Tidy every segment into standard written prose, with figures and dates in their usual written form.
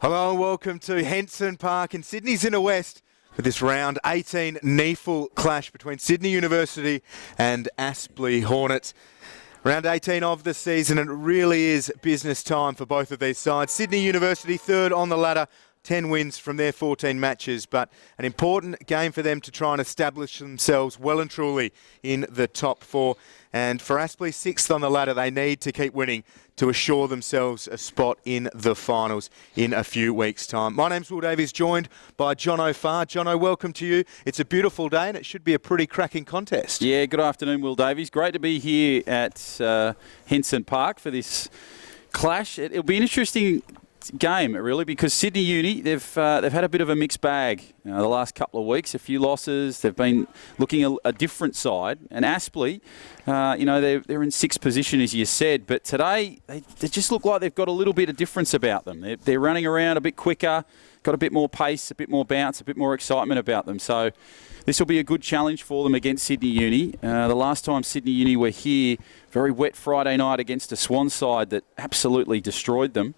Hello and welcome to Henson Park in Sydney's Inner West for this round 18 NEAFL clash between Sydney University and Aspley Hornets. Round 18 of the season, and it really is business time for both of these sides. Sydney University third on the ladder, 10 wins from their 14 matches, but an important game for them to try and establish themselves well and truly in the top four. And for Aspley, sixth on the ladder, they need to keep winning to assure themselves a spot in the finals in a few weeks' time. My name's Will Davies, joined by Jono Farr. Jono, welcome to you. It's a beautiful day and it should be a pretty cracking contest. Yeah, good afternoon, Will Davies. Great to be here at Henson Park for this clash. It'll be an interesting game, really, because Sydney Uni, they've had a bit of a mixed bag the last couple of weeks. A few losses. They've been looking a different side. And Aspley, they're in sixth position, as you said. But today, they just look like they've got a little bit of difference about them. They're running around a bit quicker, got a bit more pace, a bit more bounce, a bit more excitement about them. So this will be a good challenge for them against Sydney Uni. The last time Sydney Uni were here, very wet Friday night against a Swan side that absolutely destroyed them.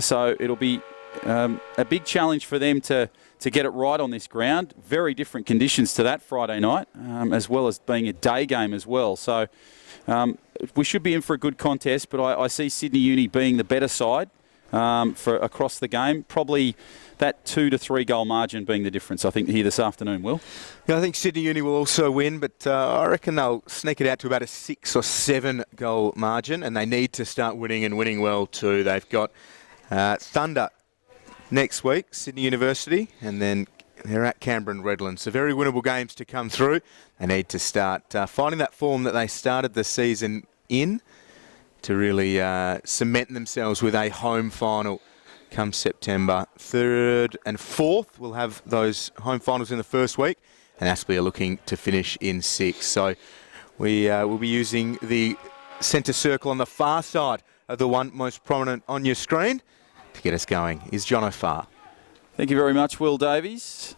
So it'll be a big challenge for them to get it right on this ground. Very different conditions to that Friday night, as well as being a day game as well. So we should be in for a good contest, but I see Sydney Uni being the better side for across the game. Probably that 2 to 3 goal margin being the difference, I think, here this afternoon, Will. Yeah, I think Sydney Uni will also win, but I reckon they'll sneak it out to about a 6 or 7 goal margin, and they need to start winning and winning well too. They've got Thunder next week, Sydney University, and then they're at Canberra and Redlands. So very winnable games to come through. They need to start finding that form that they started the season in to really cement themselves with a home final come September. 3rd and 4th will have those home finals in the first week, and Aspley are looking to finish in 6th. So we will be using the centre circle on the far side of the one most prominent on your screen. To get us going is Jono Farr. Thank you very much, Will Davies.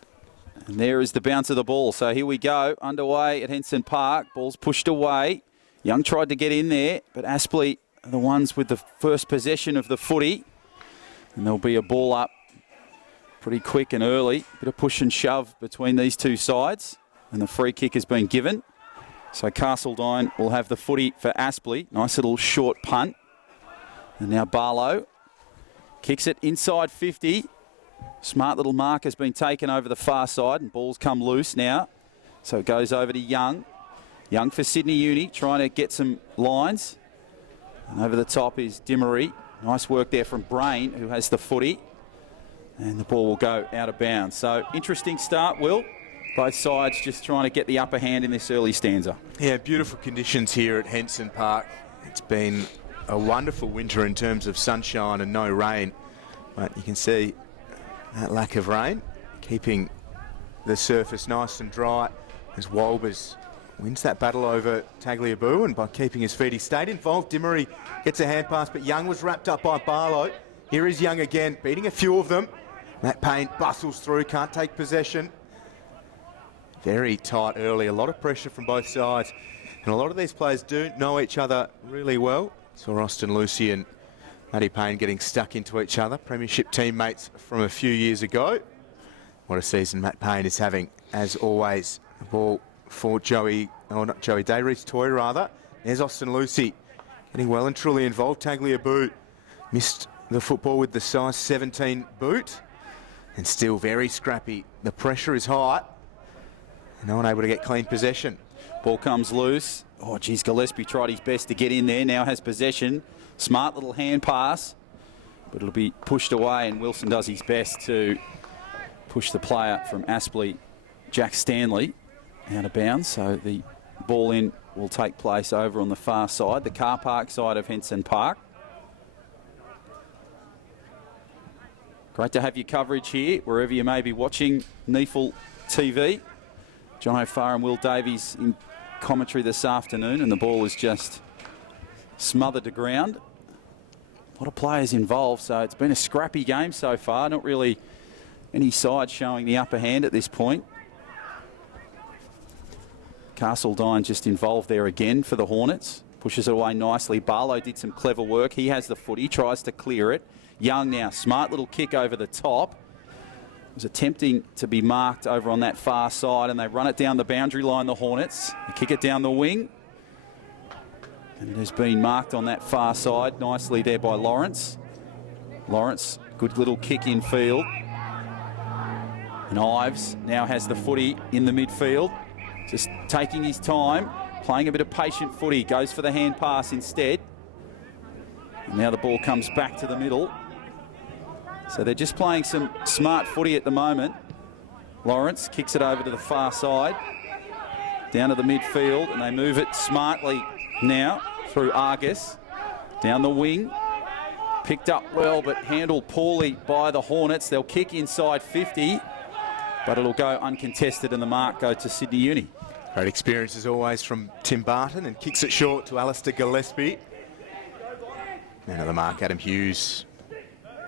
And there is the bounce of the ball. So here we go, underway at Henson Park. Ball's pushed away. Young tried to get in there, but Aspley are the ones with the first possession of the footy. And there'll be a ball up pretty quick and early. Bit of push and shove between these two sides. And the free kick has been given. So Castledine will have the footy for Aspley. Nice little short punt. And now Barlow kicks it inside 50. Smart little mark has been taken over the far side, and ball's come loose now. So it goes over to Young. Young for Sydney Uni, trying to get some lines. And over the top is Dimmery. Nice work there from Brain, who has the footy. And the ball will go out of bounds. So interesting start, Will. Both sides just trying to get the upper hand in this early stanza. Yeah, beautiful conditions here at Henson Park. It's been a wonderful winter in terms of sunshine and no rain, but you can see that lack of rain keeping the surface nice and dry as Walbers wins that battle over Tagliabue, and by keeping his feet he stayed involved. Dimmery gets a hand pass, but Young was wrapped up by Barlow. Here is Young again, beating a few of them. Matt Payne bustles through, can't take possession. Very tight early, a lot of pressure from both sides, and a lot of these players do know each other really well. So Austin Lucy and Matty Payne getting stuck into each other. Premiership teammates from a few years ago. What a season Matt Payne is having, as always. The ball for Reece Toy rather. There's Austin Lucy getting well and truly involved. Tagliabue missed the football with the size 17 boot. And still very scrappy. The pressure is high. And no one able to get clean possession. Ball comes loose. Oh, geez, Gillespie tried his best to get in there. Now has possession. Smart little hand pass. But it'll be pushed away, and Wilson does his best to push the player from Aspley, Jack Stanley, out of bounds. So the ball in will take place over on the far side, the car park side of Henson Park. Great to have your coverage here, wherever you may be watching NEAFL TV. Jono Farr and Will Davies in commentary this afternoon, and the ball is just smothered to ground. A lot of players involved, so it's been a scrappy game so far. Not really any side showing the upper hand at this point. Castledine just involved there again for the Hornets. Pushes it away nicely. Barlow did some clever work. He has the footy, tries to clear it. Young now, smart little kick over the top. Was attempting to be marked over on that far side, and they run it down the boundary line, the Hornets. They kick it down the wing. And it has been marked on that far side nicely there by Lawrence. Lawrence, good little kick in field. And Ives now has the footy in the midfield. Just taking his time, playing a bit of patient footy. Goes for the hand pass instead. And now the ball comes back to the middle. So they're just playing some smart footy at the moment. Lawrence kicks it over to the far side, down to the midfield, and they move it smartly now through Argus, down the wing. Picked up well, but handled poorly by the Hornets. They'll kick inside 50, but it'll go uncontested, and the mark go to Sydney Uni. Great experience as always from Tim Barton, and kicks it short to Alistair Gillespie. Now the mark, Adam Hughes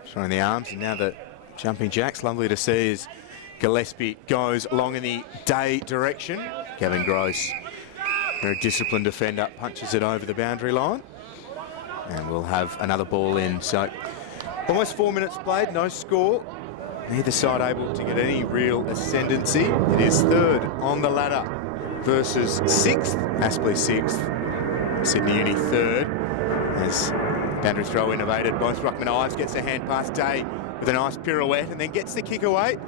throwing the arms, and now the jumping jacks. Lovely to see as Gillespie goes along in the day direction. Kevin Gross, very disciplined defender, punches it over the boundary line. And we'll have another ball in. So almost 4 minutes played, no score. Neither side able to get any real ascendancy. It is third on the ladder versus sixth. Aspley sixth, Sydney Uni third. As boundary throw innovated, both Ruckman Ives gets a hand pass. Day with a nice pirouette and then gets the kick away.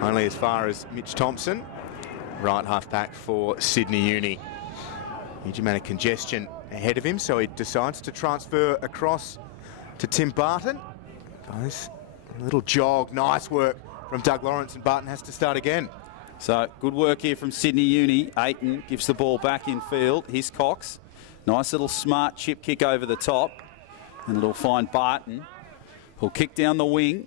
Only as far as Mitch Thompson, right half back for Sydney Uni. Huge amount of congestion ahead of him, so he decides to transfer across to Tim Barton. Goes a little jog, nice work from Doug Lawrence, and Barton has to start again. So good work here from Sydney Uni. Aiton gives the ball back in field. Hiscox, nice little smart chip kick over the top, and it'll find Barton, who'll kick down the wing,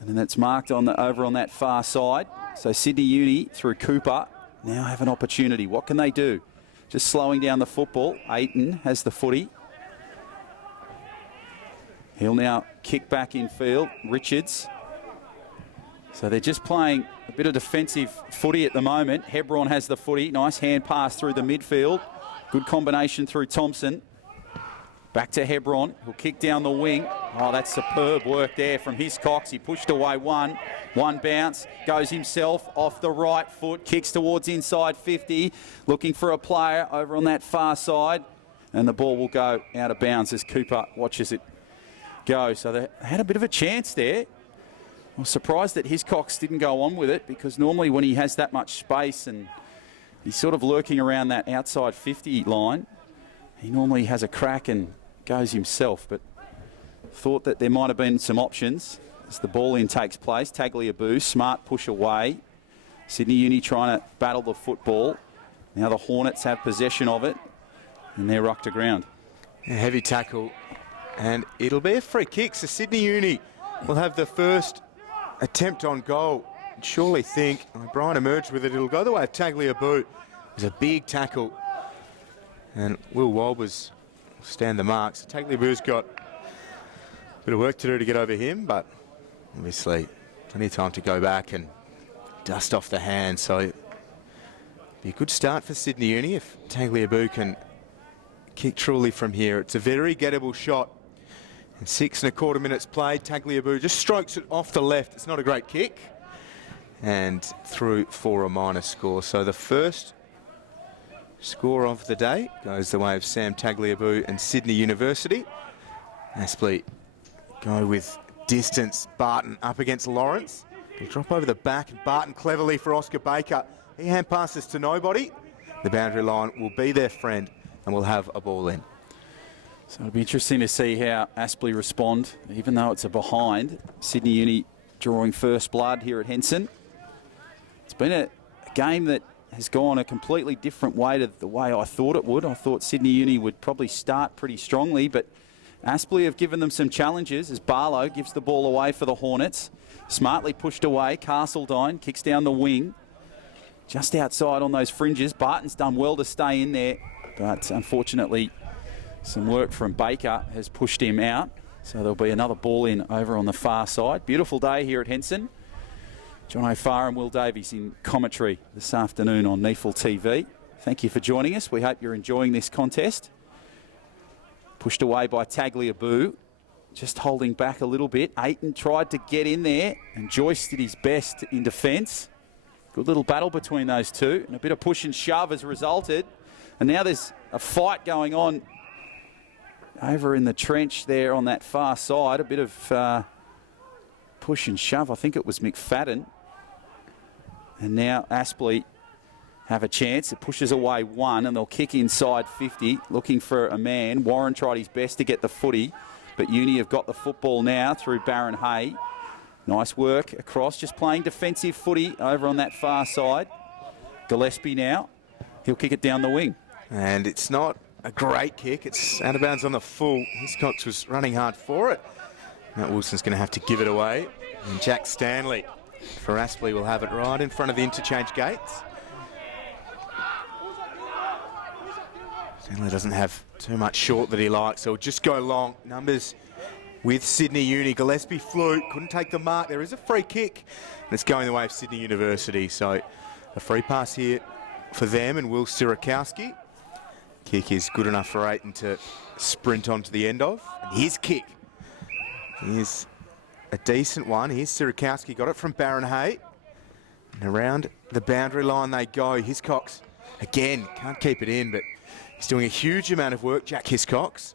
and then that's marked on the over on that far side. So Sydney Uni through Cooper now have an opportunity. What can they do? Just slowing down the football. Aiton has the footy. He'll now kick back in field. Richards. So they're just playing a bit of defensive footy at the moment. Hebron has the footy. Nice hand pass through the midfield. Good combination through Thompson. Back to Hebron. He'll kick down the wing. Oh, that's superb work there from Hiscox. He pushed away one. One bounce. Goes himself off the right foot. Kicks towards inside 50. Looking for a player over on that far side. And the ball will go out of bounds as Cooper watches it go. So they had a bit of a chance there. I was surprised that Hiscox didn't go on with it, because normally when he has that much space and he's sort of lurking around that outside 50 line, he normally has a crack and goes himself. But thought that there might have been some options as the ball in takes place. Tagliabue, smart push away. Sydney Uni trying to battle the football. Now the Hornets have possession of it, and they're rucked to ground. A heavy tackle, and it'll be a free kick. So Sydney Uni will have the first attempt on goal. I'd surely think O'Brien emerged with it. It'll go the way of Tagliabue. It was a big tackle, and Will Walbers will stand the marks. Tagliabue's got a bit of work to do to get over him, but obviously plenty of time to go back and dust off the hand. So be a good start for Sydney Uni if Tagliabue can kick truly from here. It's a very gettable shot. In 6.25 minutes played, Tagliabue just strokes it off the left. It's not a great kick. And through for a minor score. So the first score of the day goes the way of Sam Tagliabue and Sydney University. Aspley go with distance. Barton up against Lawrence. They drop over the back, and Barton cleverly for Oscar Baker. He hand passes to nobody. The boundary line will be their friend, and we'll have a ball in. So it'll be interesting to see how Aspley respond, even though it's a behind. Sydney Uni drawing first blood here at Henson. It's been a game that has gone a completely different way to the way I thought it would. I thought Sydney Uni would probably start pretty strongly, but Aspley have given them some challenges as Barlow gives the ball away for the Hornets. Smartly pushed away. Castledine kicks down the wing. Just outside on those fringes. Barton's done well to stay in there, but unfortunately some work from Baker has pushed him out. So there'll be another ball in over on the far side. Beautiful day here at Henson. John O'Farr and Will Davies in commentary this afternoon on NEAFL TV. Thank you for joining us. We hope you're enjoying this contest. Pushed away by Tagliabue. Just holding back a little bit. Aiton tried to get in there, and Joyce did his best in defence. Good little battle between those two, and a bit of push and shove has resulted. And now there's a fight going on over in the trench there on that far side. A bit of push and shove. I think it was McFadden. And now Aspley have a chance. It pushes away one, and they'll kick inside 50, looking for a man. Warren tried his best to get the footy, but Uni have got the football now through Baron Hay. Nice work across, just playing defensive footy over on that far side. Gillespie now, he'll kick it down the wing. And it's not a great kick. It's out of bounds on the full. Hiscox was running hard for it. Matt Wilson's going to have to give it away. And Jack Stanley for Aspley will have it right in front of the interchange gates. Stanley doesn't have too much short that he likes, so he'll just go long. Numbers with Sydney Uni. Gillespie flew, couldn't take the mark. There is a free kick, and it's going the way of Sydney University. So a free pass here for them and Will Sirakowski. Kick is good enough for Aiton to sprint onto the end of. And his kick is a decent one. Here's Sirakowski, got it from Baron Hay. And around the boundary line they go. Hiscox, again, can't keep it in, but he's doing a huge amount of work, Jack Hiscox.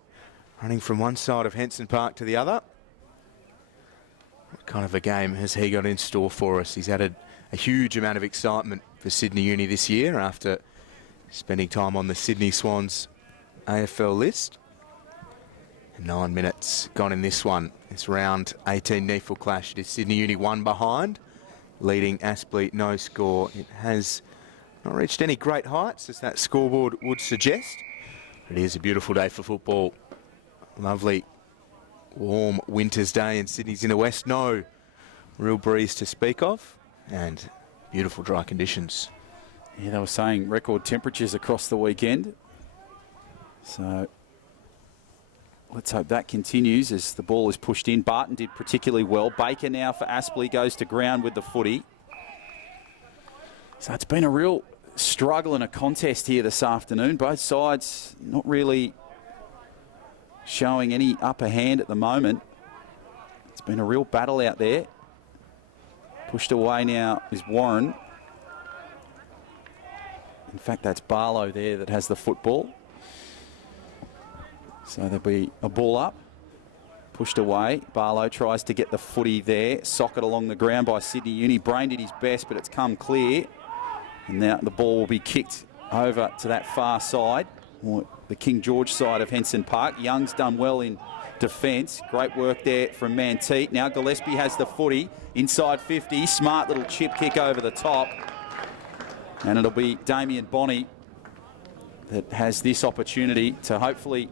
Running from one side of Henson Park to the other. What kind of a game has he got in store for us? He's added a huge amount of excitement for Sydney Uni this year after spending time on the Sydney Swans AFL list. And 9 minutes gone in this one. It's round 18 NEAFL clash. It is Sydney Uni 1 behind, leading Aspley no score. It has not reached any great heights, as that scoreboard would suggest. It is a beautiful day for football. Lovely, warm winter's day in Sydney's inner west. No real breeze to speak of, and beautiful dry conditions. Yeah, they were saying record temperatures across the weekend. So let's hope that continues as the ball is pushed in. Barton did particularly well. Baker now for Aspley goes to ground with the footy. So it's been a real struggle and a contest here this afternoon. Both sides not really showing any upper hand at the moment. It's been a real battle out there. Pushed away now is Warren. In fact, that's Barlow there that has the football. So there'll be a ball up. Pushed away. Barlow tries to get the footy there. Socket along the ground by Sydney Uni. Brain did his best, but it's come clear. And now the ball will be kicked over to that far side, or the King George side of Henson Park. Young's done well in defence. Great work there from Manteet. Now Gillespie has the footy inside 50. Smart little chip kick over the top. And it'll be Damien Bonney that has this opportunity to hopefully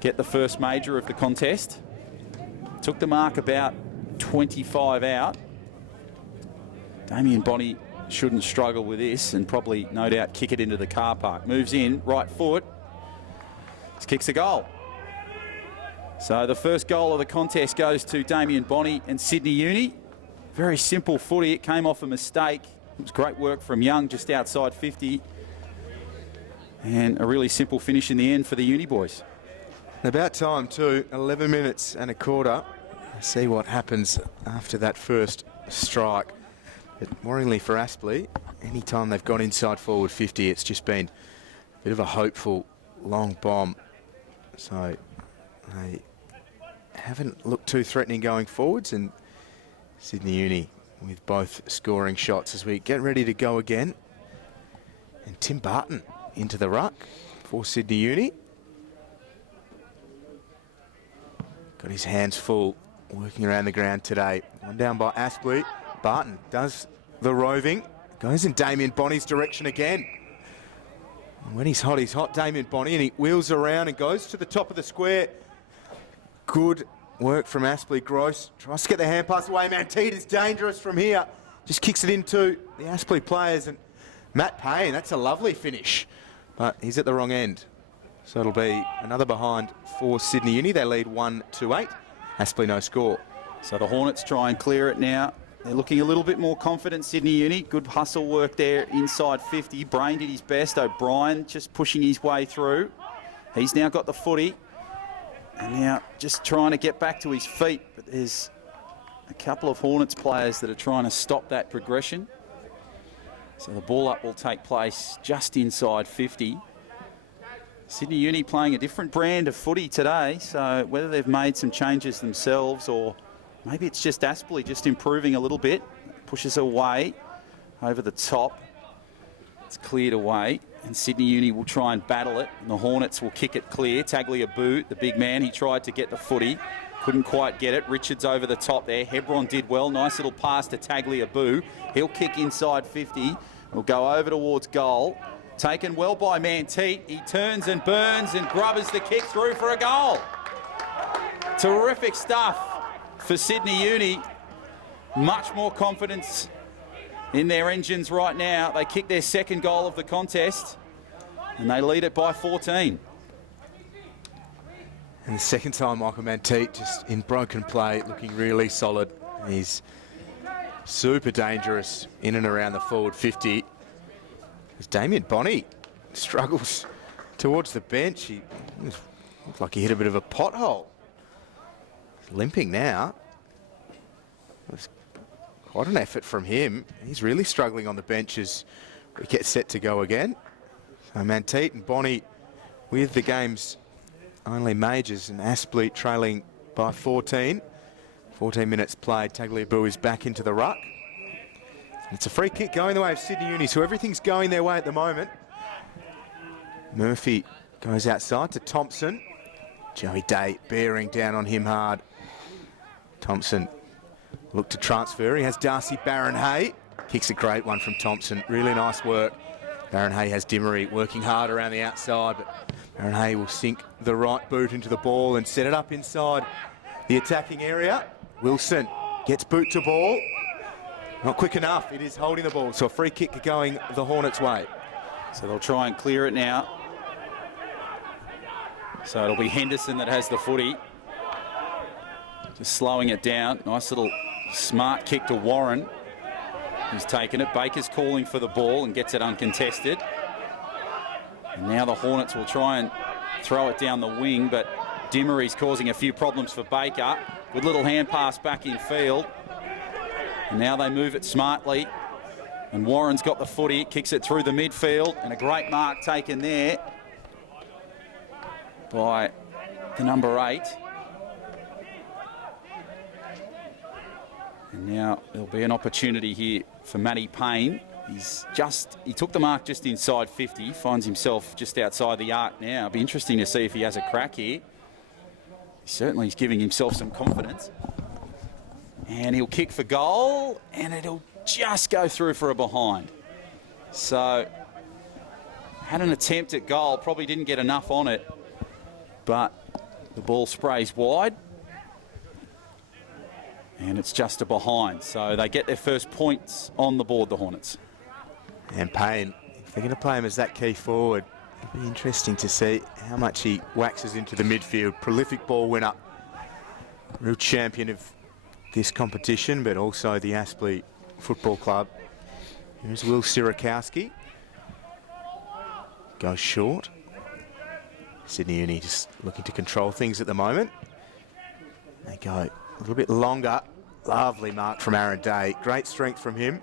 get the first major of the contest. Took the mark about 25 out. Damien Bonney shouldn't struggle with this and probably, no doubt, kick it into the car park. Moves in, right foot. Kicks a goal. So the first goal of the contest goes to Damien Bonney and Sydney Uni. Very simple footy. It came off a mistake. It was great work from Young just outside 50. And a really simple finish in the end for the Uni boys. About time too, 11 minutes and a quarter. See what happens after that first strike. But worryingly for Aspley, any time they've gone inside forward 50, it's just been a bit of a hopeful long bomb. So they haven't looked too threatening going forwards, and Sydney Uni with both scoring shots as we get ready to go again. And Tim Barton into the ruck for Sydney Uni. Got his hands full working around the ground today. One down by Aspley. Barton does the roving. Goes in Damien Bonney's direction again. And when he's hot, Damien Bonney, and he wheels around and goes to the top of the square. Good work from Aspley. Gross tries to get the hand pass away. Manteet is dangerous from here. Just kicks it into the Aspley players. And Matt Payne, that's a lovely finish. But he's at the wrong end. So it'll be another behind for Sydney Uni. They lead 1-8. Aspley no score. So the Hornets try and clear it now. They're looking a little bit more confident, Sydney Uni. Good hustle work there inside 50. Brain did his best. O'Brien just pushing his way through. He's now got the footy. And now just trying to get back to his feet, but there's a couple of Hornets players that are trying to stop that progression. So the ball up will take place just inside 50. Sydney Uni playing a different brand of footy today, so whether they've made some changes themselves or maybe it's just Aspley just improving a little bit. Pushes away over the top. It's cleared away, and Sydney Uni will try and battle it, and the Hornets will kick it clear. Tagliabue, the big man, he tried to get the footy. Couldn't quite get it. Richards over the top there. Hebron did well. Nice little pass to Tagliabue. He'll kick inside 50. Will go over towards goal. Taken well by Manteet. He turns and burns and grubbers the kick through for a goal. Terrific stuff for Sydney Uni. Much more confidence in their engines right now. They kick their second goal of the contest and they lead it by 14. And the second time, Michael Manteet just in broken play, looking really solid. He's super dangerous in and around the forward 50. As Damien Bonney struggles towards the bench, he looked like he hit a bit of a pothole. He's limping now. It was quite an effort from him. He's really struggling on the bench as we get set to go again. So Manteet and Bonney with the game's only majors, and Aspley trailing by 14. 14 minutes played. Tagliabue is back into the ruck. It's a free kick going the way of Sydney Uni, so everything's going their way at the moment. Murphy goes outside to Thompson. Joey Day bearing down on him hard. Thompson looked to transfer. He has Darcy Barron-Hay. Kicks a great one from Thompson. Really nice work. Barron-Hay has Dimmery working hard around the outside, but Barron-Hay will sink the right boot into the ball and set it up inside the attacking area. Wilson gets boot to ball. Not quick enough. It is holding the ball. So a free kick going the Hornets' way. So they'll try and clear it now. So it'll be Henderson that has the footy. Just slowing it down. Nice little smart kick to Warren. He's taken it. Baker's calling for the ball and gets it uncontested. And now the Hornets will try and throw it down the wing, but Dimmery's causing a few problems for Baker. Good little hand pass back in field. And now they move it smartly. And Warren's got the footy, kicks it through the midfield, and a great mark taken there by the number 8. And now there'll be an opportunity here for Matty Payne. He took the mark just inside 50, finds himself just outside the arc now. It'll be interesting to see if he has a crack here. Certainly he's giving himself some confidence. And he'll kick for goal, and it'll just go through for a behind. So, had an attempt at goal, probably didn't get enough on it, but the ball sprays wide. And it's just a behind. So they get their first points on the board, the Hornets. And Payne, if they're going to play him as that key forward, it'll be interesting to see how much he waxes into the midfield. Prolific ball winner. Real champion of this competition, but also the Aspley Football Club. Here's Will Sirakowski. Goes short. Sydney Uni just looking to control things at the moment. They go a little bit longer. Lovely mark from Aaron Day. Great strength from him.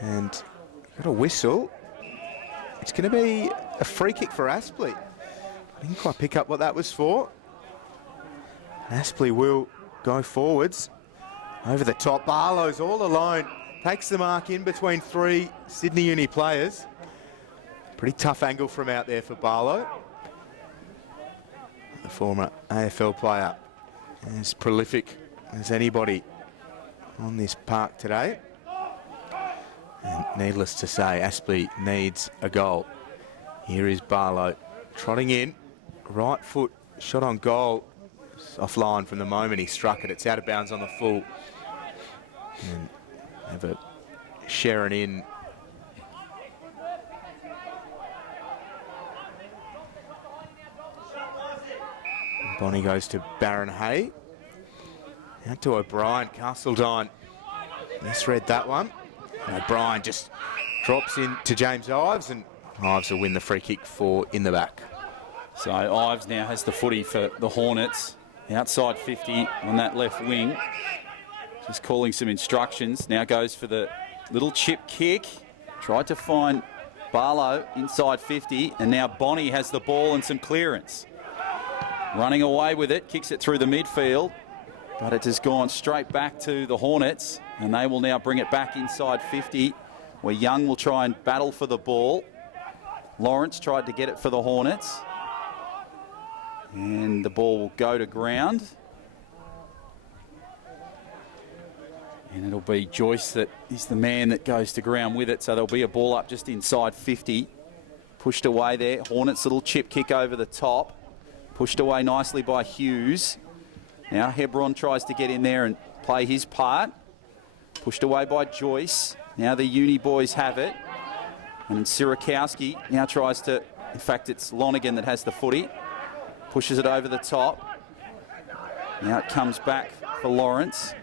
And got a whistle. It's going to be a free kick for Aspley. I didn't quite pick up what that was for. Aspley will go forwards. Over the top. Barlow's all alone. Takes the mark in between 3 Sydney Uni players. Pretty tough angle from out there for Barlow. The former AFL player. As prolific as anybody on this park today. And needless to say, Aspley needs a goal. Here is Barlow trotting in. Right foot shot on goal. It's offline from the moment he struck it. It's out of bounds on the full. And have a Sharon in. Bonnie goes to Barron-Hay. Out to O'Brien. Castledine misread that one. And O'Brien just drops in to James Ives, and Ives will win the free kick for in the back. So Ives now has the footy for the Hornets. Outside 50 on that left wing. Just calling some instructions. Now goes for the little chip kick. Tried to find Barlow inside 50. And now Bonnie has the ball and some clearance. Running away with it. Kicks it through the midfield. But it has gone straight back to the Hornets. And they will now bring it back inside 50. Where Young will try and battle for the ball. Lawrence tried to get it for the Hornets. And the ball will go to ground. And it'll be Joyce that is the man that goes to ground with it. So there'll be a ball up just inside 50. Pushed away there. Hornets' little chip kick over the top. Pushed away nicely by Hughes. Now Hebron tries to get in there and play his part. Pushed away by Joyce. Now the Uni boys have it. And Sirakowski now tries to, in fact, it's Lonigan that has the footy. Pushes it over the top. Now it comes back for Lawrence.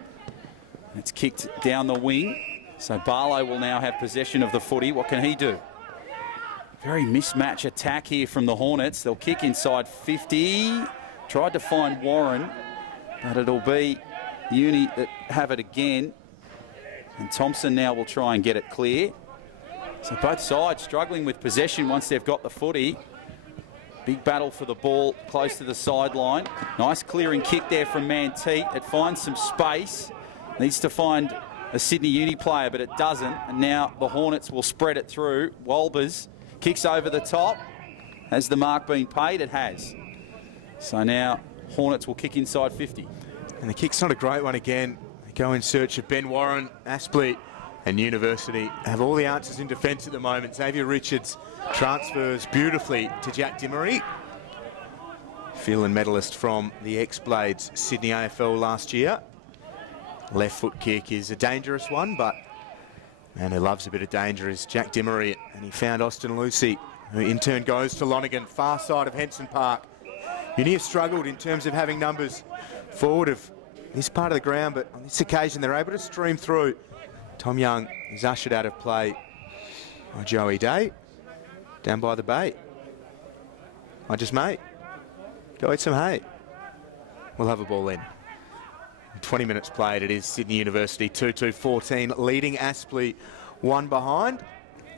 It's kicked down the wing. So Barlow will now have possession of the footy. What can he do? Very mismatch attack here from the Hornets. They'll kick inside 50. Tried to find Warren, but it'll be Uni that have it again. And Thompson now will try and get it clear. So both sides struggling with possession once they've got the footy. Big battle for the ball close to the sideline. Nice clearing kick there from Manteet. It finds some space. Needs to find a Sydney Uni player, but it doesn't. And now the Hornets will spread it through. Walbers kicks over the top. Has the mark been paid? It has. So now Hornets will kick inside 50. And the kick's not a great one again. They go in search of Ben Warren, Aspley and University have all the answers in defence at the moment. Xavier Richards transfers beautifully to Jack Dimmery. Phelan medalist from the X-Blades Sydney AFL last year. Left foot kick is a dangerous one, but man who loves a bit of danger is Jack Dimmery. And he found Austin Lucy, who in turn goes to Lonigan, far side of Henson Park. Uni have struggled in terms of having numbers forward of this part of the ground, but on this occasion they're able to stream through. Tom Young is ushered out of play by Joey Day, down by the bay. I just may. Go eat some hay. We'll have a ball in. 20 minutes played. It is Sydney University 2-2-14, leading Aspley 1 behind.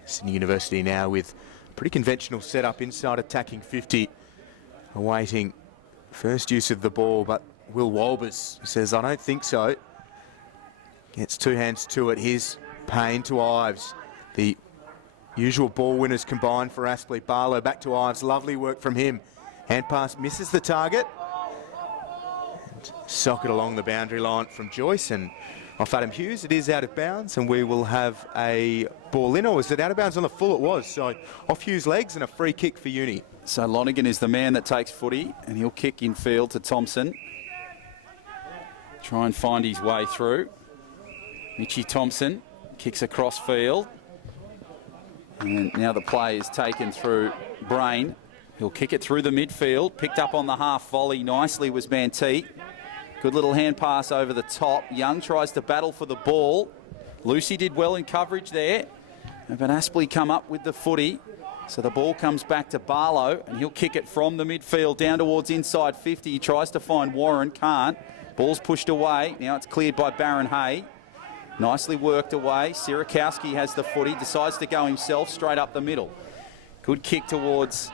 Sydney University now with a pretty conventional setup inside attacking 50, awaiting first use of the ball, but Will Walbers says, I don't think so. Gets two hands to it. Here's Payne to Ives. The usual ball winners combined for Aspley. Barlow back to Ives. Lovely work from him. Hand pass misses the target. And socket along the boundary line from Joyce and off Adam Hughes. It is out of bounds and we will have a ball in. Or was it out of bounds on the full? It was. So off Hughes' legs and a free kick for Uni. So Lonigan is the man that takes footy and he'll kick in field to Thompson. Try and find his way through. Mitchie Thompson kicks across field. And now the play is taken through Brain. He'll kick it through the midfield. Picked up on the half volley nicely was Manteet. Good little hand pass over the top. Young tries to battle for the ball. Lucy did well in coverage there. But Aspley come up with the footy. So the ball comes back to Barlow and he'll kick it from the midfield down towards inside 50. He tries to find Warren, can't. Ball's pushed away. Now it's cleared by Baron Hay. Nicely worked away. Sirakowski has the footy, decides to go himself straight up the middle. Good kick towards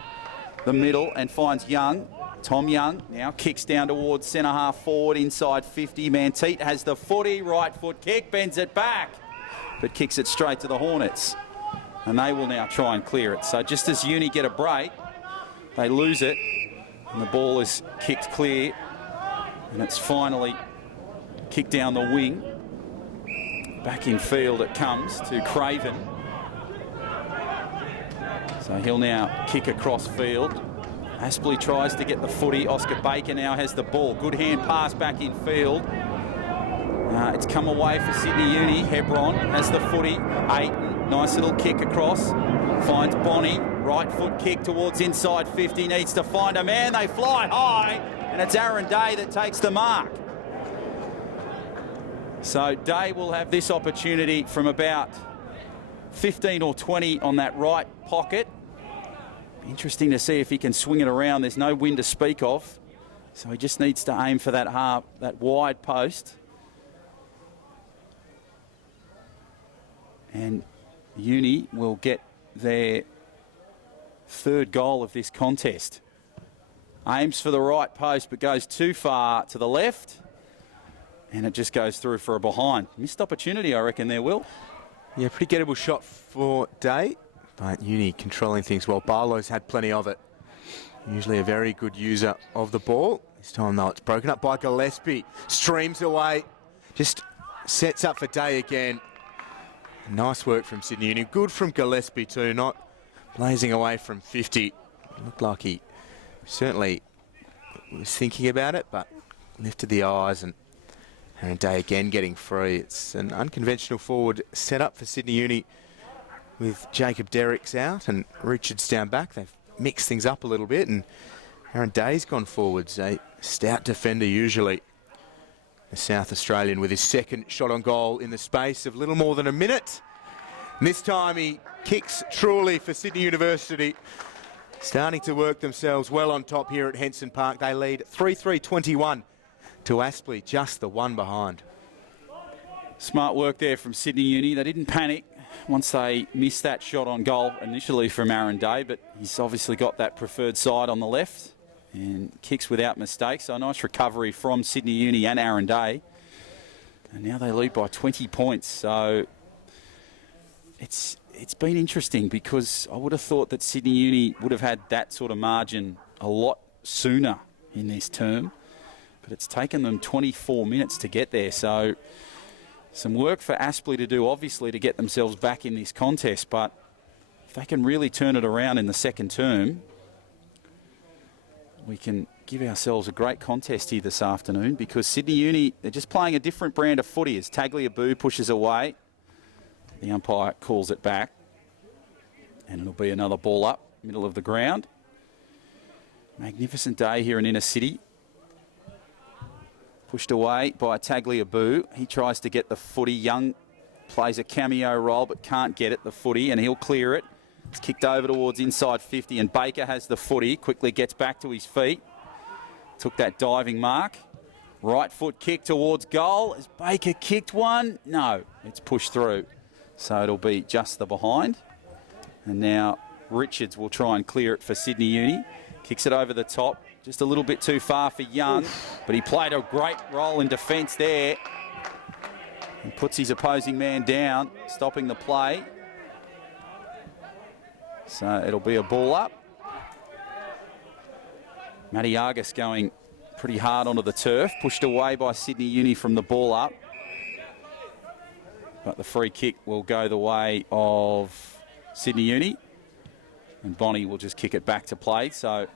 the middle and finds Young. Tom Young now kicks down towards centre half forward inside 50. Manteet has the footy, right foot kick, bends it back, but kicks it straight to the Hornets. And they will now try and clear it. So just as Uni get a break, they lose it and the ball is kicked clear and it's finally kicked down the wing. Back in field it comes to Craven. So he'll now kick across field. Aspley tries to get the footy. Oscar Baker now has the ball. Good hand pass back in field. It's come away for Sydney Uni. Hebron has the footy. Ayton, nice little kick across. Finds Bonnie. Right foot kick towards inside 50. Needs to find a man. They fly high. And it's Aaron Day that takes the mark. So Day will have this opportunity from about 15 or 20 on that right pocket. Interesting to see if he can swing it around. There's no wind to speak of, so he just needs to aim for that wide post. And Uni will get their third goal of this contest. Aims for the right post, but goes too far to the left. And it just goes through for a behind. Missed opportunity, I reckon, there, Will. Yeah, pretty gettable shot for Day, but Uni controlling things well. Barlow's had plenty of it. Usually a very good user of the ball. This time, though, it's broken up by Gillespie. Streams away. Just sets up for Day again. Nice work from Sydney Uni. Good from Gillespie too, not blazing away from 50. Looked like he certainly was thinking about it, but lifted the eyes, and Aaron Day again getting free. It's an unconventional forward setup for Sydney Uni with Jacob Derricks out and Richards down back. They've mixed things up a little bit, and Aaron Day's gone forwards, a stout defender usually. The South Australian with his second shot on goal in the space of little more than a minute. And this time he kicks truly for Sydney University. Starting to work themselves well on top here at Henson Park. They lead 3-3-21 to Aspley, just the one behind. Smart work there from Sydney Uni. They didn't panic once they missed that shot on goal initially from Aaron Day, but he's obviously got that preferred side on the left and kicks without mistake. So a nice recovery from Sydney Uni and Aaron Day. And now they lead by 20 points. So it's been interesting, because I would have thought that Sydney Uni would have had that sort of margin a lot sooner in this term. But it's taken them 24 minutes to get there. So some work for Aspley to do, obviously, to get themselves back in this contest. But if they can really turn it around in the second term, we can give ourselves a great contest here this afternoon, because Sydney Uni, they're just playing a different brand of footy as Tagliabue pushes away. The umpire calls it back, and it'll be another ball up, middle of the ground. Magnificent day here in Inner City. Pushed away by Tagliabue. He tries to get the footy. Young plays a cameo role but can't get it, the footy, and he'll clear it. It's kicked over towards inside 50, and Baker has the footy. Quickly gets back to his feet. Took that diving mark. Right foot kick towards goal. Has Baker kicked one? No, it's pushed through. So it'll be just the behind. And now Richards will try and clear it for Sydney Uni. Kicks it over the top. Just a little bit too far for Young, but he played a great role in defence there. He puts his opposing man down, stopping the play. So it'll be a ball up. Matty Argus going pretty hard onto the turf, pushed away by Sydney Uni from the ball up. But the free kick will go the way of Sydney Uni, and Bonnie will just kick it back to play. So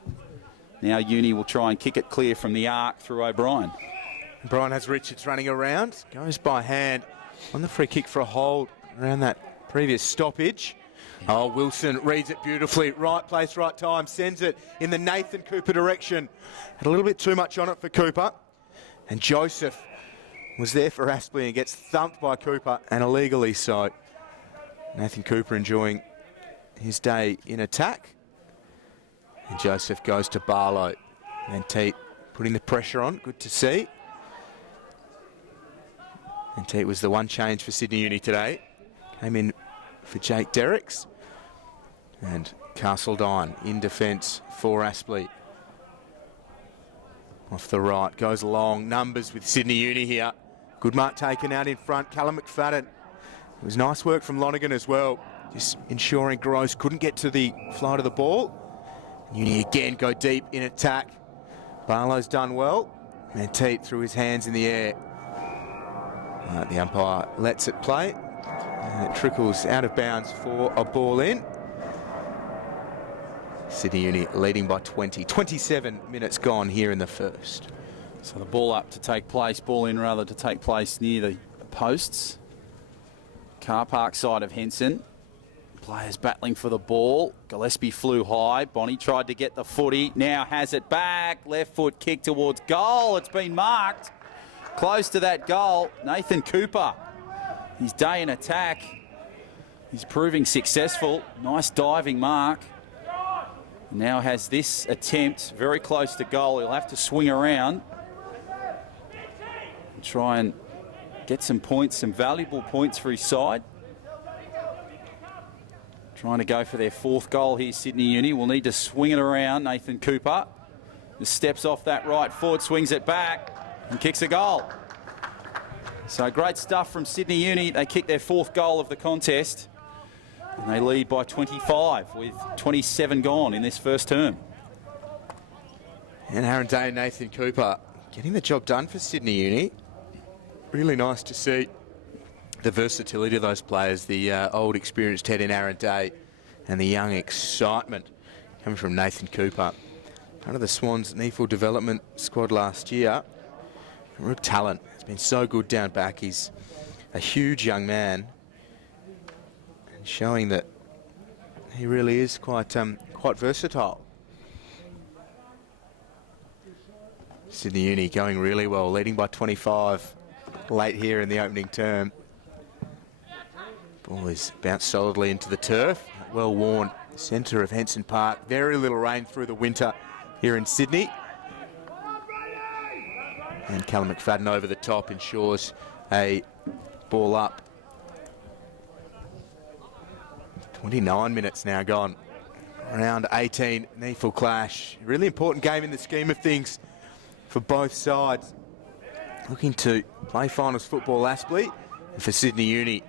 now Uni will try and kick it clear from the arc through O'Brien. O'Brien has Richards running around, goes by hand on the free kick for a hold around that previous stoppage. Oh, Wilson reads it beautifully. Right place, right time. Sends it in the Nathan Cooper direction. Had a little bit too much on it for Cooper. And Joseph was there for Aspley and gets thumped by Cooper, and illegally so. Nathan Cooper enjoying his day in attack. And Joseph goes to Barlow. And Teat putting the pressure on. Good to see. And Teat was the one change for Sydney Uni today. Came in for Jake Derricks. And Castledine in defence for Aspley. Off the right, goes long. Numbers with Sydney Uni here. Good mark taken out in front. Callum McFadden. It was nice work from Lonergan as well. Just ensuring Gross couldn't get to the flight of the ball. Uni again go deep in attack. Barlow's done well. And Teat threw his hands in the air. The umpire lets it play. And it trickles out of bounds for a ball in. Sydney Uni leading by 20. 27 minutes gone here in the first. So the ball up to take place, ball in rather to take place near the posts. Car park side of Henson. Players battling for the ball. Gillespie flew high. Bonnie tried to get the footy. Now has it back. Left foot kick towards goal. It's been marked. Close to that goal. Nathan Cooper. His day in attack. He's proving successful. Nice diving mark. Now has this attempt very close to goal. He'll have to swing around and try and get some points, some valuable points for his side. Trying to go for their 4th goal here, Sydney Uni. Will need to swing it around. Nathan Cooper just steps off that right foot, swings it back and kicks a goal. So great stuff from Sydney Uni. They kick their 4th goal of the contest and they lead by 25 with 27 gone in this first term. And Aaron Day and Nathan Cooper getting the job done for Sydney Uni. Really nice to see the versatility of those players, the old experienced head in Aaron Day and the young excitement coming from Nathan Cooper. Part of the Swans NEAFL development squad last year. Real talent. He's been so good down back. He's a huge young man and showing that he really is quite versatile. Sydney Uni going really well, leading by 25 late here in the opening term. Ball is bounced solidly into the turf. Well worn centre of Henson Park. Very little rain through the winter here in Sydney. And Callum McFadden over the top ensures a ball up. 29 minutes now gone. Round 18, NEAFL clash. Really important game in the scheme of things for both sides. Looking to play finals football, Aspley, and for Sydney Uni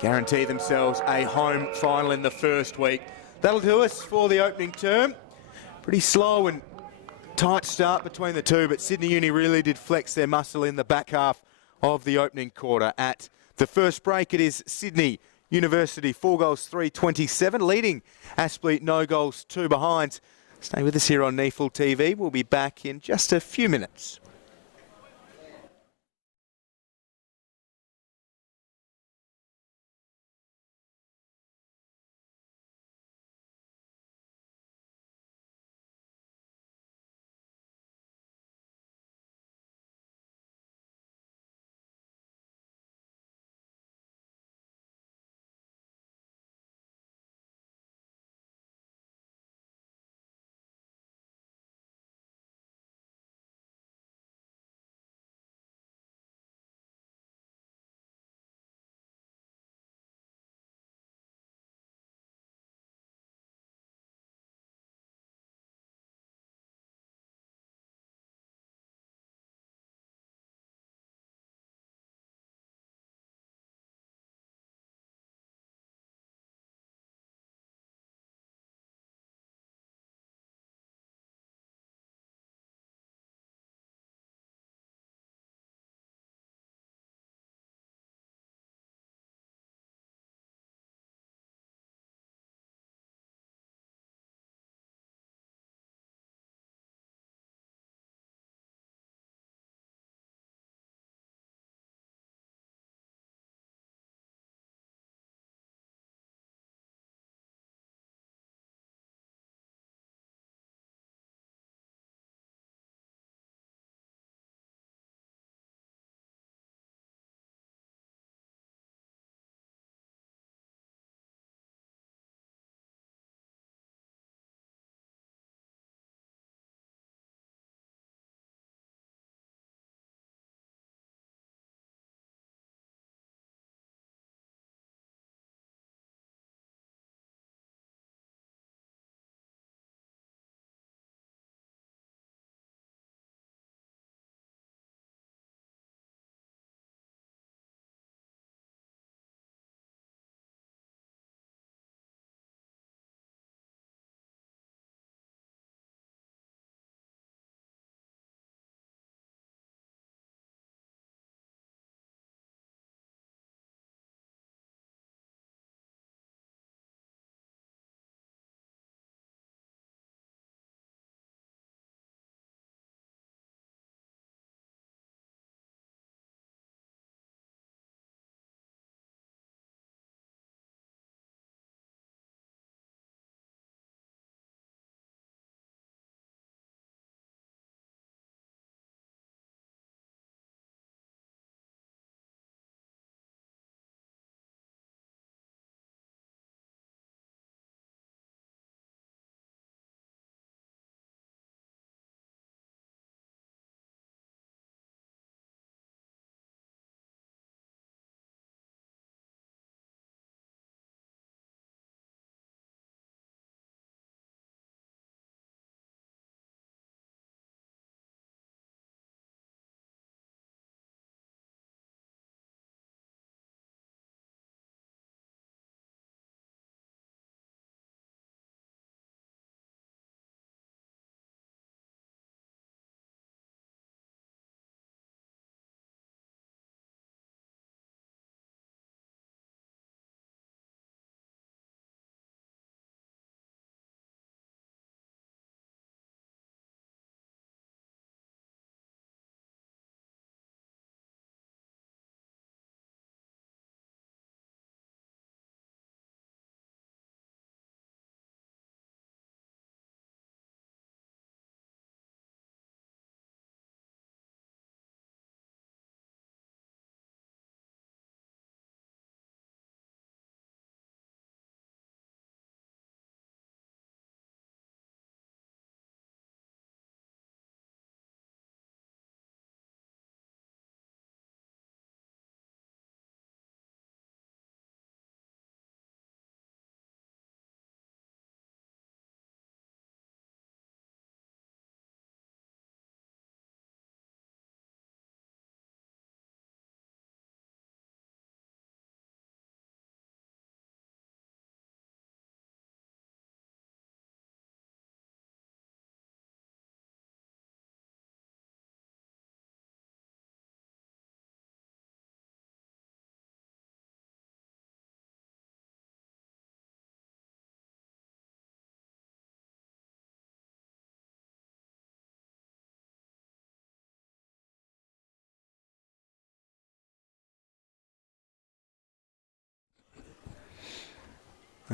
guarantee themselves a home final in the first week. That'll do us for the opening term. Pretty slow and tight start between the two, but Sydney Uni really did flex their muscle in the back half of the opening quarter. At the first break, it is Sydney University 4 goals 3-27, leading Aspley no goals 2 behind. Stay with us here on NEAFL TV. We'll be back in just a few minutes.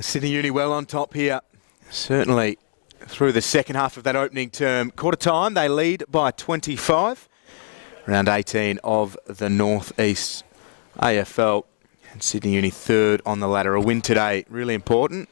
Sydney Uni well on top here. Certainly through the second half of that opening term. Quarter time, they lead by 25. Round 18 of the North East AFL. And Sydney Uni third on the ladder. A win today, really important.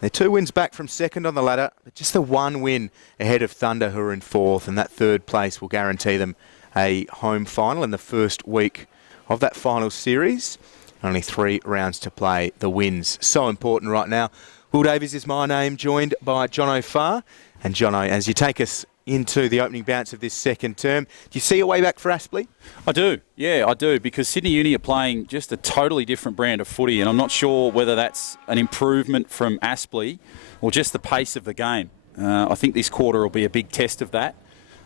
They're 2 wins back from second on the ladder, but just the 1 win ahead of Thunder, who are in fourth, and that third place will guarantee them a home final in the first week of that final series. Only 3 rounds to play. The wins so important right now. Will Davies is my name, joined by Jono Farr. And Jono, as you take us into the opening bounce of this second term, do you see a way back for Aspley? I do, yeah, I do, because Sydney Uni are playing just a totally different brand of footy, and I'm not sure whether that's an improvement from Aspley or just the pace of the game. I think this quarter will be a big test of that.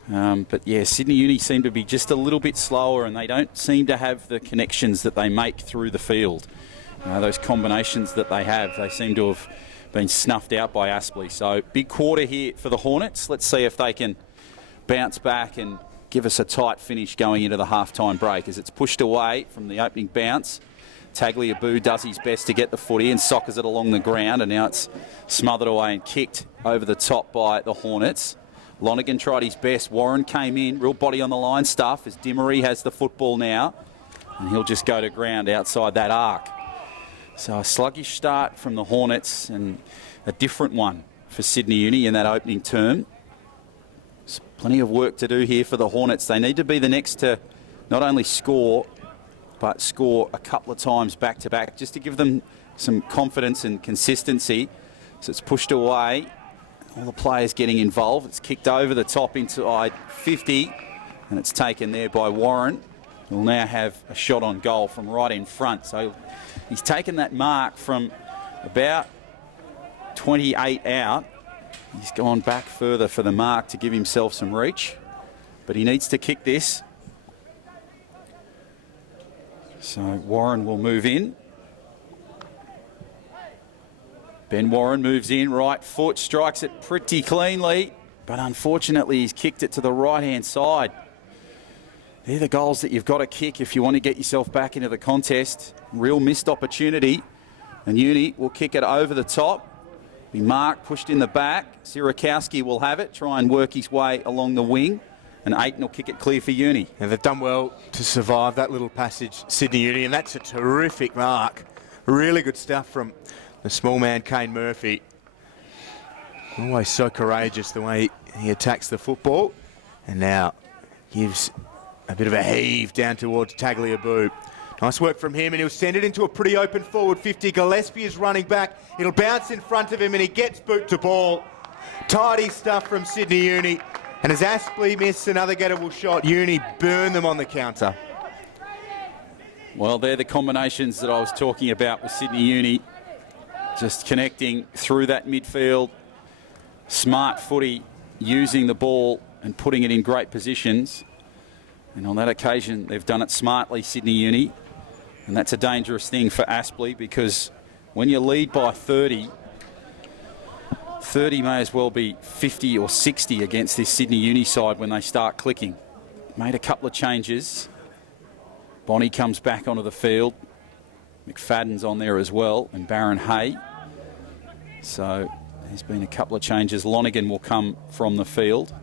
But yeah, Sydney Uni seem to be just a little bit slower, and they don't seem to have the connections that they make through the field. Those combinations that they have, they seem to have been snuffed out by Aspley. So big quarter here for the Hornets. Let's see if they can bounce back and give us a tight finish going into the halftime break. As it's pushed away from the opening bounce, Tagliabue does his best to get the footy and soccers it along the ground, and now it's smothered away and kicked over the top by the Hornets. Lonergan tried his best. Warren came in, real body on the line stuff, as Dimmery has the football now, and he'll just go to ground outside that arc. So a sluggish start from the Hornets and a different one for Sydney Uni in that opening term. There's plenty of work to do here for the Hornets. They need to be the next to not only score, but score a couple of times back to back, just to give them some confidence and consistency. So it's pushed away. All the players getting involved. It's kicked over the top inside 50, and it's taken there by Warren. He'll now have a shot on goal from right in front. So he's taken that mark from about 28 out. He's gone back further for the mark to give himself some reach, but he needs to kick this. So Warren will move in. Ben Warren moves in, right foot, strikes it pretty cleanly, but unfortunately he's kicked it to the right-hand side. They're the goals that you've got to kick if you want to get yourself back into the contest. Real missed opportunity. And Uni will kick it over the top. Be marked, pushed in the back. Sirakowski will have it, try and work his way along the wing. And Aiton will kick it clear for Uni. And they've done well to survive that little passage, Sydney Uni, and that's a terrific mark. Really good stuff from the small man, Kane Murphy. Always so courageous the way he attacks the football. And now gives a bit of a heave down towards Tagliabue. Nice work from him, and he'll send it into a pretty open forward 50. Gillespie is running back. It'll bounce in front of him, and he gets boot to ball. Tidy stuff from Sydney Uni. And as Aspley missed another gettable shot, Uni burn them on the counter. Well, they're the combinations that I was talking about with Sydney Uni. Just connecting through that midfield. Smart footy, using the ball and putting it in great positions. And on that occasion, they've done it smartly, Sydney Uni. And that's a dangerous thing for Aspley, because when you lead by 30 may as well be 50 or 60 against this Sydney Uni side when they start clicking. Made a couple of changes. Bonnie comes back onto the field. McFadden's on there as well, and Baron Hay. So there's been a couple of changes. Lonergan will come from the field.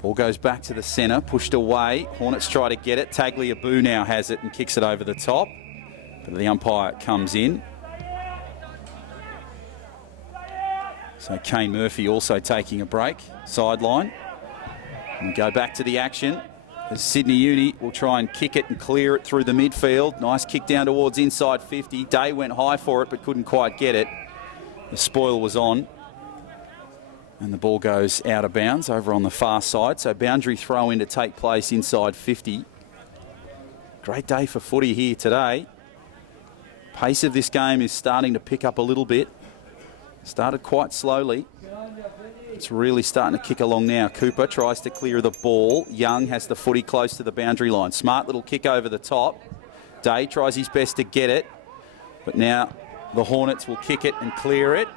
Ball goes back to the centre, pushed away. Hornets try to get it. Tagliabue now has it and kicks it over the top. But the umpire comes in. So Kane Murphy also taking a break, sideline. And go back to the action. As Sydney Uni will try and kick it and clear it through the midfield. Nice kick down towards inside 50. Day went high for it but couldn't quite get it. The spoil was on. And the ball goes out of bounds over on the far side. So boundary throw in to take place inside 50. Great day for footy here today. Pace of this game is starting to pick up a little bit. Started quite slowly. It's really starting to kick along now. Cooper tries to clear the ball. Young has the footy close to the boundary line. Smart little kick over the top. Day tries his best to get it. But now the Hornets will kick it and clear it.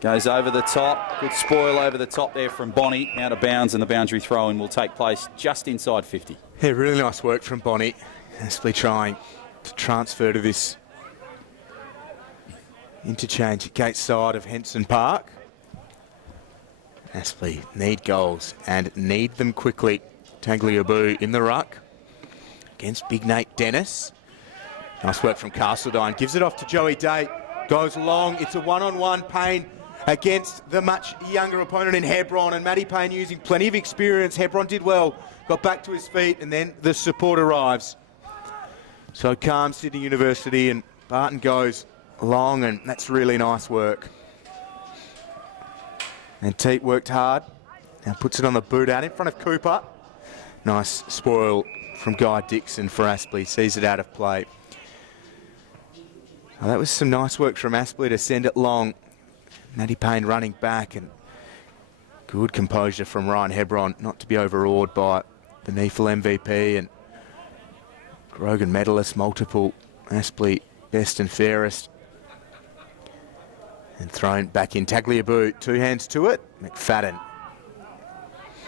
Goes over the top. Good spoil over the top there from Bonnie. Out of bounds, and the boundary throw-in will take place just inside 50. Yeah, really nice work from Bonnie. Aspley trying to transfer to this Interchange at gate side of Henson Park. Aspley need goals and need them quickly. Tagliabue in the ruck against Big Nate Dennis. Nice work from Castledine. Gives it off to Joey Day. Goes long. It's a one-on-one. Payne against the much younger opponent in Hebron, and Matty Payne using plenty of experience. Hebron did well. Got back to his feet, and then the support arrives. So calm Sydney University, and Barton goes long, and that's really nice work. And Teat worked hard. Now puts it on the boot out in front of Cooper. Nice spoil from Guy Dixon for Aspley. Sees it out of play. Well, that was some nice work from Aspley to send it long. Matty Payne running back, and good composure from Ryan Hebron not to be overawed by the NEAFL MVP and Grogan medalist, multiple Aspley best and fairest. And thrown back in. Tagliabue, 2 hands to it. McFadden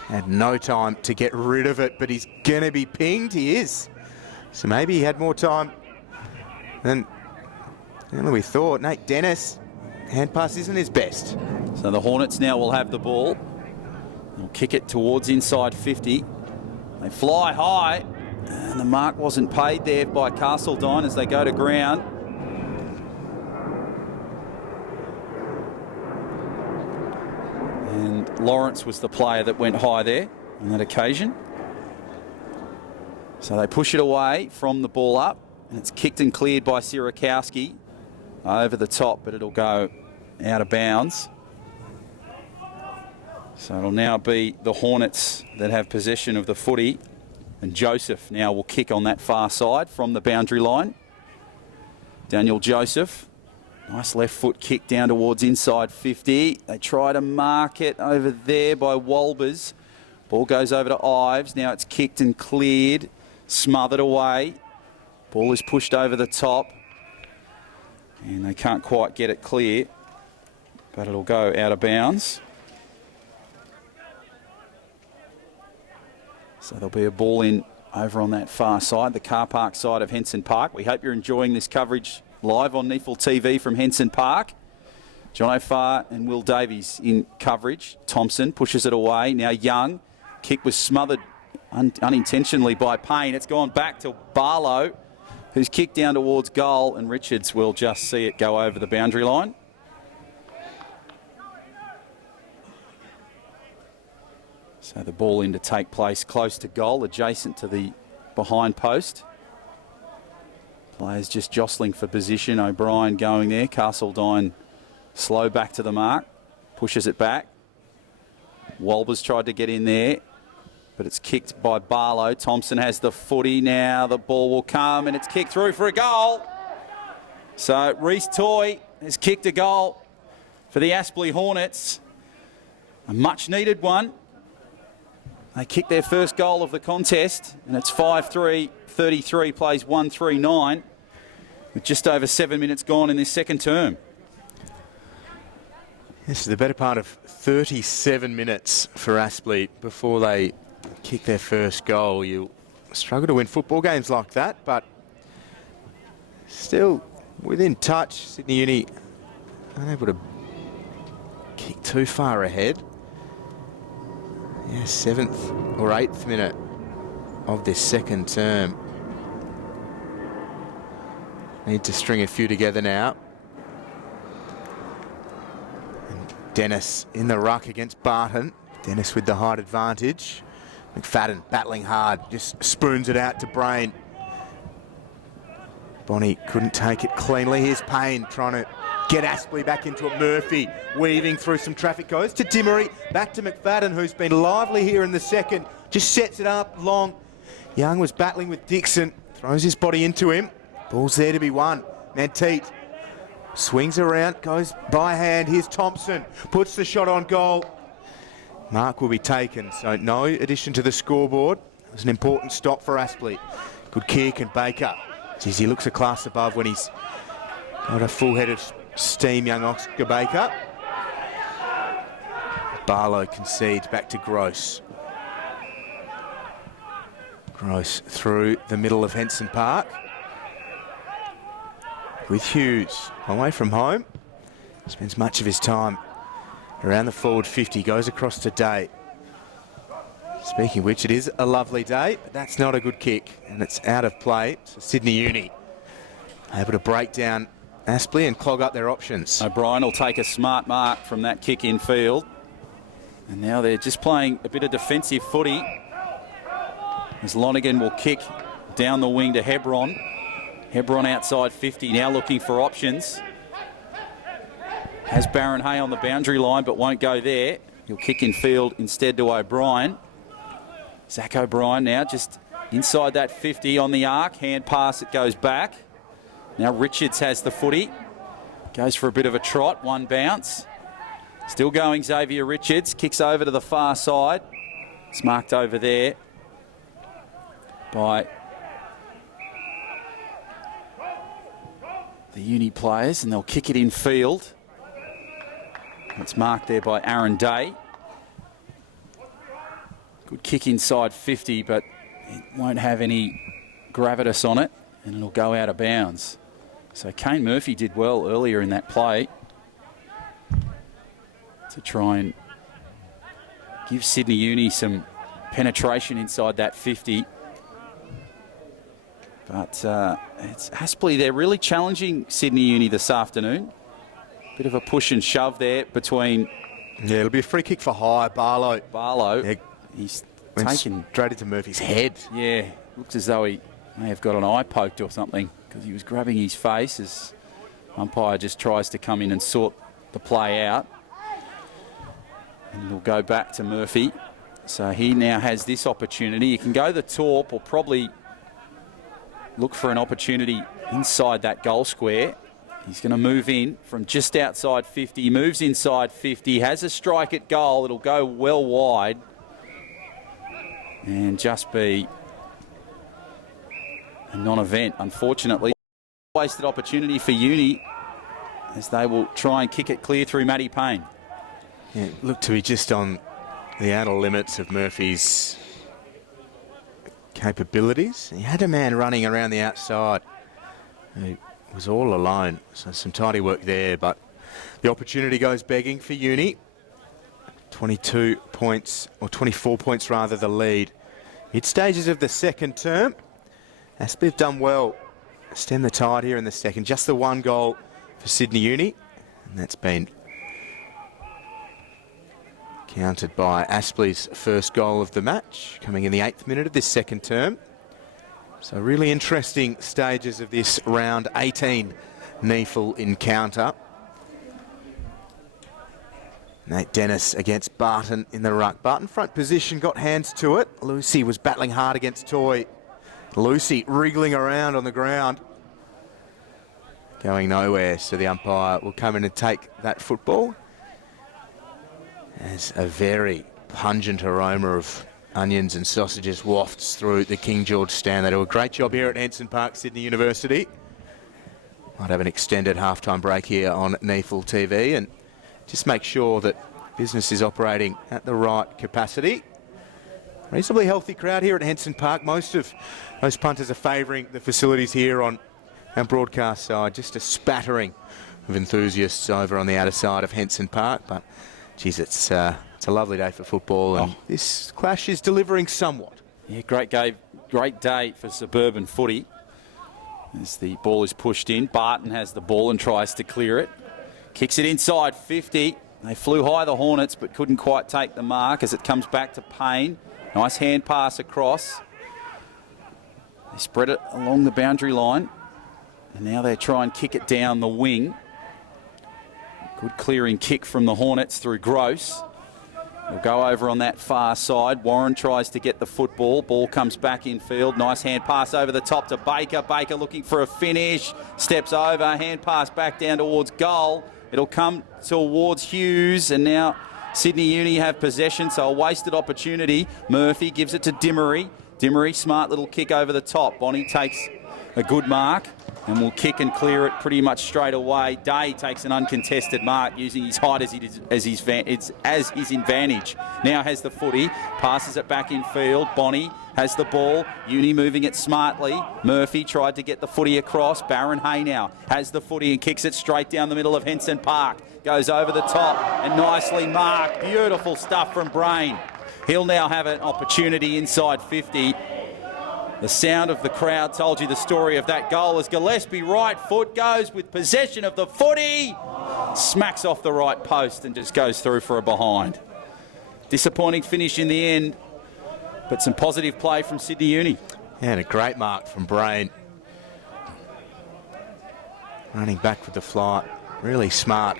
had no time to get rid of it, but he's going to be pinged. He is. So maybe he had more time than we thought. Nate Dennis, hand pass isn't his best. So the Hornets now will have the ball. They'll kick it towards inside 50. They fly high, and the mark wasn't paid there by Castledine as they go to ground. And Lawrence was the player that went high there on that occasion. So they push it away from the ball up, and it's kicked and cleared by Sirakowski over the top, but it'll go out of bounds. So it'll now be the Hornets that have possession of the footy, and Joseph now will kick on that far side from the boundary line. Daniel Joseph. Nice left foot kick down towards inside 50. They try to mark it over there by Walbers. Ball goes over to Ives. Now it's kicked and cleared. Smothered away. Ball is pushed over the top. And they can't quite get it clear. But it'll go out of bounds. So there'll be a ball in over on that far side, the car park side of Henson Park. We hope you're enjoying this coverage live on NEAFL TV from Henson Park. John O'Farr and Will Davies in coverage. Thompson pushes it away. Now Young. Kick was smothered unintentionally by Payne. It's gone back to Barlow, who's kicked down towards goal, and Richards will just see it go over the boundary line. So the ball in to take place close to goal, adjacent to the behind post. Players just jostling for position. O'Brien going there. Castledine slow back to the mark. Pushes it back. Walbers tried to get in there, but it's kicked by Barlow. Thompson has the footy now. The ball will come, and it's kicked through for a goal. So Reece Toy has kicked a goal for the Aspley Hornets. A much-needed one. They kicked their first goal of the contest, and it's 5-3. 33 plays 1-3-9 with just over 7 minutes gone in this second term. This is the better part of 37 minutes for Aspley before they kick their first goal. You struggle to win football games like that, but still within touch. Sydney Uni unable to kick too far ahead. Yeah, 7th or 8th minute of this second term. Need to string a few together now. And Dennis in the ruck against Barton. Dennis with the height advantage. McFadden battling hard, just spoons it out to Brain. Bonnie couldn't take it cleanly. Here's Payne trying to get Aspley back into it. Murphy weaving through some traffic. Goes to Dimmery, back to McFadden, who's been lively here in the second. Just sets it up long. Young was battling with Dixon. Throws his body into him. Ball's there to be won. Manteet swings around, goes by hand. Here's Thompson, puts the shot on goal. Mark will be taken, so no addition to the scoreboard. It was an important stop for Aspley. Good kick, and Baker. Geez, he looks a class above when he's got a full head of steam, young Oscar Baker. Barlow concedes back to Gross. Gross through the middle of Henson Park. With Hughes away from home. Spends much of his time around the forward 50, goes across to Day. Speaking of which, it is a lovely day, but that's not a good kick, and it's out of play. So Sydney Uni able to break down Aspley and clog up their options. O'Brien will take a smart mark from that kick in field. And now they're just playing a bit of defensive footy. As Lonergan will kick down the wing to Hebron. Hebron outside 50, now looking for options. Has Barron Hay on the boundary line, but won't go there. He'll kick in field instead to O'Brien. Zach O'Brien now just inside that 50 on the arc. Hand pass, it goes back. Now Richards has the footy. Goes for a bit of a trot, one bounce. Still going Xavier Richards. Kicks over to the far side. It's marked over there by the Uni players, and they'll kick it in field. It's marked there by Aaron Day. Good kick inside 50, but it won't have any gravitas on it, and it'll go out of bounds. So Kane Murphy did well earlier in that play to try and give Sydney Uni some penetration inside that 50. But it's Aspley, they're really challenging Sydney Uni this afternoon. Bit of a push and shove there between... Yeah, it'll be a free kick for High. Barlow. Yeah, he's went taken... straight into Murphy's head. Yeah, looks as though he may have got an eye poked or something, because he was grabbing his face as umpire just tries to come in and sort the play out. And we'll go back to Murphy. So he now has this opportunity. He can go the torp or probably look for an opportunity inside that goal square. He's going to move in from just outside 50. He moves inside 50, has a strike at goal. It'll go well wide and just be a non-event, unfortunately. Wasted opportunity for Uni as they will try and kick it clear through Matty Payne. Yeah, looked to be just on the outer limits of Murphy's capabilities. He had a man running around the outside who was all alone, so some tidy work there, but the opportunity goes begging for Uni. 22 points, or 24 points rather, the lead. Mid stages of the second term. Aspley have done well. Stem the tide here in the second. Just the one goal for Sydney Uni, and that's been counted by Aspley's first goal of the match, coming in the 8th minute of this second term. So really interesting stages of this round 18 NEAFL encounter. Nate Dennis against Barton in the ruck. Barton front position, got hands to it. Lucy was battling hard against Toy. Lucy wriggling around on the ground. Going nowhere, so the umpire will come in and take that football. As a very pungent aroma of onions and sausages wafts through the King George stand. They do a great job here at Henson Park, Sydney University. Might have an extended halftime break here on NEAFL TV and just make sure that business is operating at the right capacity. Reasonably healthy crowd here at Henson Park. Most punters are favouring the facilities here on our broadcast side. Just a spattering of enthusiasts over on the outer side of Henson Park, but geez, it's a lovely day for football, and this clash is delivering somewhat. Yeah, great day for suburban footy. As the ball is pushed in, Barton has the ball and tries to clear it. Kicks it inside 50. They flew high, the Hornets, but couldn't quite take the mark as it comes back to Payne. Nice hand pass across. They spread it along the boundary line, and now they try and kick it down the wing. Good clearing kick from the Hornets through Gross. We'll go over on that far side. Warren tries to get the football. Ball comes back in field. Nice hand pass over the top to Baker. Baker looking for a finish. Steps over. Hand pass back down towards goal. It'll come towards Hughes. And now Sydney Uni have possession, so a wasted opportunity. Murphy gives it to Dimmery. Dimmery, smart little kick over the top. Bonnie takes a good mark. and will kick and clear it pretty much straight away. Day takes an uncontested mark using his height as his advantage. Now has the footy, passes it back in field. Bonnie has the ball. Uni moving it smartly. Murphy tried to get the footy across. Baron Hay now has the footy and kicks it straight down the middle of Henson Park. Goes over the top and nicely marked. Beautiful stuff from Brain. He'll now have an opportunity inside 50. The sound of the crowd told you the story of that goal as Gillespie right foot goes with possession of the footy. Smacks off the right post and just goes through for a behind. Disappointing finish in the end, but some positive play from Sydney Uni. And a great mark from Brain. Running back with the flight, really smart.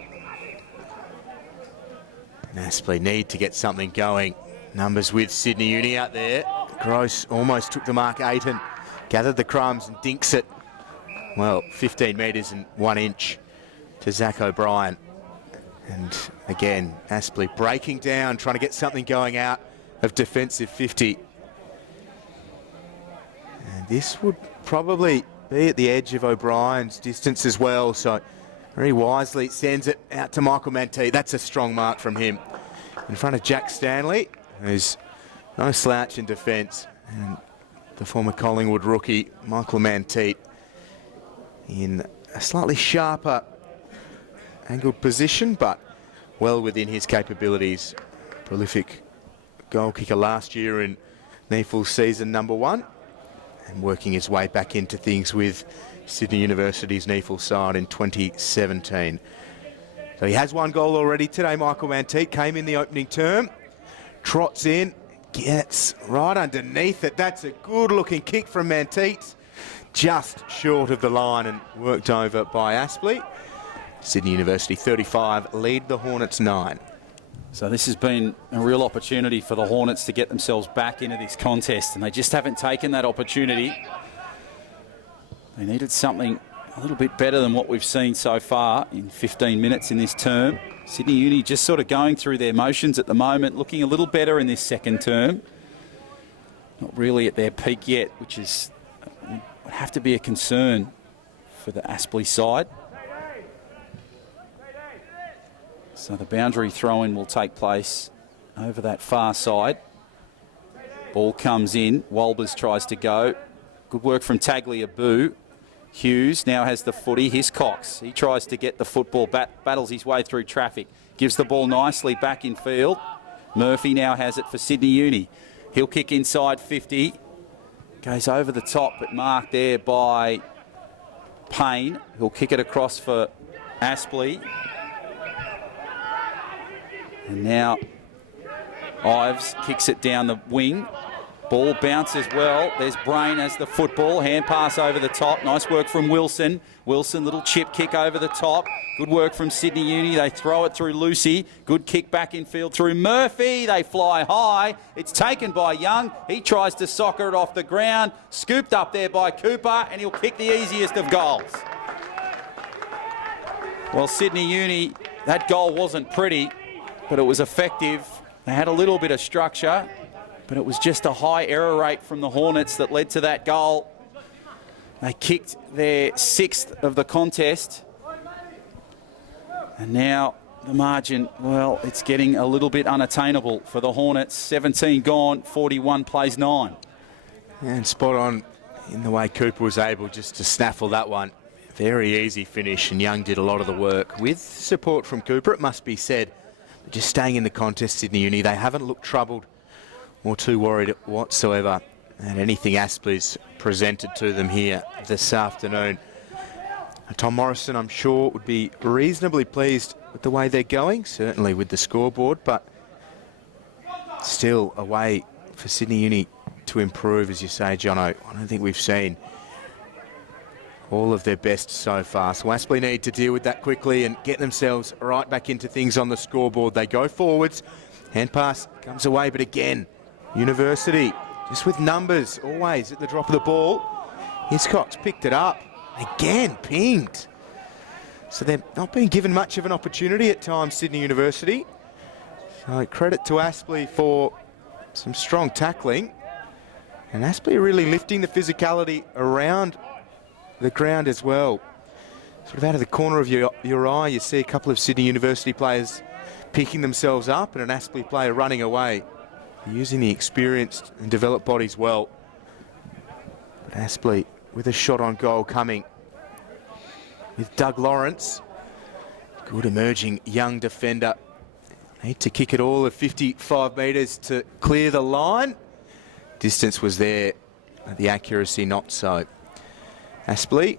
And Aspley need to get something going. Numbers with Sydney Uni out there. Gross almost took the mark. Ayton gathered the crumbs and dinks it. Well, 15 metres and 1 inch to Zach O'Brien. And again, Aspley breaking down, trying to get something going out of defensive 50. And this would probably be at the edge of O'Brien's distance as well. So very wisely sends it out to Michael Mantee. That's a strong mark from him. In front of Jack Stanley, who's no slouch in defence, and the former Collingwood rookie, Michael Mantee, in a slightly sharper angled position, but well within his capabilities. Prolific goal kicker last year in NEAFL season number 1, and working his way back into things with Sydney University's NEAFL side in 2017. So he has 1 goal already today, Michael Mantee. Came in the opening term, trots in, gets right underneath it. That's a good-looking kick from Mantee. Just short of the line and worked over by Aspley. Sydney University 35, lead the Hornets 9. So this has been a real opportunity for the Hornets to get themselves back into this contest, and they just haven't taken that opportunity. They needed something a little bit better than what we've seen so far in 15 minutes in this term. Sydney Uni just sort of going through their motions at the moment, looking a little better in this second term. Not really at their peak yet, which is would have to be a concern for the Aspley side. So the boundary throw-in will take place over that far side. Ball comes in. Walbers tries to go. Good work from Tagliabue. Hughes now has the footy. Hiscox, he tries to get the football, battles his way through traffic. Gives the ball nicely back in field. Murphy now has it for Sydney Uni. He'll kick inside 50. Goes over the top, but marked there by Payne. He'll kick it across for Aspley. And now Ives kicks it down the wing. Ball bounces well. There's Brain as the football. Hand pass over the top. Nice work from Wilson. Wilson, little chip kick over the top. Good work from Sydney Uni. They throw it through Lucy. Good kick back in field through Murphy. They fly high. It's taken by Young. He tries to soccer it off the ground. Scooped up there by Cooper, and he'll kick the easiest of goals. Well, Sydney Uni, that goal wasn't pretty, but it was effective. They had a little bit of structure, but it was just a high error rate from the Hornets that led to that goal. They kicked their 6th of the contest. And now the margin, well, it's getting a little bit unattainable for the Hornets. 17 gone, 41 plays 9. And spot on in the way Cooper was able just to snaffle that one. Very easy finish, and Young did a lot of the work with support from Cooper, it must be said. But just staying in the contest, Sydney Uni, they haven't looked troubled or too worried whatsoever at anything Aspley's presented to them here this afternoon. Tom Morrison, I'm sure, would be reasonably pleased with the way they're going, certainly with the scoreboard, but still a way for Sydney Uni to improve, as you say, Jono. I don't think we've seen all of their best so far. So Aspley need to deal with that quickly and get themselves right back into things on the scoreboard. They go forwards. Hand pass comes away, but again, University, just with numbers, always at the drop of the ball. Hiscox picked it up. Again, pinged. So they're not being given much of an opportunity at times, Sydney University. So credit to Aspley for some strong tackling. And Aspley really lifting the physicality around the ground as well. Sort of out of the corner of your eye, you see a couple of Sydney University players picking themselves up and an Aspley player running away, using the experienced and developed bodies well. But Aspley with a shot on goal coming with Doug Lawrence. Good emerging young defender. Need to kick it all at 55 metres to clear the line. Distance was there, the accuracy not so. Aspley,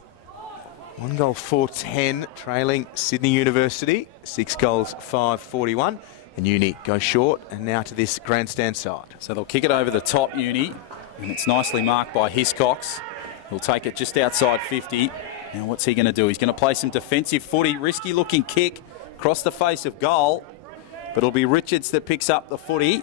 1 goal 4-10, trailing Sydney University. 6 goals 5-41. And Uni go short, and now to this grandstand side. So they'll kick it over the top, Uni, and it's nicely marked by Hiscox. He'll take it just outside 50. Now what's he going to do? He's going to play some defensive footy, risky looking kick across the face of goal. But it'll be Richards that picks up the footy.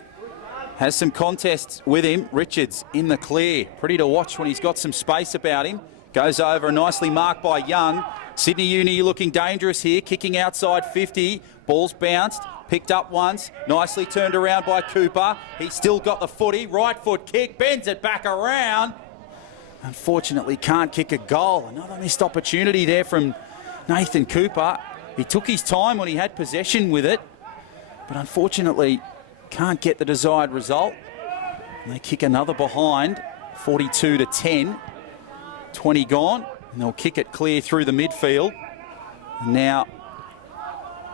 Has some contests with him. Richards in the clear. Pretty to watch when he's got some space about him. Goes over, nicely marked by Young. Sydney Uni looking dangerous here, kicking outside 50. Ball's bounced, picked up once, nicely turned around by Cooper. He's still got the footy, right foot kick, bends it back around. Unfortunately, can't kick a goal. Another missed opportunity there from Nathan Cooper. He took his time when he had possession with it, but unfortunately can't get the desired result. And they kick another behind, 42-10. 20 gone, and they'll kick it clear through the midfield. And now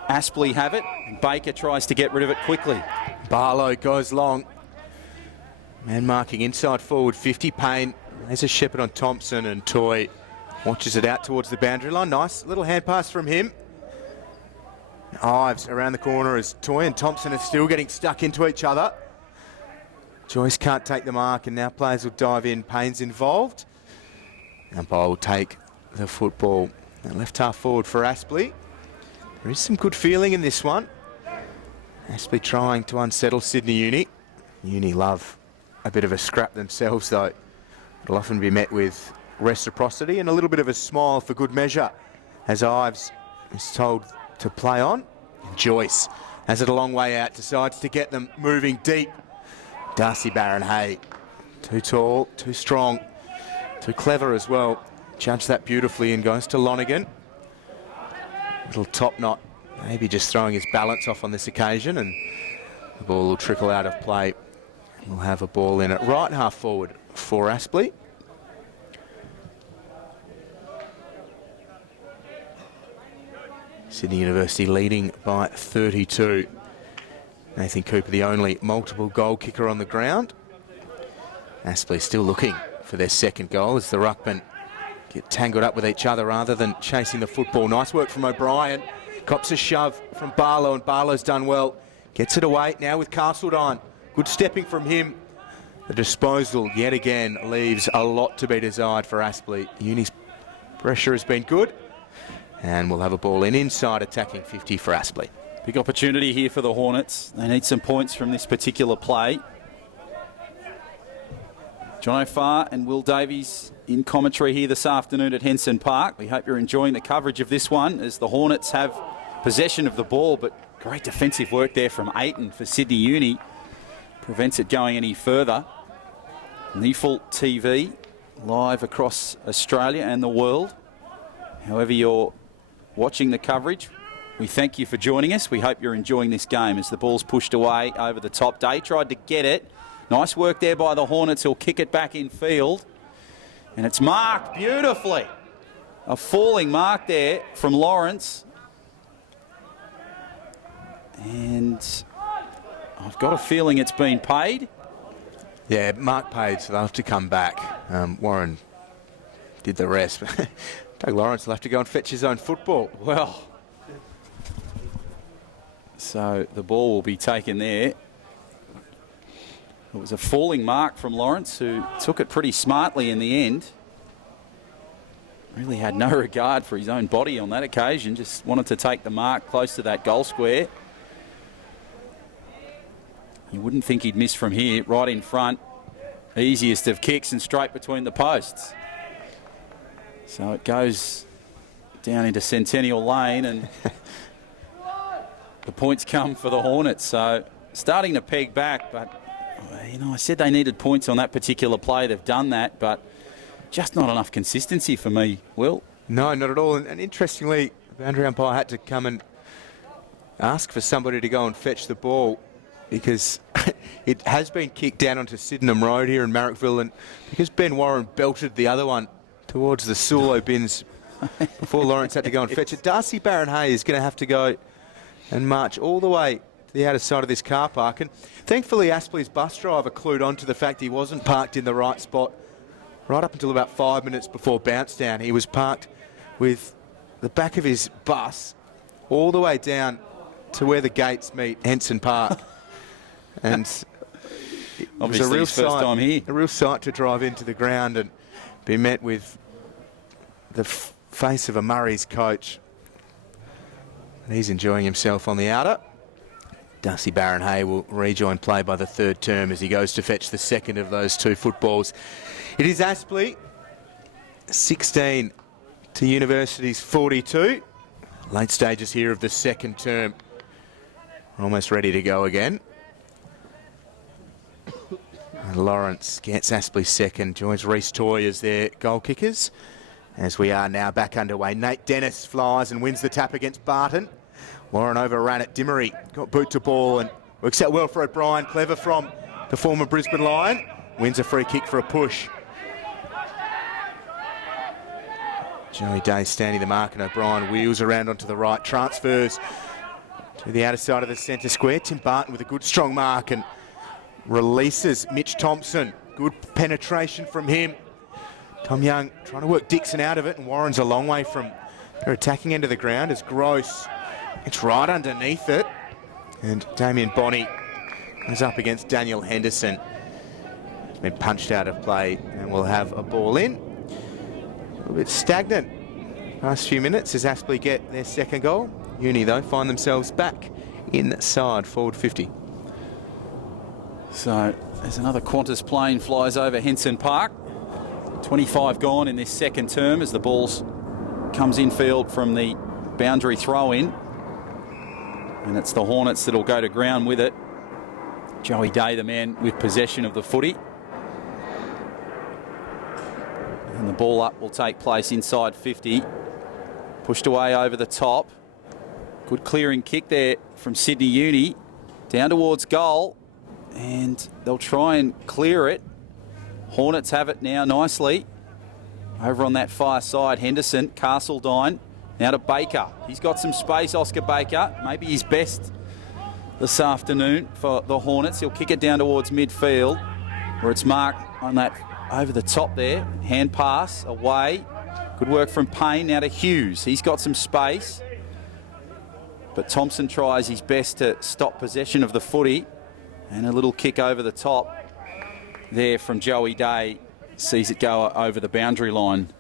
Aspley have it, and Baker tries to get rid of it quickly. Barlow goes long. Man marking inside forward 50. Payne. There's a Shepherd on Thompson, and Toy watches it out towards the boundary line. Nice little hand pass from him. Ives around the corner as Toy and Thompson are still getting stuck into each other. Joyce can't take the mark, and now players will dive in. Payne's involved. Umpire will take the football. And left half forward for Aspley. There is some good feeling in this one. Aspley trying to unsettle Sydney Uni. Uni love a bit of a scrap themselves, though. It'll often be met with reciprocity and a little bit of a smile for good measure, as Ives is told to play on. Joyce has it a long way out, decides to get them moving deep. Darcy Barron-Hay, too tall, too strong, too clever as well. Judged that beautifully and goes to Lonergan. Little top knot, maybe just throwing his balance off on this occasion, and the ball will trickle out of play. We'll have a ball in at right half forward for Aspley. Sydney University leading by 32. Nathan Cooper, the only multiple goal kicker on the ground. Aspley still looking for their second goal as the ruckmen get tangled up with each other rather than chasing the football. Nice work from O'Brien. Cops a shove from Barlow, and Barlow's done well. Gets it away now with Castledine. Good stepping from him. The disposal yet again leaves a lot to be desired for Aspley. Uni's pressure has been good, and we'll have a ball in inside attacking 50 for Aspley. Big opportunity here for the Hornets. They need some points from this particular play. John O'Farr and Will Davies in commentary here this afternoon at Henson Park. We hope you're enjoying the coverage of this one as the Hornets have possession of the ball, but great defensive work there from Aiton for Sydney Uni. Prevents it going any further. NEAFL TV, live across Australia and the world. However you're watching the coverage, we thank you for joining us. We hope you're enjoying this game as the ball's pushed away over the top. Day tried to get it. Nice work there by the Hornets, who'll kick it back in field. And it's marked beautifully. A falling mark there from Lawrence. And I've got a feeling it's been paid. Yeah, mark paid, so they'll have to come back. Warren did the rest. Doug Lawrence will have to go and fetch his own football. Well, so the ball will be taken there. It was a falling mark from Lawrence, who took it pretty smartly in the end. Really had no regard for his own body on that occasion, just wanted to take the mark close to that goal square. You wouldn't think he'd miss from here, right in front. Easiest of kicks and straight between the posts. So it goes down into Centennial Lane, and the points come for the Hornets. So starting to peg back, but you know, I said they needed points on that particular play. They've done that, but just not enough consistency for me, Will. No, not at all. And interestingly, the boundary umpire had to come and ask for somebody to go and fetch the ball because it has been kicked down onto Sydenham Road here in Marrickville, and because Ben Warren belted the other one towards the Sulo bins before Lawrence had to go and fetch it, Darcy Barron-Hay is going to have to go and march all the way to the outer side of this car park. And thankfully, Aspley's bus driver clued on to the fact he wasn't parked in the right spot right up until about 5 minutes before bounce down. He was parked with the back of his bus all the way down to where the gates meet Henson Park. And it was a real first time here. A real sight to drive into the ground and be met with the face of a Murray's coach. And he's enjoying himself on the outer. Darcy Barron-Hay will rejoin play by the third term as he goes to fetch the second of those two footballs. It is Aspley, 16 to University's 42. Late stages here of the second term. Almost ready to go again. And Lawrence gets Aspley second, joins Reece Toy as their goal kickers. As we are now back underway, Nate Dennis flies and wins the tap against Barton. Warren overran it. Dimmery got boot to ball and works out well for O'Brien. Clever from the former Brisbane Lion. Wins a free kick for a push. Joey Day standing the mark, and O'Brien wheels around onto the right. Transfers to the outer side of the centre square. Tim Barton with a good strong mark and releases Mitch Thompson. Good penetration from him. Tom Young trying to work Dixon out of it, and Warren's a long way from their attacking end of the ground as Gross gets right underneath it. And Damien Bonney is up against Daniel Henderson. It's been punched out of play and will have a ball in. A little bit stagnant last few minutes as Aspley get their second goal. Uni, though, find themselves back inside forward 50. So there's another Qantas plane flies over Henson Park. 25 gone in this second term as the ball comes infield from the boundary throw-in. And it's the Hornets that'll go to ground with it. Joey Day, the man with possession of the footy. And the ball up will take place inside 50. Pushed away over the top. Good clearing kick there from Sydney Uni. Down towards goal. And they'll try and clear it. Hornets have it now nicely. Over on that far side, Henderson, Castledine. Now to Baker. He's got some space, Oscar Baker. Maybe his best this afternoon for the Hornets. He'll kick it down towards midfield where it's marked on that over the top there. Hand pass away. Good work from Payne. Now to Hughes. He's got some space. But Thompson tries his best to stop possession of the footy. And a little kick over the top there from Joey Day. Sees it go over the boundary line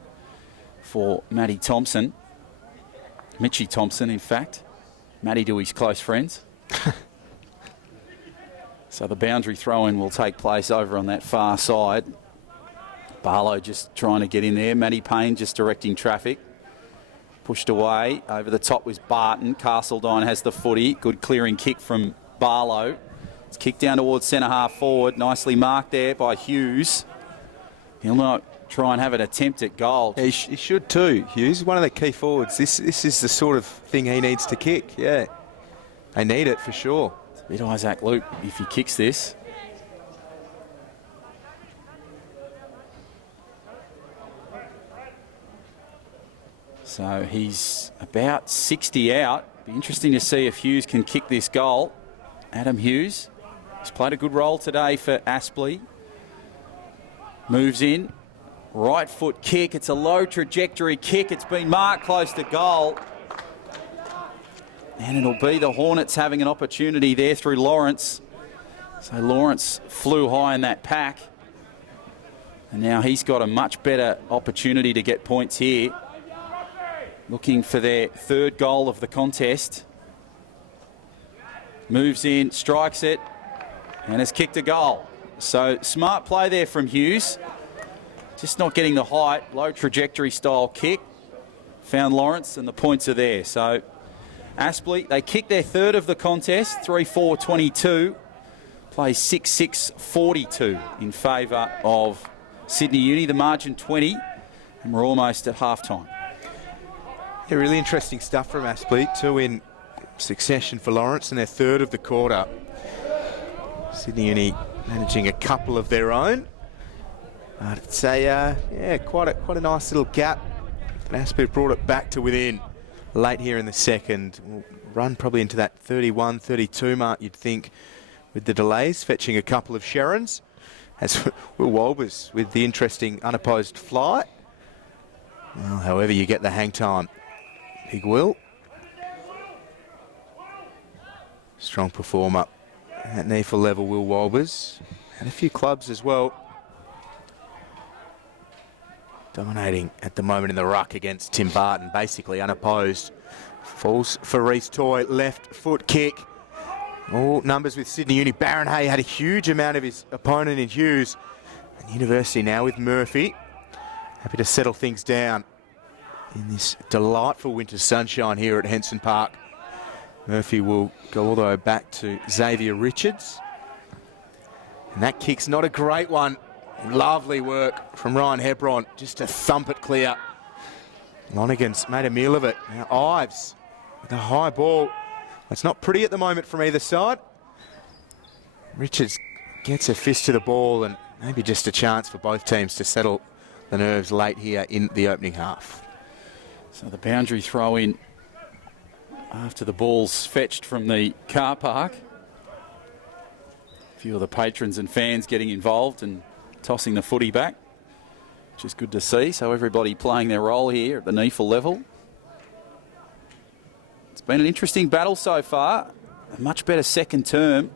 for Matty Thompson. Mitchie Thompson, in fact. Matty to his close friends. So the boundary throw-in will take place over on that far side. Barlow just trying to get in there. Matty Payne just directing traffic. Pushed away. Over the top was Barton. Castledine has the footy. Good clearing kick from Barlow. It's kicked down towards centre half forward. Nicely marked there by Hughes. He'll not try and have an attempt at goal. Yeah, he should too, Hughes. One of the key forwards. This is the sort of thing he needs to kick. Yeah, they need it for sure. It's a bit Isaac Luke if he kicks this. So he's about 60 out. Be interesting to see if Hughes can kick this goal. Adam Hughes. He's played a good role today for Aspley. Moves in. Right foot kick. It's a low trajectory kick. It's been marked close to goal. And it'll be the Hornets having an opportunity there through Lawrence. So Lawrence flew high in that pack. And now he's got a much better opportunity to get points here. Looking for their third goal of the contest. Moves in, strikes it, and has kicked a goal. So smart play there from Hughes. Just not getting the height, low trajectory style kick. Found Lawrence and the points are there. So Aspley, they kick their third of the contest, 3-4-22. Play 6-6-42 in favour of Sydney Uni, the margin 20, and we're almost at half-time. Yeah, really interesting stuff from Aspley. 2 in succession for Lawrence, and their 3rd of the quarter. Sydney Uni managing a couple of their own. But it's quite a nice little gap. And Aspley brought it back to within late here in the second. We'll run probably into that 31, 32 mark, you'd think, with the delays, fetching a couple of Sherrons. As Will Walbers with the interesting unopposed fly. Well, however you get the hang time, Big Will. Strong performer at NEAFL level, Will Walbers. And a few clubs as well. Dominating at the moment in the ruck against Tim Barton, basically unopposed. Falls for Reece Toy, left foot kick. All numbers with Sydney Uni. Baron Hay had a huge amount of his opponent in Hughes. And University now with Murphy. Happy to settle things down in this delightful winter sunshine here at Henson Park. Murphy will go all the way back to Xavier Richards. And that kick's not a great one. Lovely work from Ryan Hebron, just to thump it clear. Lonergan's made a meal of it. Now Ives with a high ball. It's not pretty at the moment from either side. Richards gets a fist to the ball, and maybe just a chance for both teams to settle the nerves late here in the opening half. So the boundary throw in after the ball's fetched from the car park. A few of the patrons and fans getting involved and tossing the footy back, which is good to see. So everybody playing their role here at the NEAFL level. It's been an interesting battle so far. A much better second term.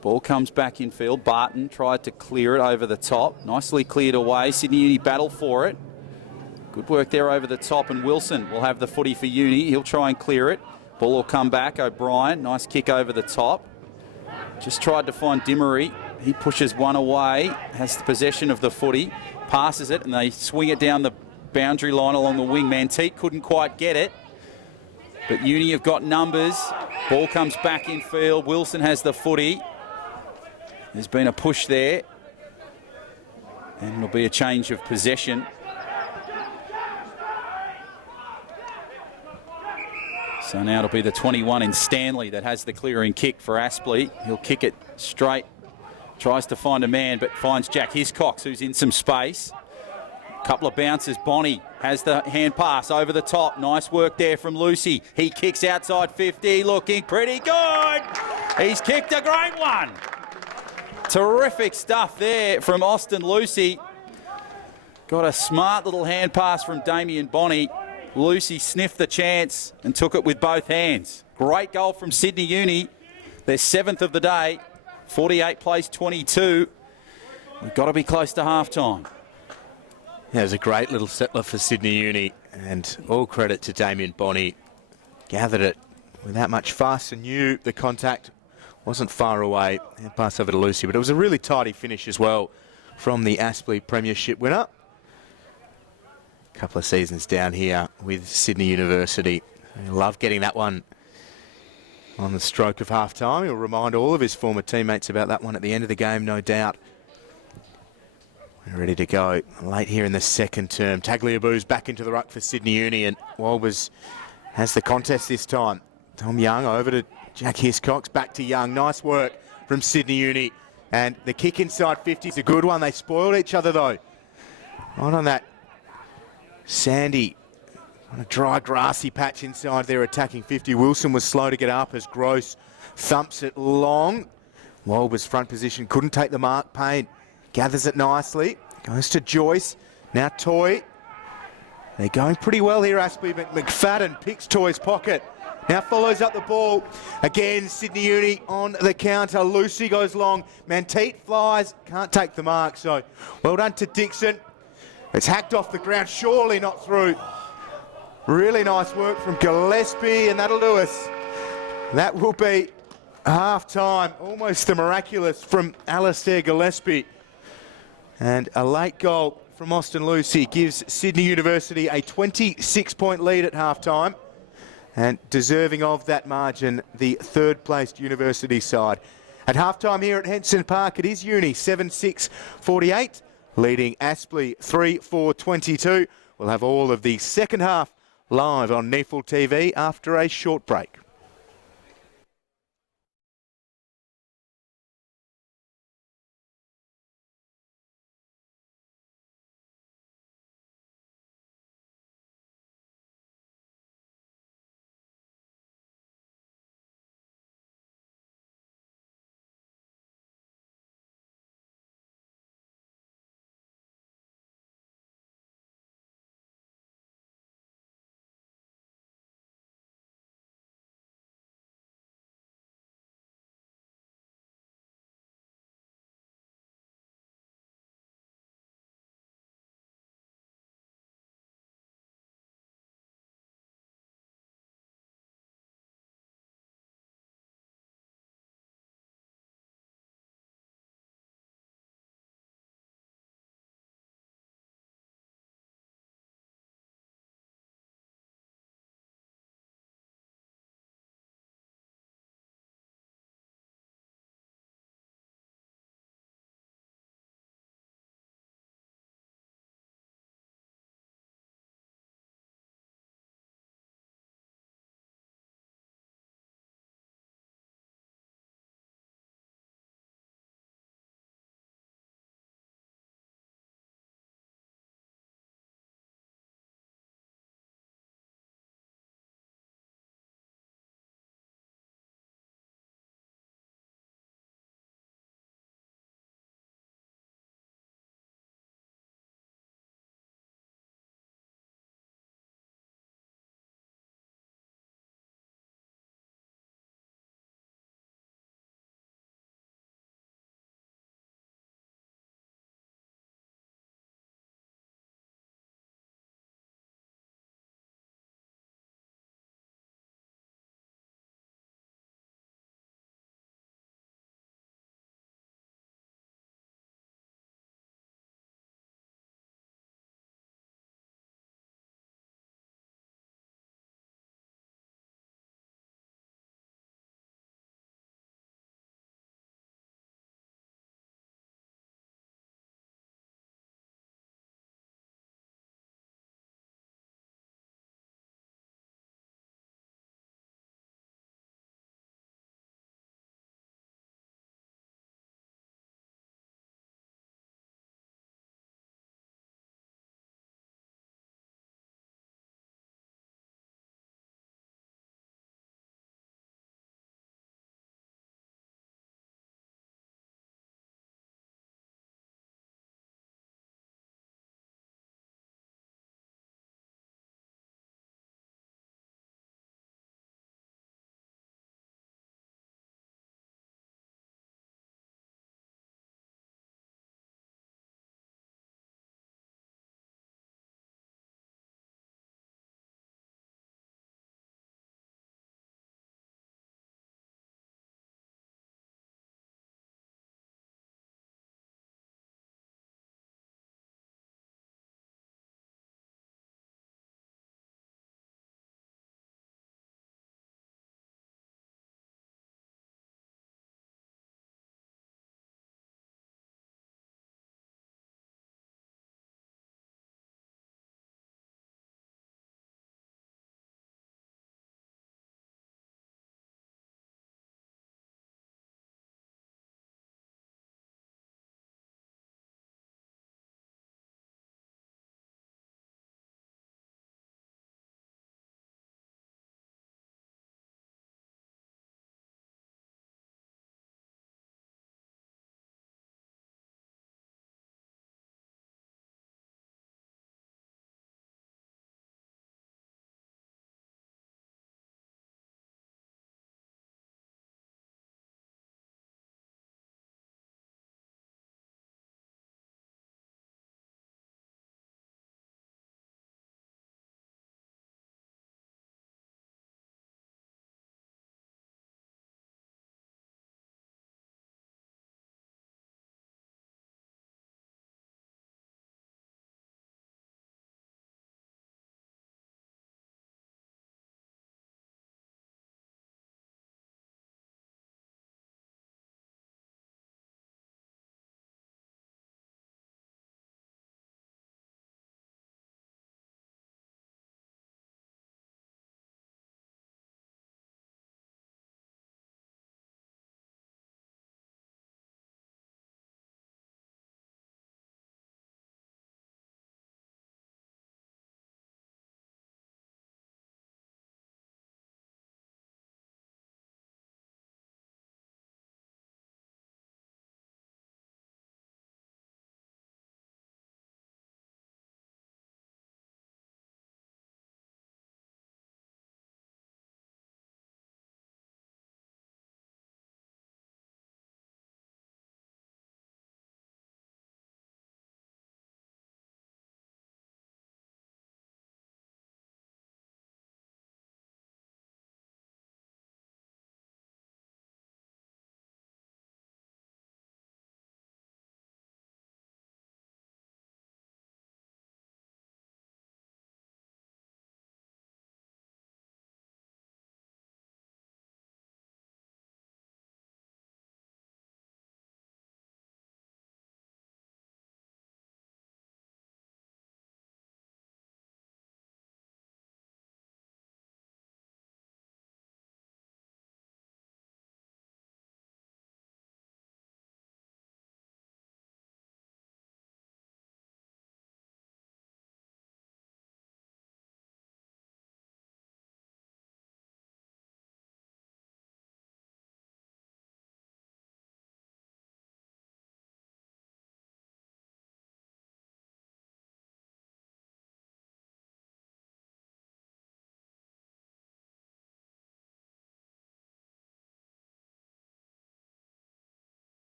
Ball comes back in field. Barton tried to clear it over the top. Nicely cleared away. Sydney Uni battle for it. Good work there over the top, and Wilson will have the footy for Uni. He'll try and clear it. Ball will come back. O'Brien, nice kick over the top. Just tried to find Dimmery. He pushes one away, has the possession of the footy, passes it, and they swing it down the boundary line along the wing. Manteet couldn't quite get it, but Uni have got numbers. Ball comes back in field. Wilson has the footy. There's been a push there, and it'll be a change of possession. So now it'll be the 21 in Stanley that has the clearing kick for Aspley. He'll kick it straight. Tries to find a man, but finds Jack Hiscox, who's in some space. Couple of bounces. Bonnie has the hand pass over the top. Nice work there from Lucy. He kicks outside 50, looking pretty good. He's kicked a great one. Terrific stuff there from Austin Lucy. Got a smart little hand pass from Damien Bonnie. Lucy sniffed the chance and took it with both hands. Great goal from Sydney Uni. Their 7th of the day. 48 plays 22. We've got to be close to half-time. Yeah, it was a great little settler for Sydney Uni, and all credit to Damien Bonnie. Gathered it without much fuss and knew the contact wasn't far away. And pass over to Lucy, but it was a really tidy finish as well from the Aspley Premiership winner. A couple of seasons down here with Sydney University. I love getting that one on the stroke of half-time. He'll remind all of his former teammates about that one at the end of the game, no doubt. We're ready to go late here in the second term. Tagliabue's back into the ruck for Sydney Uni, and Walbers has the contest this time. Tom Young over to Jack Hiscox, back to Young. Nice work from Sydney Uni. And the kick inside 50 is a good one. They spoiled each other, though. Right on that sandy, on a dry, grassy patch inside their attacking 50. Wilson was slow to get up as Gross thumps it long. Walbers front position, couldn't take the mark. Payne gathers it nicely. Goes to Joyce. Now Toy. They're going pretty well here, Aspley. McFadden picks Toy's pocket. Now follows up the ball. Again, Sydney Uni on the counter. Lucy goes long. Manteet flies. Can't take the mark, so well done to Dixon. It's hacked off the ground. Surely not through. Really nice work from Gillespie, and that'll do us. That will be half-time. Almost the miraculous from Alistair Gillespie. And a late goal from Austin Lucy gives Sydney University a 26-point lead at half-time. And deserving of that margin, the third-placed University side. At halftime here at Henson Park, it is Uni 7-6-48, leading Aspley 3-4-22. We'll have all of the second half live on NEAFL TV after a short break.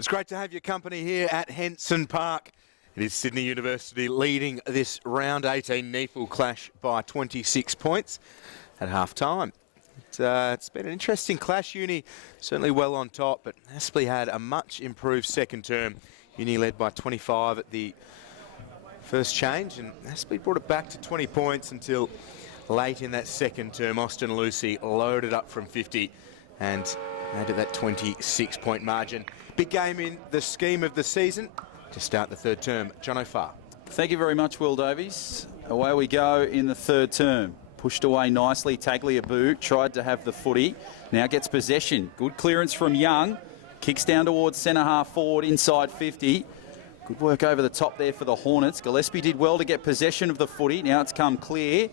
It's great to have your company here at Henson Park. It is Sydney University leading this round 18 NEAFL clash by 26 points at half time. It's been an interesting clash. Uni certainly well on top, but Aspley had a much improved second term. Uni led by 25 at the first change, and Aspley brought it back to 20 points until late in that second term. Austin Lucy loaded up from 50 and made it that 26-point margin. Big game in the scheme of the season to start the third term. John O'Farr. Thank you very much, Will Davies. Away we go in the third term. Pushed away nicely, Tagliabue tried to have the footy, now gets possession. Good clearance from Young, kicks down towards centre half forward inside 50. Good work over the top there for the Hornets. Gillespie did well to get possession of the footy, now it's come clear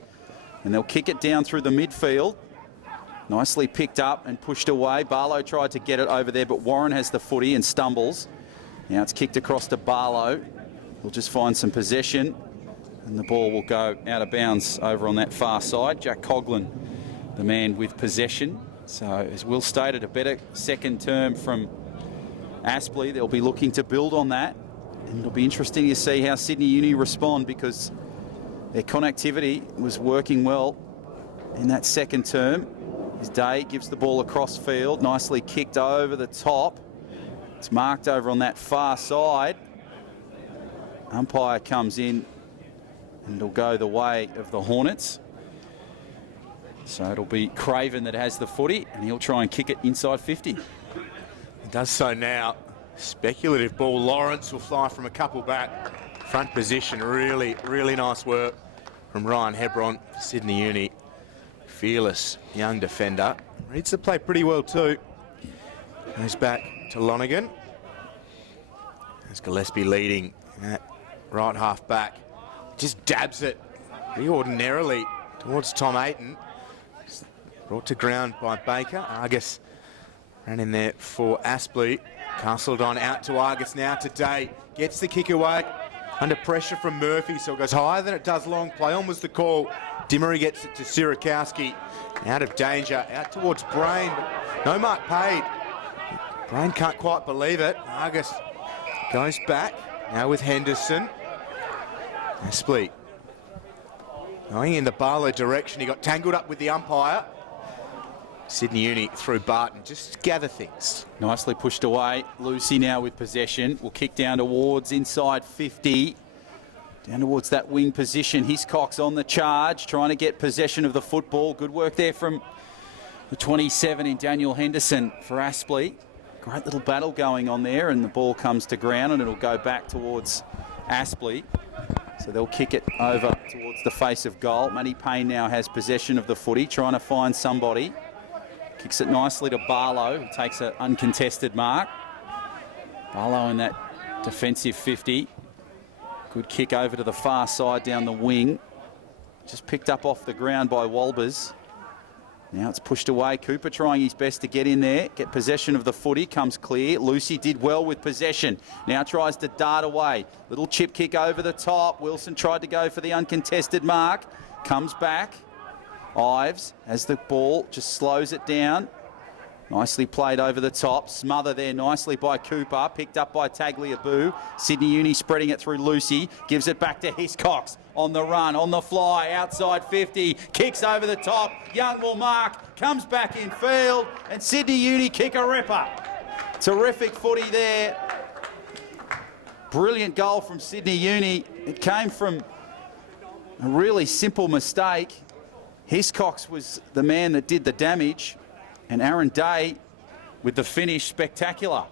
and they'll kick it down through the midfield. Nicely picked up and pushed away. Barlow tried to get it over there, but Warren has the footy and stumbles. Now it's kicked across to Barlow. We'll just find some possession and the ball will go out of bounds over on that far side. Jack Coughlin, the man with possession. So, as Will stated, a better second term from Aspley. They'll be looking to build on that. And it'll be interesting to see how Sydney Uni respond, because their connectivity was working well in that second term. As Day gives the ball across field, nicely kicked over the top. It's marked over on that far side. Umpire comes in and it'll go the way of the Hornets. So it'll be Craven that has the footy and he'll try and kick it inside 50. He does so now. Speculative ball. Lawrence will fly from a couple back. Front position, really, really nice work from Ryan Hebron, Sydney Uni. Fearless young defender. Reads the play pretty well too. Goes back to Lonergan. There's Gillespie leading at right half back. Just dabs it pretty ordinarily towards Tom Ayton. Brought to ground by Baker. Argus ran in there for Aspley. Castled on out to Argus now to Day. Gets the kick away under pressure from Murphy, so it goes higher than it does long. Play on was the call. Dimmery gets it to Sirakowski. Out of danger, out towards Brain. No mark paid. Brain can't quite believe it. Argus goes back now with Henderson. Aspley going in the Barlow direction. He got tangled up with the umpire. Sydney Uni through Barton. Just gather things. Nicely pushed away. Lucy now with possession. Will kick down towards inside 50. Down towards that wing position. Hiscox on the charge, trying to get possession of the football. Good work there from the 27 in Daniel Henderson for Aspley. Great little battle going on there, and the ball comes to ground and it'll go back towards Aspley. So they'll kick it over towards the face of goal. Matty Payne now has possession of the footy, trying to find somebody. Kicks it nicely to Barlow, who takes an uncontested mark. Barlow in that defensive 50. Good kick over to the far side down the wing. Just picked up off the ground by Walbers. Now it's pushed away. Cooper trying his best to get in there, get possession of the footy, comes clear. Lucy did well with possession. Now tries to dart away. Little chip kick over the top. Wilson tried to go for the uncontested mark. Comes back. Ives has the ball, just slows it down. Nicely played over the top. Smother there nicely by Cooper. Picked up by Tagliabue. Sydney Uni spreading it through Lucy. Gives it back to Hiscox. On the run, on the fly, outside 50. Kicks over the top. Young will mark. Comes back in field. And Sydney Uni kick a ripper. Terrific footy there. Brilliant goal from Sydney Uni. It came from a really simple mistake. Hiscox was the man that did the damage. And Aaron Day with the finish, spectacular.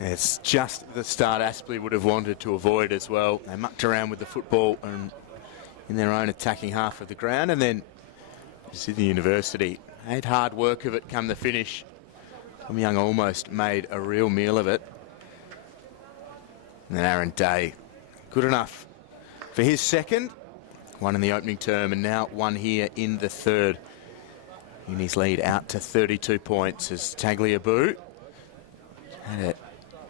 It's just the start Aspley would have wanted to avoid as well. They mucked around with the football and in their own attacking half of the ground, and then Sydney University made hard work of it come the finish. Tom Young almost made a real meal of it. And then Aaron Day, good enough for his second. One in the opening term and now one here in the third. Uni's lead out to 32 points as Tagliabue had it.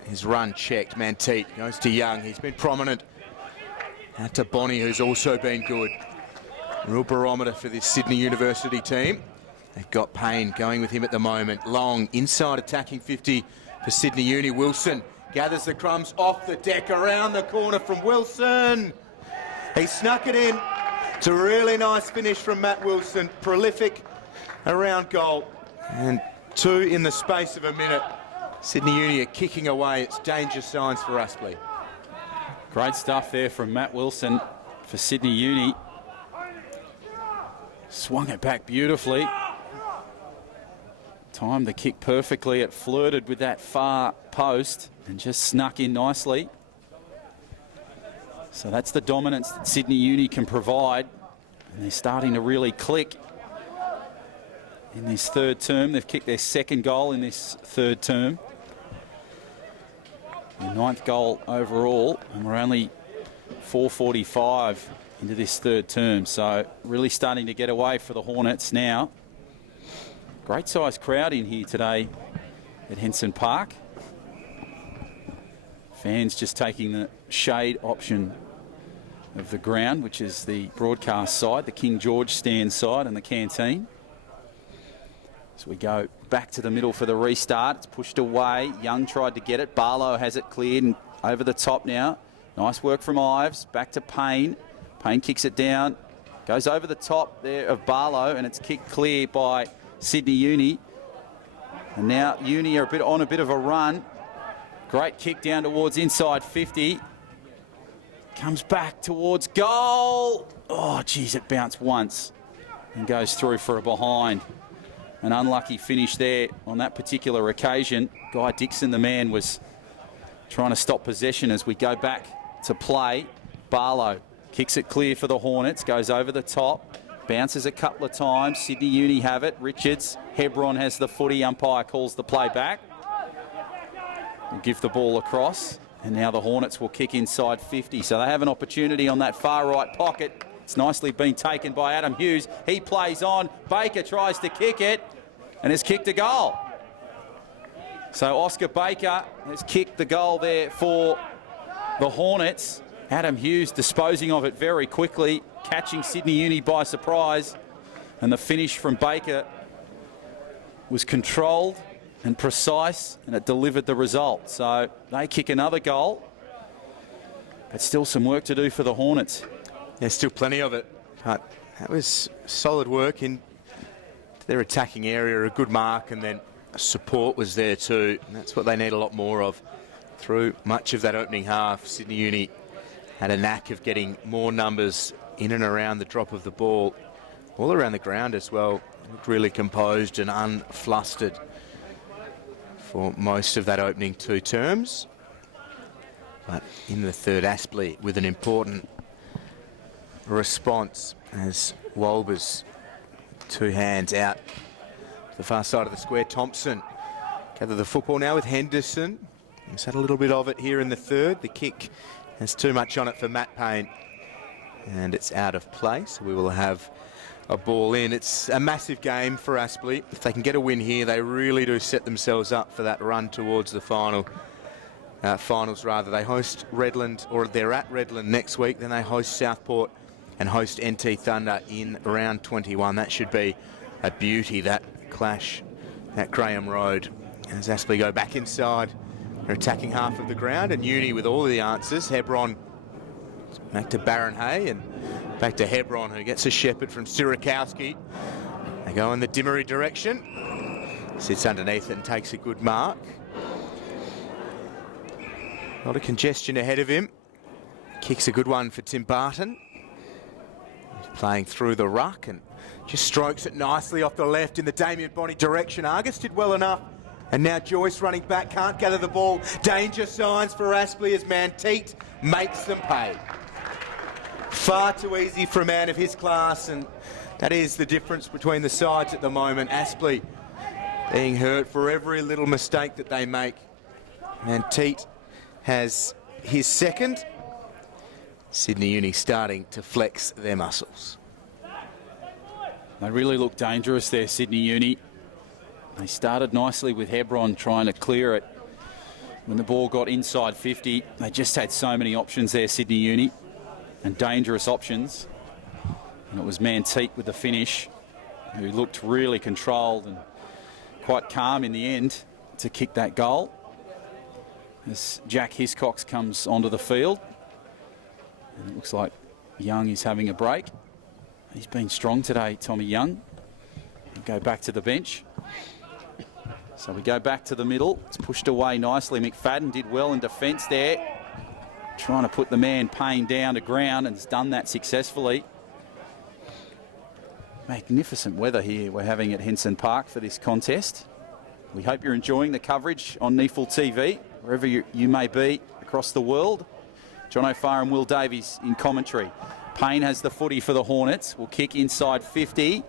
His run checked. Manteet goes to Young. He's been prominent. Out to Bonnie, who's also been good. Real barometer for this Sydney University team. They've got Payne going with him at the moment. Long inside attacking 50 for Sydney Uni. Wilson gathers the crumbs off the deck, around the corner from Wilson. He snuck it in. It's a really nice finish from Matt Wilson. Prolific around goal. And 2 in the space of a minute. Sydney Uni are kicking away. It's danger signs for Aspley. Great stuff there from Matt Wilson for Sydney Uni. Swung it back beautifully. Timed the kick perfectly. It flirted with that far post and just snuck in nicely. So that's the dominance that Sydney Uni can provide. And they're starting to really click in this third term. They've kicked their second goal in this third term. The 9th goal overall, and we're only 4:45 into this third term. So really starting to get away for the Hornets now. Great sized crowd in here today at Henson Park. Fans just taking the shade option of the ground, which is the broadcast side, the King George stand side and the canteen. As we go back to the middle for the restart, it's pushed away. Young tried to get it. Barlow has it cleared and over the top now. Nice work from Ives. Back to Payne. Payne kicks it down. Goes over the top there of Barlow, and it's kicked clear by Sydney Uni. And now Uni are on a bit of a run. Great kick down towards inside 50. Comes back towards goal. Oh, geez, it bounced once and goes through for a behind. An unlucky finish there on that particular occasion. Guy Dixon, the man, was trying to stop possession as we go back to play. Barlow kicks it clear for the Hornets, goes over the top, bounces a couple of times. Sydney Uni have it. Richards, Hebron has the footy. Umpire calls the play back. We'll give the ball across. And now the Hornets will kick inside 50. So they have an opportunity on that far right pocket. It's nicely been taken by Adam Hughes. He plays on. Baker tries to kick it and has kicked a goal. So Oscar Baker has kicked the goal there for the Hornets. Adam Hughes disposing of it very quickly, catching Sydney Uni by surprise. And the finish from Baker was controlled and precise, and it delivered the result. So they kick another goal, but still some work to do for the Hornets. There's still plenty of it, but that was solid work in their attacking area, a good mark, and then support was there too, and that's what they need a lot more of. Through much of that opening half, Sydney Uni had a knack of getting more numbers in and around the drop of the ball, all around the ground as well. Looked really composed and unflustered for most of that opening 2 terms. But in the third, Aspley with an important response as Wolbers 2 hands out the far side of the square. Thompson gather the football now with Henderson. He's had a little bit of it here in the third. The kick has too much on it for Matt Payne, and it's out of play, so we will have a ball in. It's a massive game for Aspley. If they can get a win here, they really do set themselves up for that run towards the finals rather. They host Redland, or they're at Redland next week. Then they host Southport and host NT Thunder in round 21. That should be a beauty, that clash at Graham Road. As Aspley go back inside, they're attacking half of the ground, and Uni with all of the answers. Hebron back to Baron Hay, and back to Hebron, who gets a shepherd from Sirakowski. They go in the Dimmery direction. Sits underneath it and takes a good mark. A lot of congestion ahead of him. Kicks a good one for Tim Barton. He's playing through the ruck and just strokes it nicely off the left in the Damien Bonney direction. Argus did well enough. And now Joyce running back, can't gather the ball. Danger signs for Aspley as Manteet makes them pay. Far too easy for a man of his class, and that is the difference between the sides at the moment. Aspley being hurt for every little mistake that they make. Manteet has his second. Sydney Uni starting to flex their muscles. They really look dangerous there, Sydney Uni. They started nicely with Hebron trying to clear it. When the ball got inside 50, they just had so many options there, Sydney Uni, and dangerous options. And it was Manteet with the finish. who looked really controlled and quite calm in the end to kick that goal. As Jack Hiscox comes onto the field. And it looks like Young is having a break. He's been strong today, Tommy Young. He'll go back to the bench. So we go back to the middle. It's pushed away nicely. McFadden did well in defence there. Trying to put the man Payne down to ground, and has done that successfully. Magnificent weather here we're having at Henson Park for this contest. We hope you're enjoying the coverage on NEAFL TV, wherever you may be across the world. John O'Farr and Will Davies in commentary. Payne has the footy for the Hornets. Will kick inside 50.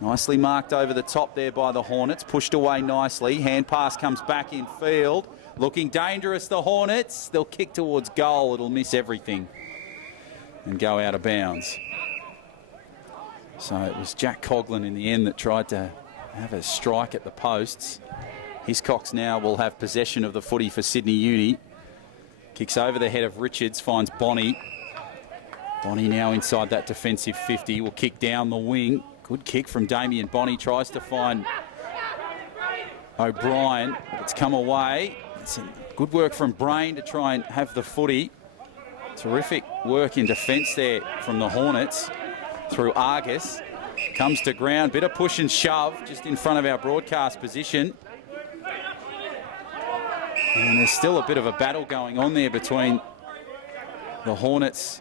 Nicely marked over the top there by the Hornets. Pushed away nicely. Hand pass comes back in field. Looking dangerous, the Hornets. They'll kick towards goal. It'll miss everything and go out of bounds. So it was Jack Coughlin in the end that tried to have a strike at the posts. Hiscox now will have possession of the footy for Sydney Uni. Kicks over the head of Richards, finds Bonnie. Bonnie now inside that defensive 50. Will kick down the wing. Good kick from Damien Bonnie. Tries to find O'Brien. It's come away. It's good work from Brain to try and have the footy. Terrific work in defence there from the Hornets through Argus. Comes to ground. Bit of push and shove just in front of our broadcast position. And there's still a bit of a battle going on there between the Hornets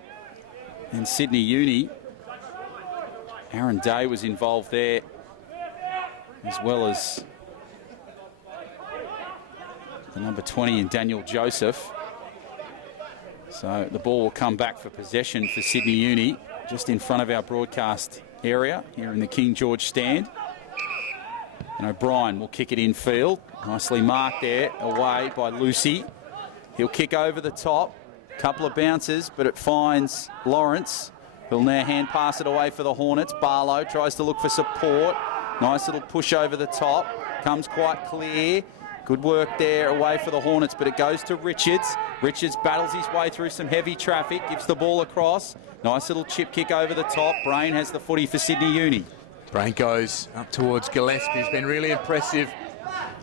and Sydney Uni. Aaron Day was involved there, as well as the number 20 in Daniel Joseph. So the ball will come back for possession for Sydney Uni, just in front of our broadcast area here in the King George stand. And O'Brien will kick it in field. Nicely marked there, away by Lucy. He'll kick over the top. Couple of bounces, but it finds Lawrence. He'll now hand pass it away for the Hornets. Barlow tries to look for support. Nice little push over the top. Comes quite clear. Good work there away for the Hornets, but it goes to Richards. Richards battles his way through some heavy traffic, gives the ball across. Nice little chip kick over the top. Brain has the footy for Sydney Uni. Brain goes up towards Gillespie. He's been really impressive.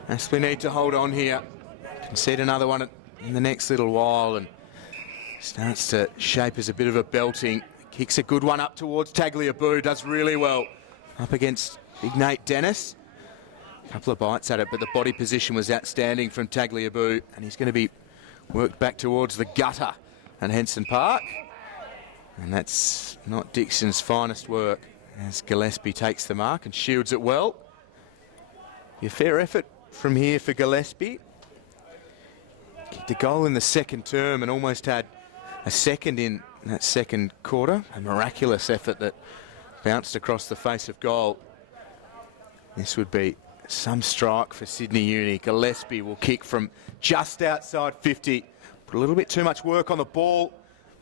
Aspley need to hold on here. Concede another one in the next little while, and starts to shape as a bit of a belting. Kicks a good one up towards Tagliabue. Does really well up against big Nate Dennis. A couple of bites at it, but the body position was outstanding from Tagliabue, and he's going to be worked back towards the gutter at Henson Park. And that's not Dixon's finest work, as Gillespie takes the mark and shields it well. A fair effort from here for Gillespie. Kicked a goal in the second term and almost had a second in that second quarter. A miraculous effort that bounced across the face of goal. This would be some strike for Sydney Uni. Gillespie will kick from just outside 50. Put a little bit too much work on the ball.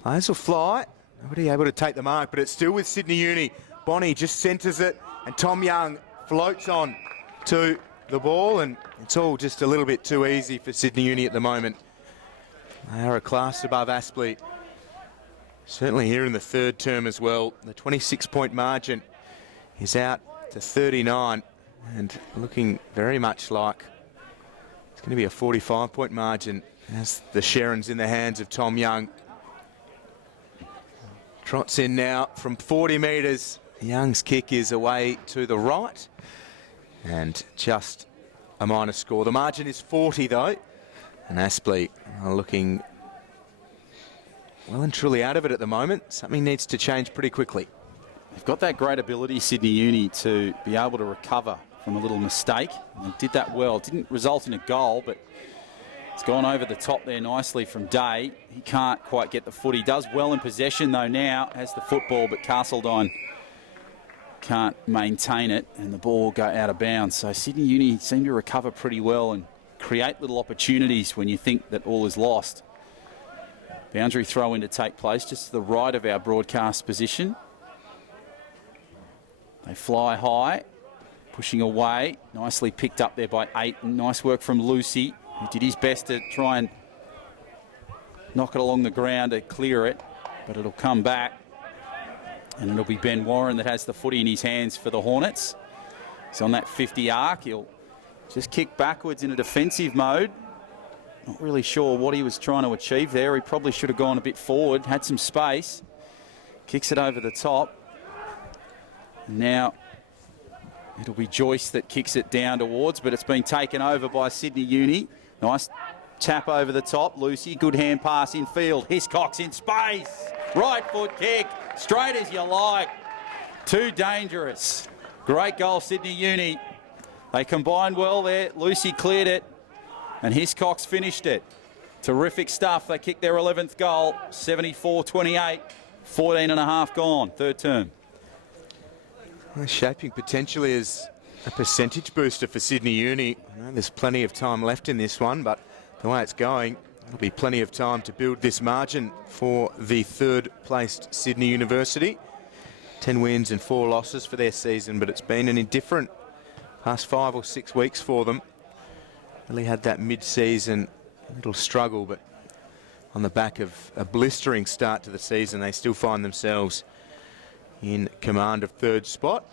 Players will fly. Nobody able to take the mark, but it's still with Sydney Uni. Bonnie just centres it, and Tom Young floats on to the ball, and it's all just a little bit too easy for Sydney Uni at the moment. They are a class above Aspley. Certainly here in the third term as well. The 26-point margin is out to 39, and looking very much like it's going to be a 45-point margin as the Sherrin's in the hands of Tom Young. Trots in now from 40 metres. Young's kick is away to the right, and just a minor score. The margin is 40 though, and Aspley are looking well and truly out of it at the moment. Something needs to change pretty quickly. They've got that great ability, Sydney Uni, to be able to recover from a little mistake. And they did that well. Didn't result in a goal, but it's gone over the top there nicely from Day. He can't quite get the foot. He does well in possession though now, has the football, but Castledine can't maintain it, and the ball will go out of bounds. So Sydney Uni seem to recover pretty well and create little opportunities when you think that all is lost. Boundary throw in to take place just to the right of our broadcast position. They fly high, pushing away. Nicely picked up there by Aiton. Nice work from Lucy, who did his best to try and knock it along the ground to clear it, but it'll come back. And it'll be Ben Warren that has the footy in his hands for the Hornets. He's on that 50 arc. He'll just kick backwards in a defensive mode. Not really sure what he was trying to achieve there. He probably should have gone a bit forward, had some space. Kicks it over the top. Now it'll be Joyce that kicks it down towards, but it's been taken over by Sydney Uni. Nice tap over the top. Lucy, good hand pass in field. Hiscox in space. Right foot kick, straight as you like. Too dangerous. Great goal, Sydney Uni. They combined well there. Lucy cleared it, and Hiscox finished it. Terrific stuff. They kicked their 11th goal, 74-28. 14 and a half gone, third term. Well, shaping potentially as a percentage booster for Sydney Uni. There's plenty of time left in this one, but the way it's going, there'll be plenty of time to build this margin for the third-placed Sydney University. 10 wins and 4 losses for their season, but it's been an indifferent past 5 or 6 weeks for them. Really had that mid-season little struggle, but on the back of a blistering start to the season, they still find themselves in command of third spot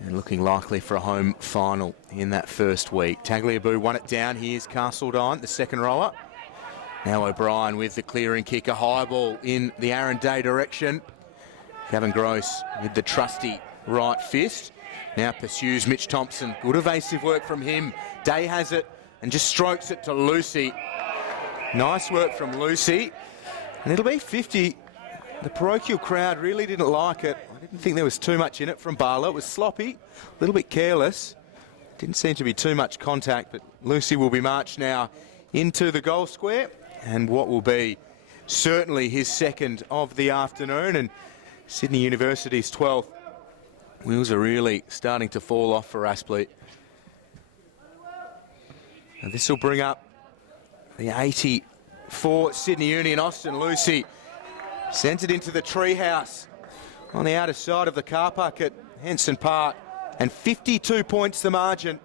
and looking likely for a home final in that first week. Tagliabue won it down. Here's Castledine, the second rower. Now O'Brien with the clearing kick, a high ball in the Aaron Day direction. Gavin Gross with the trusty right fist. Now pursues Mitch Thompson. Good evasive work from him. Day has it and just strokes it to Lucy. Nice work from Lucy. And it'll be 50. The parochial crowd really didn't like it. I didn't think there was too much in it from Barlow. It was sloppy, a little bit careless. Didn't seem to be too much contact, but Lucy will be marched now into the goal square. And what will be certainly his second of the afternoon, and Sydney University's 12th. Wheels are really starting to fall off for Aspley. And this will bring up the 80 for Sydney Uni, and Austin Lucy sent it into the treehouse on the outer side of the car park at Henson Park, and 52 points the margin.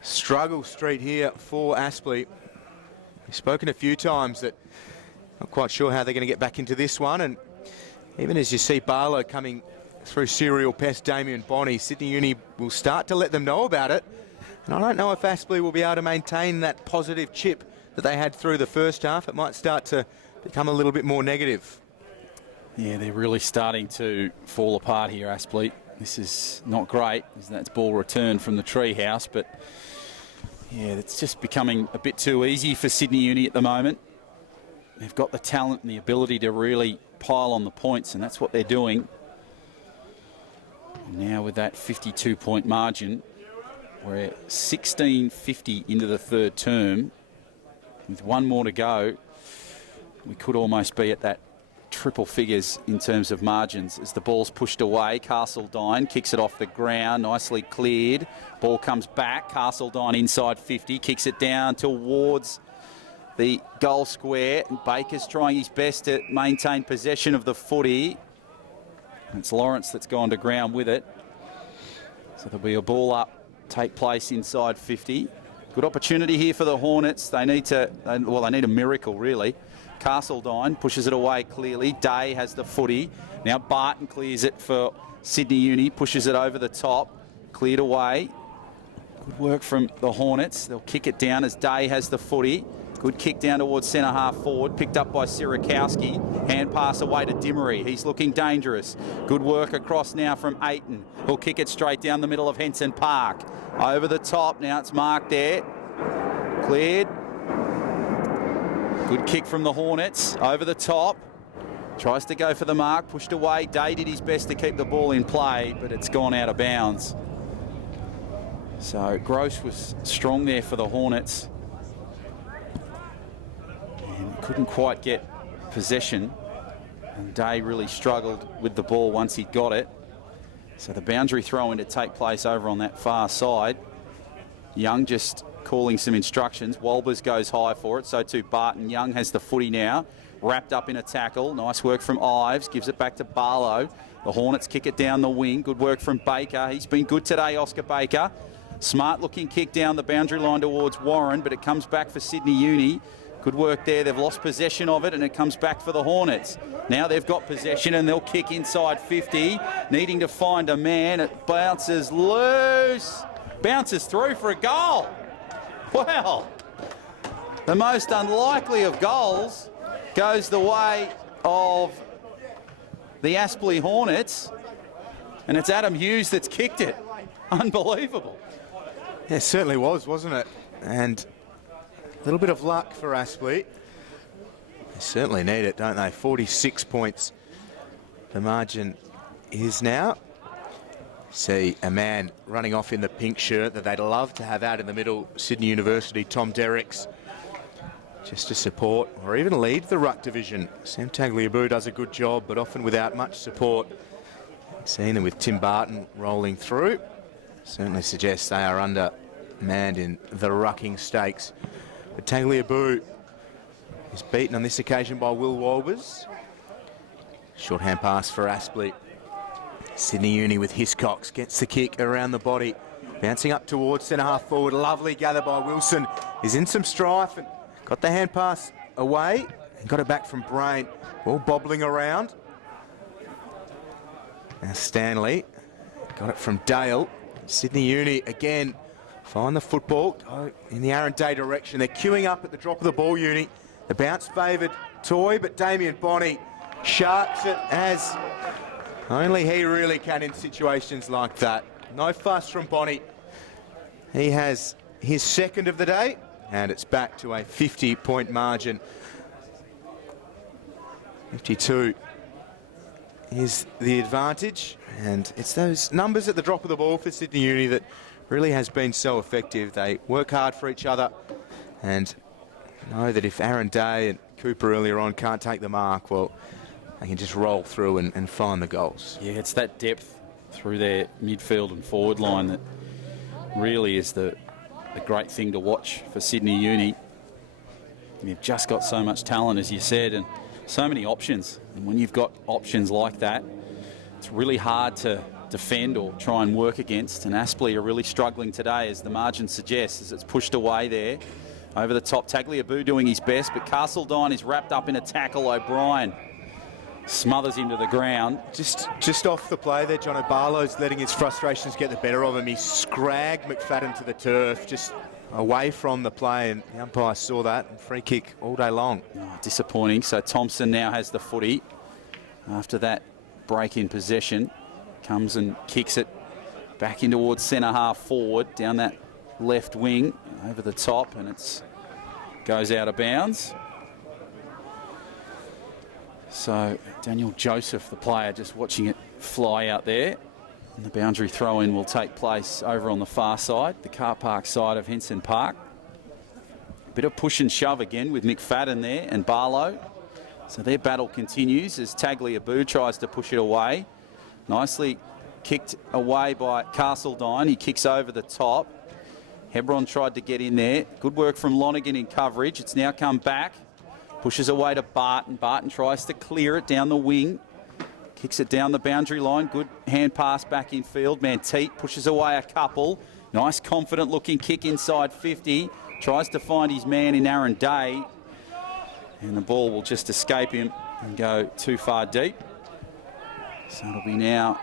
Struggle street here for Aspley. We've spoken a few times that not quite sure how they're going to get back into this one, and even as you see Barlow coming through serial pest Damien Bonney, Sydney Uni will start to let them know about it. And I don't know if Aspley will be able to maintain that positive chip that they had through the first half. It might start to become a little bit more negative. Yeah, they're really starting to fall apart here, Aspley. This is not great. That's ball returned from the treehouse, but yeah, it's just becoming a bit too easy for Sydney Uni at the moment. They've got the talent and the ability to really pile on the points, and that's what they're doing. Now with that 52-point margin, we're 16:50 into the third term. With one more to go, we could almost be at that triple figures in terms of margins. As the ball's pushed away, Castledine kicks it off the ground, nicely cleared. Ball comes back, Castledine inside 50, kicks it down towards the goal square. And Baker's trying his best to maintain possession of the footy. It's Lawrence that's gone to ground with it. So there'll be a ball up, take place inside 50. Good opportunity here for the Hornets. They need a miracle, really. Castledine pushes it away clearly. Day has the footy. Now Barton clears it for Sydney Uni, pushes it over the top, cleared away. Good work from the Hornets. They'll kick it down as Day has the footy. Good kick down towards centre half forward, picked up by Sirakowski. Hand pass away to Dimmery. He's looking dangerous. Good work across now from Ayton. He'll kick it straight down the middle of Henson Park. Over the top, now it's marked there. Cleared. Good kick from the Hornets. Over the top. Tries to go for the mark, pushed away. Day did his best to keep the ball in play, but it's gone out of bounds. So Gross was strong there for the Hornets. And couldn't quite get possession. And Day really struggled with the ball once he'd got it. So the boundary throw-in to take place over on that far side. Young just calling some instructions. Walbers goes high for it, so too Barton. Young has the footy now, wrapped up in a tackle. Nice work from Ives, gives it back to Barlow. The Hornets kick it down the wing. Good work from Baker. He's been good today, Oscar Baker. Smart looking kick down the boundary line towards Warren, but it comes back for Sydney Uni. Good work there. They've lost possession of it, and it comes back for the Hornets. Now they've got possession, and they'll kick inside 50, needing to find a man. It bounces loose. Bounces through for a goal. Well, the most unlikely of goals goes the way of the Aspley Hornets, and it's Adam Hughes that's kicked it. Unbelievable. Yeah, it certainly was, wasn't it? And a little bit of luck for Aspley. They certainly need it, don't they? 46 points the margin is now. See a man running off in the pink shirt that they'd love to have out in the middle, Sydney University, Tom Derricks, just to support or even lead the ruck division. Sam Tagliabue does a good job, but often without much support. Seen them with Tim Barton rolling through. Certainly suggests they are undermanned in the rucking stakes. But Tagliabue is beaten on this occasion by Will Walbers. Shorthand pass for Aspley. Sydney Uni with Hiscox gets the kick around the body. Bouncing up towards centre half forward. Lovely gather by Wilson. He's in some strife and got the hand pass away and got it back from Brain. Ball bobbling around. Now Stanley got it from Dale. Sydney Uni again find the football in the Aaron Day direction. They're queuing up at the drop of the ball, Uni. The bounce favoured Toy, but Damien Bonney sharks it as only he really can in situations like that. No fuss from Bonney. He has his second of the day, and it's back to a 50-point margin. 52 is the advantage, and it's those numbers at the drop of the ball for Sydney Uni that really has been so effective. They work hard for each other and know that if Aaron Day and Cooper earlier on can't take the mark, well, they can just roll through and find the goals. Yeah, it's that depth through their midfield and forward line that really is the great thing to watch for Sydney Uni. You've just got so much talent, as you said, and so many options. And when you've got options like that, it's really hard to defend or try and work against. And Aspley are really struggling today, as the margin suggests, as it's pushed away there. Over the top, Tagliabue doing his best, but Castledine is wrapped up in a tackle. O'Brien smothers him to the ground. Just off the play there, John Barlow's letting his frustrations get the better of him. He scragged McFadden to the turf, just away from the play, and the umpire saw that, and free kick all day long. Oh, disappointing. So Thompson now has the footy. After that break in possession, comes and kicks it back in towards centre half forward, down that left wing, over the top, and it goes out of bounds. So Daniel Joseph, the player, just watching it fly out there. And the boundary throw-in will take place over on the far side, the car park side of Henson Park. Bit of push and shove again with McFadden there and Barlow. So their battle continues as Tagliabue tries to push it away. Nicely kicked away by Castledine. He kicks over the top. Hebron tried to get in there. Good work from Lonergan in coverage. It's now come back. Pushes away to Barton. Barton tries to clear it down the wing. Kicks it down the boundary line. Good hand pass back in field. Manteet pushes away a couple. Nice confident looking kick inside 50. Tries to find his man in Aaron Day. And the ball will just escape him and go too far deep. So it'll be now.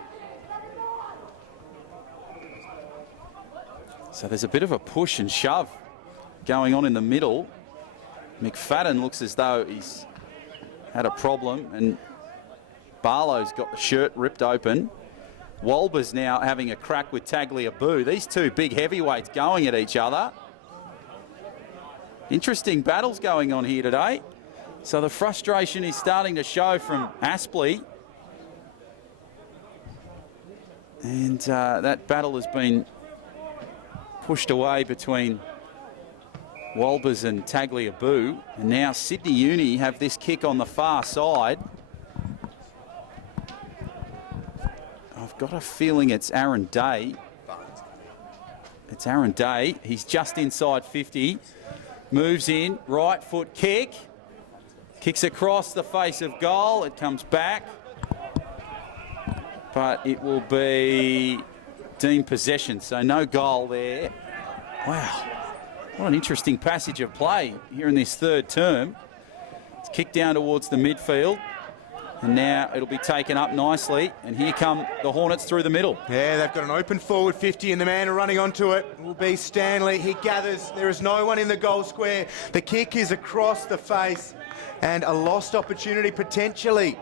So there's a bit of a push and shove going on in the middle. McFadden looks as though he's had a problem, and Barlow's got the shirt ripped open. Walber's now having a crack with Tagliabue. These two big heavyweights going at each other. Interesting battles going on here today. So the frustration is starting to show from Aspley. And that battle has been pushed away between Walbers and Tagliabue. And now Sydney Uni have this kick on the far side. I've got a feeling it's Aaron Day. It's Aaron Day. He's just inside 50. Moves in, right foot kick. Kicks across the face of goal. It comes back. But it will be deemed possession, so no goal there. Wow. What an interesting passage of play here in this third term. It's kicked down towards the midfield. And now it'll be taken up nicely. And here come the Hornets through the middle. Yeah, they've got an open forward 50 and the man running onto it will be Stanley. He gathers. There is no one in the goal square. The kick is across the face and a lost opportunity potentially.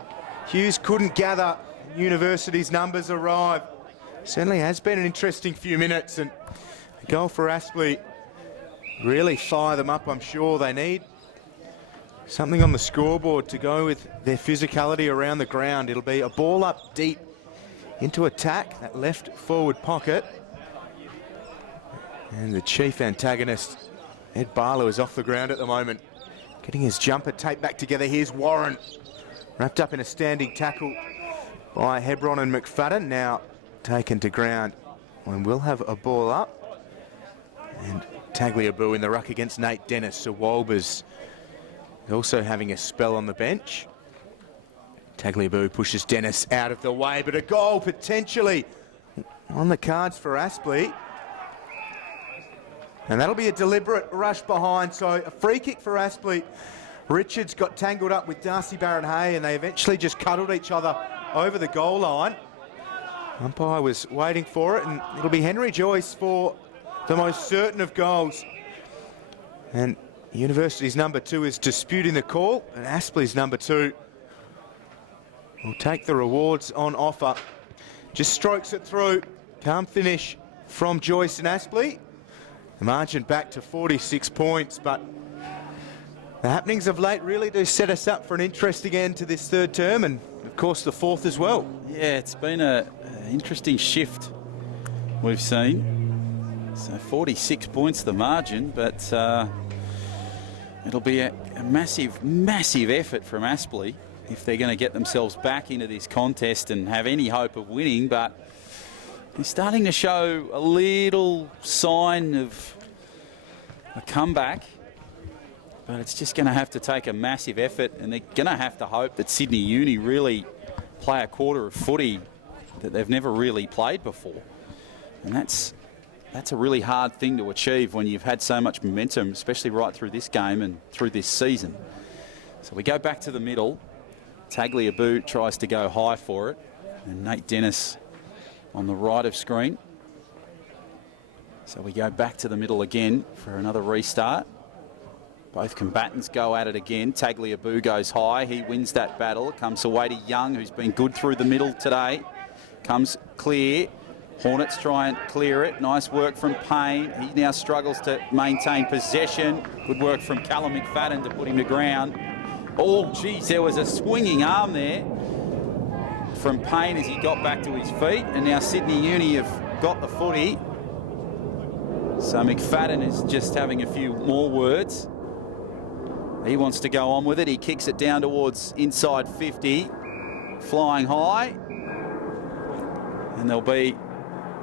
Hughes couldn't gather. University's numbers arrive. Certainly has been an interesting few minutes, and a goal for Aspley really fire them up. I'm sure they need something on the scoreboard to go with their physicality around the ground. It'll be a ball up deep into attack, that left forward pocket. And the chief antagonist, Ed Barlow, is off the ground at the moment, getting his jumper taped back together. Here's Warren, wrapped up in a standing tackle by Hebron and McFadden, now taken to ground. And we'll have a ball up. And Tagliabue in the ruck against Nate Dennis. So Wolbers also having a spell on the bench. Tagliabue pushes Dennis out of the way, but a goal potentially on the cards for Aspley. And that'll be a deliberate rush behind, so a free kick for Aspley. Richards got tangled up with Darcy Barron-Hay and they eventually just cuddled each other over the goal line. Umpire was waiting for it, and it'll be Henry Joyce for the most certain of goals. And University's number 2 is disputing the call, and Aspley's number 2 will take the rewards on offer. Just strokes it through. Calm finish from Joyce and Aspley. The margin back to 46 points, but the happenings of late really do set us up for an interesting end to this third term, and of course the fourth as well. Yeah, it's been an interesting shift we've seen. So 46 points the margin, but it'll be a massive, massive effort from Aspley if they're going to get themselves back into this contest and have any hope of winning. But they're starting to show a little sign of a comeback. But it's just going to have to take a massive effort, and they're going to have to hope that Sydney Uni really play a quarter of footy that they've never really played before. And that's a really hard thing to achieve when you've had so much momentum, especially right through this game and through this season. So we go back to the middle. Tagliabue tries to go high for it, and Nate Dennis on the right of screen. So we go back to the middle again for another restart. Both combatants go at it again. Tagliabue goes high. He wins that battle. It comes away to Young, who's been good through the middle today. Comes clear. Hornets try and clear it. Nice work from Payne. He now struggles to maintain possession. Good work from Callum McFadden to put him to ground. Oh, geez, there was a swinging arm there from Payne as he got back to his feet. And now Sydney Uni have got the footy. So McFadden is just having a few more words. He wants to go on with it. He kicks it down towards inside 50. Flying high. And there'll be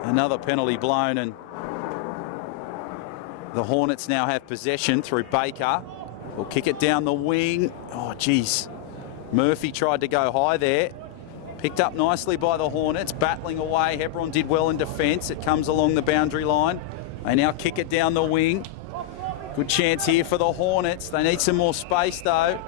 another penalty blown, and the Hornets now have possession through Baker. We'll kick it down the wing. Oh, geez. Murphy tried to go high there. Picked up nicely by the Hornets, battling away. Hebron did well in defence. It comes along the boundary line. They now kick it down the wing. Good chance here for the Hornets. They need some more space, though.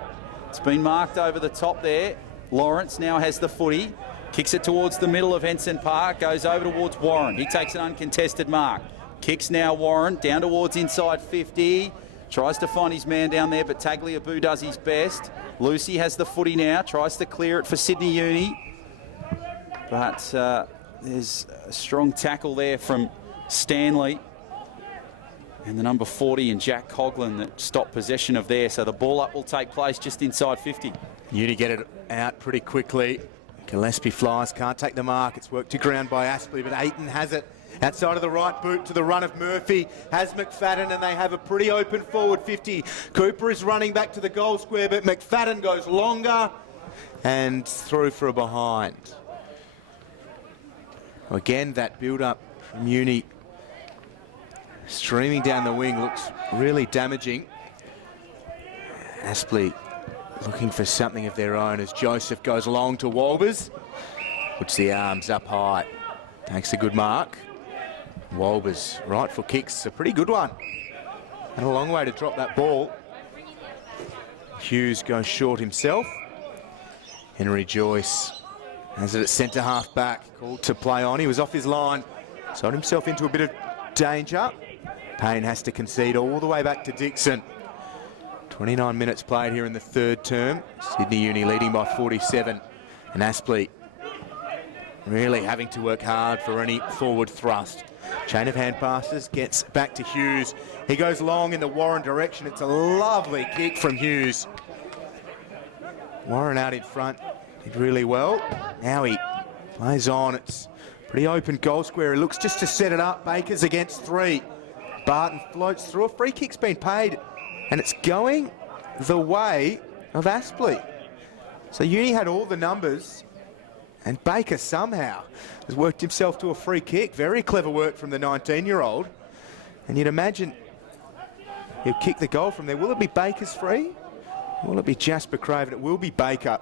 It's been marked over the top there. Lawrence now has the footy. Kicks it towards the middle of Henson Park, goes over towards Warren. He takes an uncontested mark. Kicks now Warren, down towards inside 50. Tries to find his man down there, but Tagliabue does his best. Lucy has the footy now, tries to clear it for Sydney Uni. But there's a strong tackle there from Stanley. And the number 40 and Jack Coughlin that stopped possession of there. So the ball up will take place just inside 50. Uni get it out pretty quickly. Gillespie flies, can't take the mark. It's worked to ground by Aspley, but Ayton has it outside of the right boot to the run of Murphy. Has McFadden, and they have a pretty open forward 50. Cooper is running back to the goal square, but McFadden goes longer and through for a behind. Again, that build-up from Uni streaming down the wing looks really damaging. Aspley looking for something of their own as Joseph goes long to Wolbers. Puts the arms up high. Takes a good mark. Wolbers, right foot kicks, a pretty good one. And a long way to drop that ball. Hughes goes short himself. Henry Joyce has it at centre half back, called to play on. He was off his line, sold himself into a bit of danger. Payne has to concede all the way back to Dixon. 29 minutes played here in the third term. Sydney Uni leading by 47. And Aspley really having to work hard for any forward thrust. Chain of hand passes, gets back to Hughes. He goes long in the Warren direction. It's a lovely kick from Hughes. Warren out in front, did really well. Now he plays on. It's pretty open goal square. He looks just to set it up. Baker's against 3. Barton floats through. A free kick's been paid, and it's going the way of Aspley. So Uni had all the numbers, and Baker somehow has worked himself to a free kick. Very clever work from the 19-year-old. And you'd imagine he'll kick the goal from there. Will it be Baker's free? Will it be Jasper Craven? It will be Baker.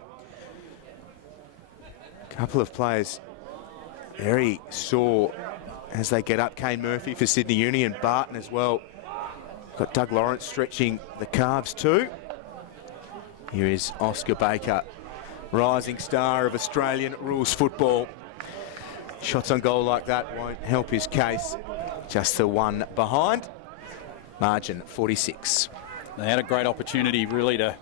A couple of players very sore as they get up. Kane Murphy for Sydney Uni and Barton as well. Got Doug Lawrence stretching the calves too. Here is Oscar Baker, rising star of Australian rules football. Shots on goal like that won't help his case. Just the one behind. Margin 46. They had a great opportunity really to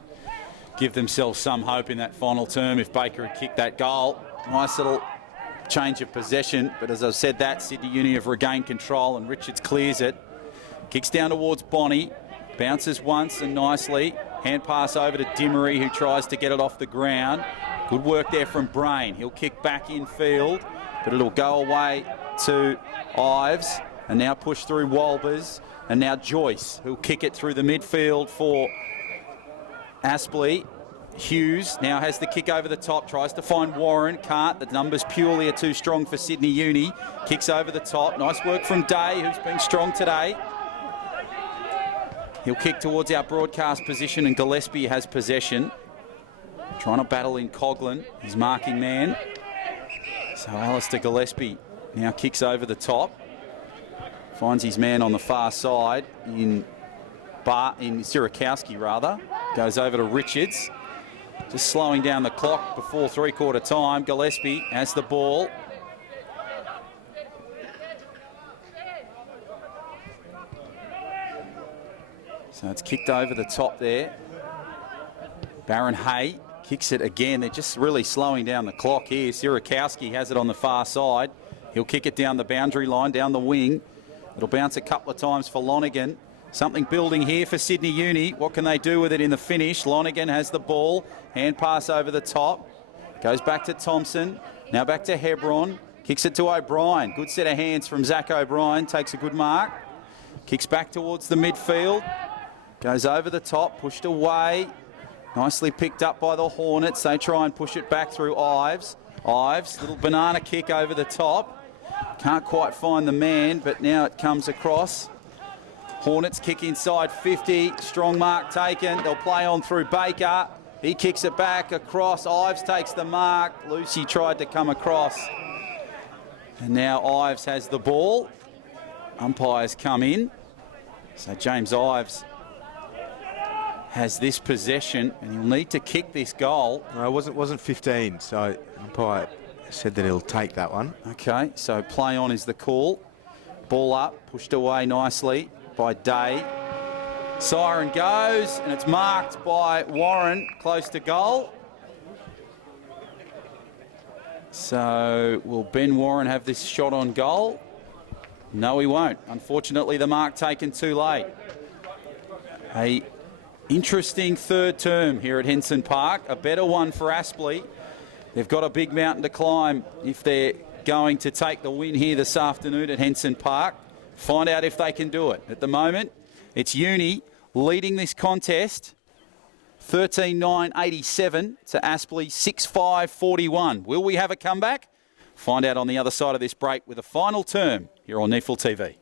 give themselves some hope in that final term if Baker had kicked that goal. Nice little change of possession, but as I've said that, Sydney Uni have regained control and Richards clears it. Kicks down towards Bonnie, bounces once and nicely. Hand pass over to Dimmery, who tries to get it off the ground. Good work there from Brain. He'll kick back in field, but it'll go away to Ives, and now push through Walbers, and now Joyce, who'll kick it through the midfield for Aspley. Hughes now has the kick over the top, tries to find Warren, can't. The numbers purely are too strong for Sydney Uni. Kicks over the top. Nice work from Day, who's been strong today. He'll kick towards our broadcast position, and Gillespie has possession. Trying to battle in Coughlin, his marking man. So Alistair Gillespie now kicks over the top. Finds his man on the far side in Sirakowski rather. Goes over to Richards. Just slowing down the clock before three-quarter time. Gillespie has the ball. So it's kicked over the top there. Baron Hay kicks it again. They're just really slowing down the clock here. Sirakowski has it on the far side. He'll kick it down the boundary line, down the wing. It'll bounce a couple of times for Lonergan. Something building here for Sydney Uni. What can they do with it in the finish? Lonergan has the ball. Hand pass over the top. Goes back to Thompson. Now back to Hebron. Kicks it to O'Brien. Good set of hands from Zach O'Brien. Takes a good mark. Kicks back towards the midfield. Goes over the top. Pushed away. Nicely picked up by the Hornets. They try and push it back through Ives. Ives, little banana kick over the top. Can't quite find the man, but now it comes across. Hornets kick inside 50. Strong mark taken. They'll play on through Baker. He kicks it back across. Ives takes the mark. Lucy tried to come across. And now Ives has the ball. Umpires come in. So James Ives has this possession, and he'll need to kick this goal. No, it wasn't 15, so umpire said that he'll take that one. Okay, so play on is the call. Ball up, pushed away nicely by Day. Siren goes, and it's marked by Warren, close to goal. So will Ben Warren have this shot on goal? No, he won't. Unfortunately, the mark taken too late. A interesting third term here at Henson Park. A better one for Aspley. They've got a big mountain to climb if they're going to take the win here this afternoon at Henson Park. Find out if they can do it. At the moment, it's Uni leading this contest. 13-9-87 to Aspley 6-5-41. Will we have a comeback? Find out on the other side of this break with a final term here on NEAFL TV.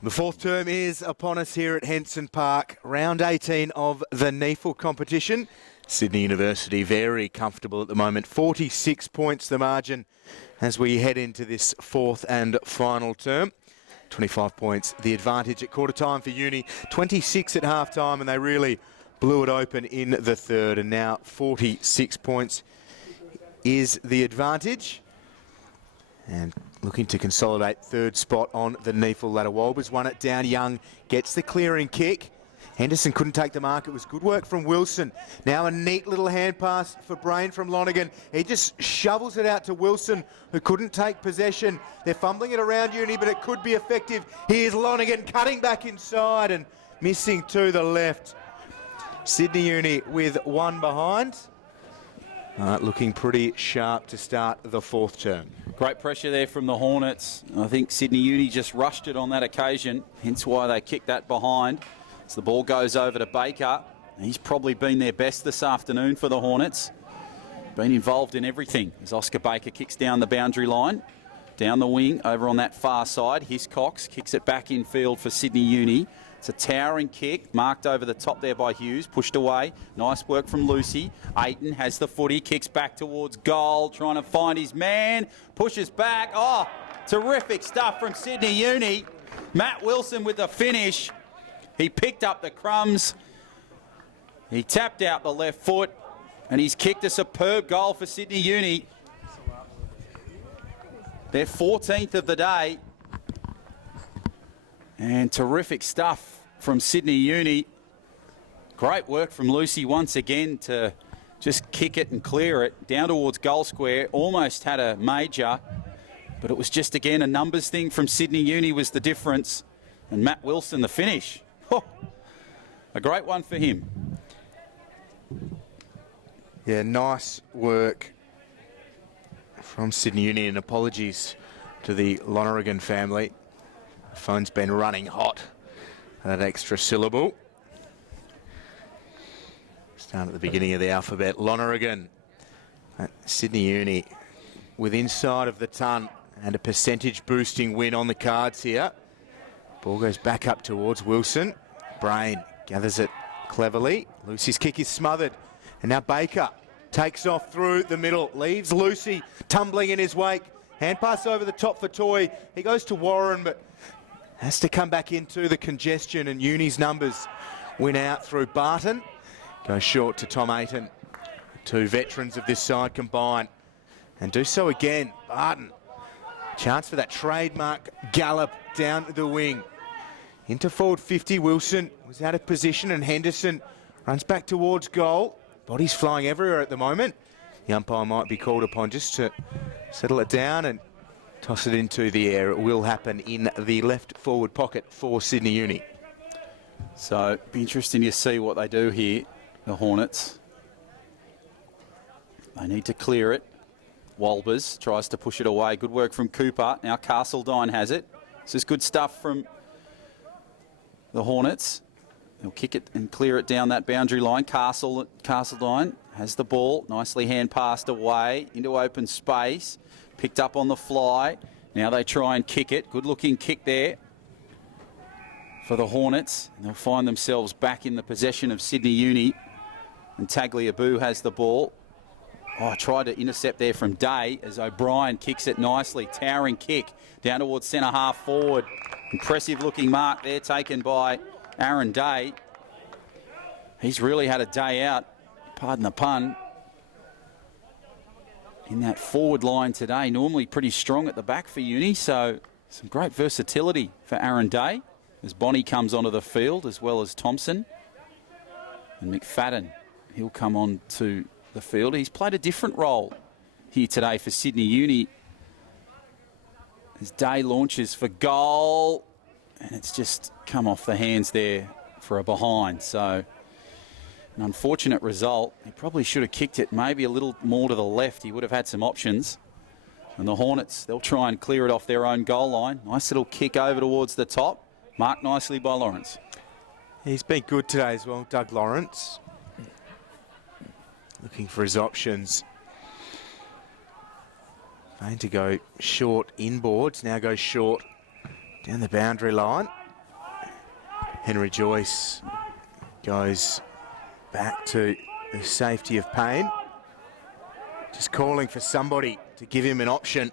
The fourth term is upon us here at Henson Park. Round 18 of the NEAFL competition. Sydney University very comfortable at the moment. 46 points the margin as we head into this fourth and final term. 25 points the advantage at quarter time for Uni. 26 at half time, and they really blew it open in the third. And now 46 points is the advantage. And looking to consolidate third spot on the NEAFL ladder. Walbers won it down. Young gets the clearing kick. Henderson couldn't take the mark. It was good work from Wilson. Now a neat little hand pass for Brain from Lonergan. He just shovels it out to Wilson, who couldn't take possession. They're fumbling it around Uni, but it could be effective. Here's Lonergan cutting back inside and missing to the left. Sydney Uni with one behind. Looking pretty sharp to start the fourth term. Great pressure there from the Hornets. I think Sydney Uni just rushed it on that occasion, hence why they kicked that behind. As the ball goes over to Baker, he's probably been their best this afternoon for the Hornets. Been involved in everything as Oscar Baker kicks down the boundary line. Down the wing, over on that far side, Hiscox kicks it back in field for Sydney Uni. It's a towering kick, marked over the top there by Hughes, pushed away. Nice work from Lucy. Aiton has the footy, kicks back towards goal, trying to find his man, pushes back. Oh, terrific stuff from Sydney Uni. Matt Wilson with the finish. He picked up the crumbs. He tapped out the left foot, and he's kicked a superb goal for Sydney Uni. Their 14th of the day. And terrific stuff from Sydney Uni. Great work from Lucy once again to just kick it and clear it down towards goal square. Almost had a major, but it was just again a numbers thing from Sydney Uni was the difference. And Matt Wilson, the finish. Oh, a great one for him. Yeah, nice work from Sydney Uni, and apologies to the Lonergan family. Phone's been running hot. That extra syllable. Start at the beginning of the alphabet. Lonergan. Sydney Uni with inside of the ton and a percentage boosting win on the cards here. Ball goes back up towards Wilson. Brain gathers it cleverly. Lucy's kick is smothered. And now Baker takes off through the middle. Leaves Lucy tumbling in his wake. Hand pass over the top for Toy. He goes to Warren, but has to come back into the congestion, and Uni's numbers win out through Barton. Goes short to Tom Aiton. Two veterans of this side combine and do so again. Barton. Chance for that trademark gallop down the wing. Into forward 50, Wilson was out of position, and Henderson runs back towards goal. Bodies flying everywhere at the moment. The umpire might be called upon just to settle it down and toss it into the air. It will happen in the left forward pocket for Sydney Uni. So it'll be interesting to see what they do here, the Hornets. They need to clear it. Walbers tries to push it away. Good work from Cooper. Now Castledine has it. This is good stuff from the Hornets. They'll kick it and clear it down that boundary line. Castledine has the ball. Nicely hand passed away into open space. Picked up on the fly. Now they try and kick it. Good looking kick there for the Hornets. And they'll find themselves back in the possession of Sydney Uni. And Tagliabue has the ball. Oh, tried to intercept there from Day as O'Brien kicks it nicely. Towering kick down towards centre half forward. Impressive looking mark there taken by Aaron Day. He's really had a day out, pardon the pun, in that forward line today. Normally pretty strong at the back for Uni, so some great versatility for Aaron Day as Bonnie comes onto the field, as well as Thompson. And McFadden, he'll come on to the field. He's played a different role here today for Sydney Uni as Day launches for goal, and it's just come off the hands there for a behind. So an unfortunate result. He probably should have kicked it maybe a little more to the left. He would have had some options. And the Hornets, they'll try and clear it off their own goal line. Nice little kick over towards the top. Marked nicely by Lawrence. He's been good today as well, Doug Lawrence. Looking for his options. Going to go short inboards. Now goes short down the boundary line. Henry Joyce goes back to the safety of Payne. Just calling for somebody to give him an option.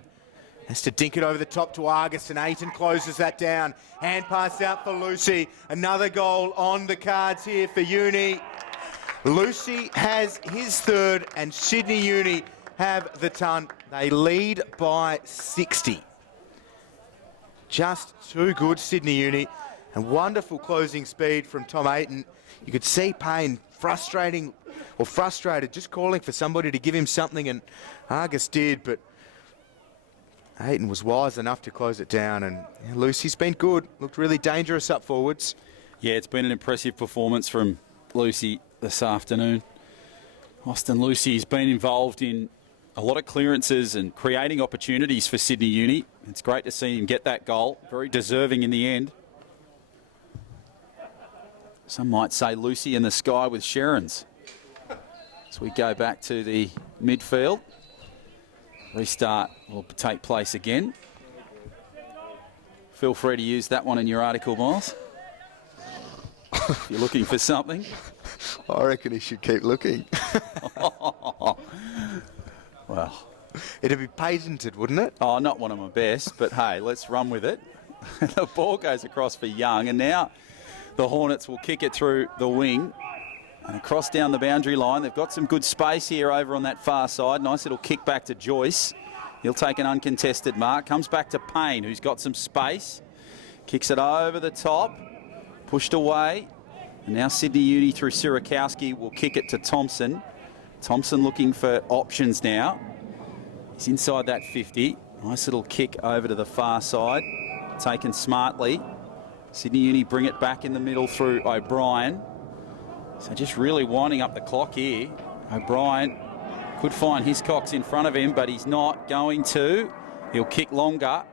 Has to dink it over the top to Argus, and Aiton closes that down. Hand pass out for Lucy. Another goal on the cards here for Uni. Lucy has his third, and Sydney Uni have the ton. They lead by 60. Just too good, Sydney Uni. And wonderful closing speed from Tom Aiton. You could see Payne frustrated, just calling for somebody to give him something, and Argus did, but Aiton was wise enough to close it down, and Lucy's been good. Looked really dangerous up forwards. Yeah, it's been an impressive performance from Lucy this afternoon. Austin Lucy's been involved in a lot of clearances and creating opportunities for Sydney Uni. It's great to see him get that goal. Very deserving in the end. Some might say Lucy in the sky with Sharon's. As we go back to the midfield. Restart will take place again. Feel free to use that one in your article, Miles. If you're looking for something. I reckon he should keep looking. Well, it'd be patented, wouldn't it? Oh, not one of my best, but hey, let's run with it. The ball goes across for Young, and now the Hornets will kick it through the wing and across down the boundary line. They've got some good space here over on that far side. Nice little kick back to Joyce. He'll take an uncontested mark. Comes back to Payne, who's got some space. Kicks it over the top. Pushed away. And now Sydney Uni through Sirakowski will kick it to Thompson. Thompson looking for options now. He's inside that 50. Nice little kick over to the far side. Taken smartly. Sydney Uni bring it back in the middle through O'Brien. So just really winding up the clock here. O'Brien could find Hiscox in front of him, but he's not going to. He'll kick longer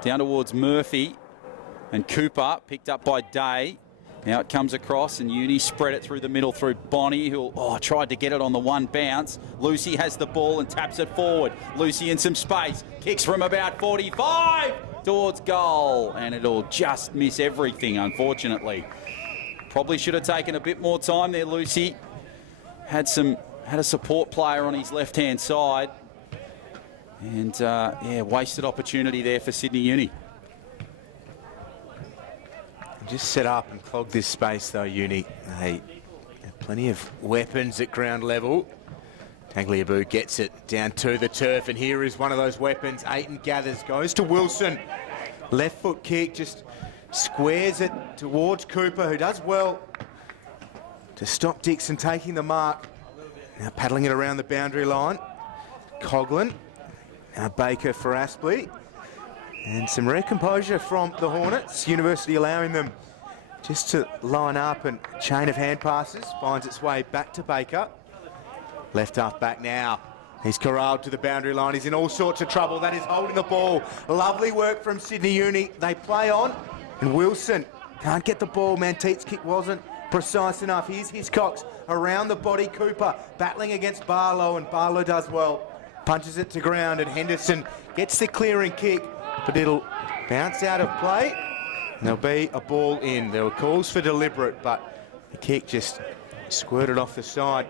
down towards Murphy. And Cooper picked up by Day. Now it comes across, and Uni spread it through the middle through Bonnie, who tried to get it on the one bounce. Lucy has the ball and taps it forward. Lucy in some space. Kicks from about 45 towards goal, and it'll just miss everything, unfortunately. Probably should have taken a bit more time there, Lucy. Had a support player on his left-hand side. And, wasted opportunity there for Sydney Uni. Just set up and clog this space, though, Uni. They have plenty of weapons at ground level. Tagliabue gets it down to the turf, and here is one of those weapons. Aiton gathers, goes to Wilson. Left foot kick, just squares it towards Cooper, who does well to stop Dixon taking the mark. Now paddling it around the boundary line. Coughlin. Now Baker for Aspley. And some rare composure from the Hornets. University allowing them just to line up, and chain of hand passes finds its way back to Baker. Left half back now. He's corralled to the boundary line. He's in all sorts of trouble. That is holding the ball. Lovely work from Sydney Uni. They play on, and Wilson can't get the ball. Manteet's kick wasn't precise enough. Here's Hiscox around the body. Cooper battling against Barlow, and Barlow does well. Punches it to ground, and Henderson gets the clearing kick, but it'll bounce out of play. And there'll be a ball in. There were calls for deliberate, but the kick just squirted off the side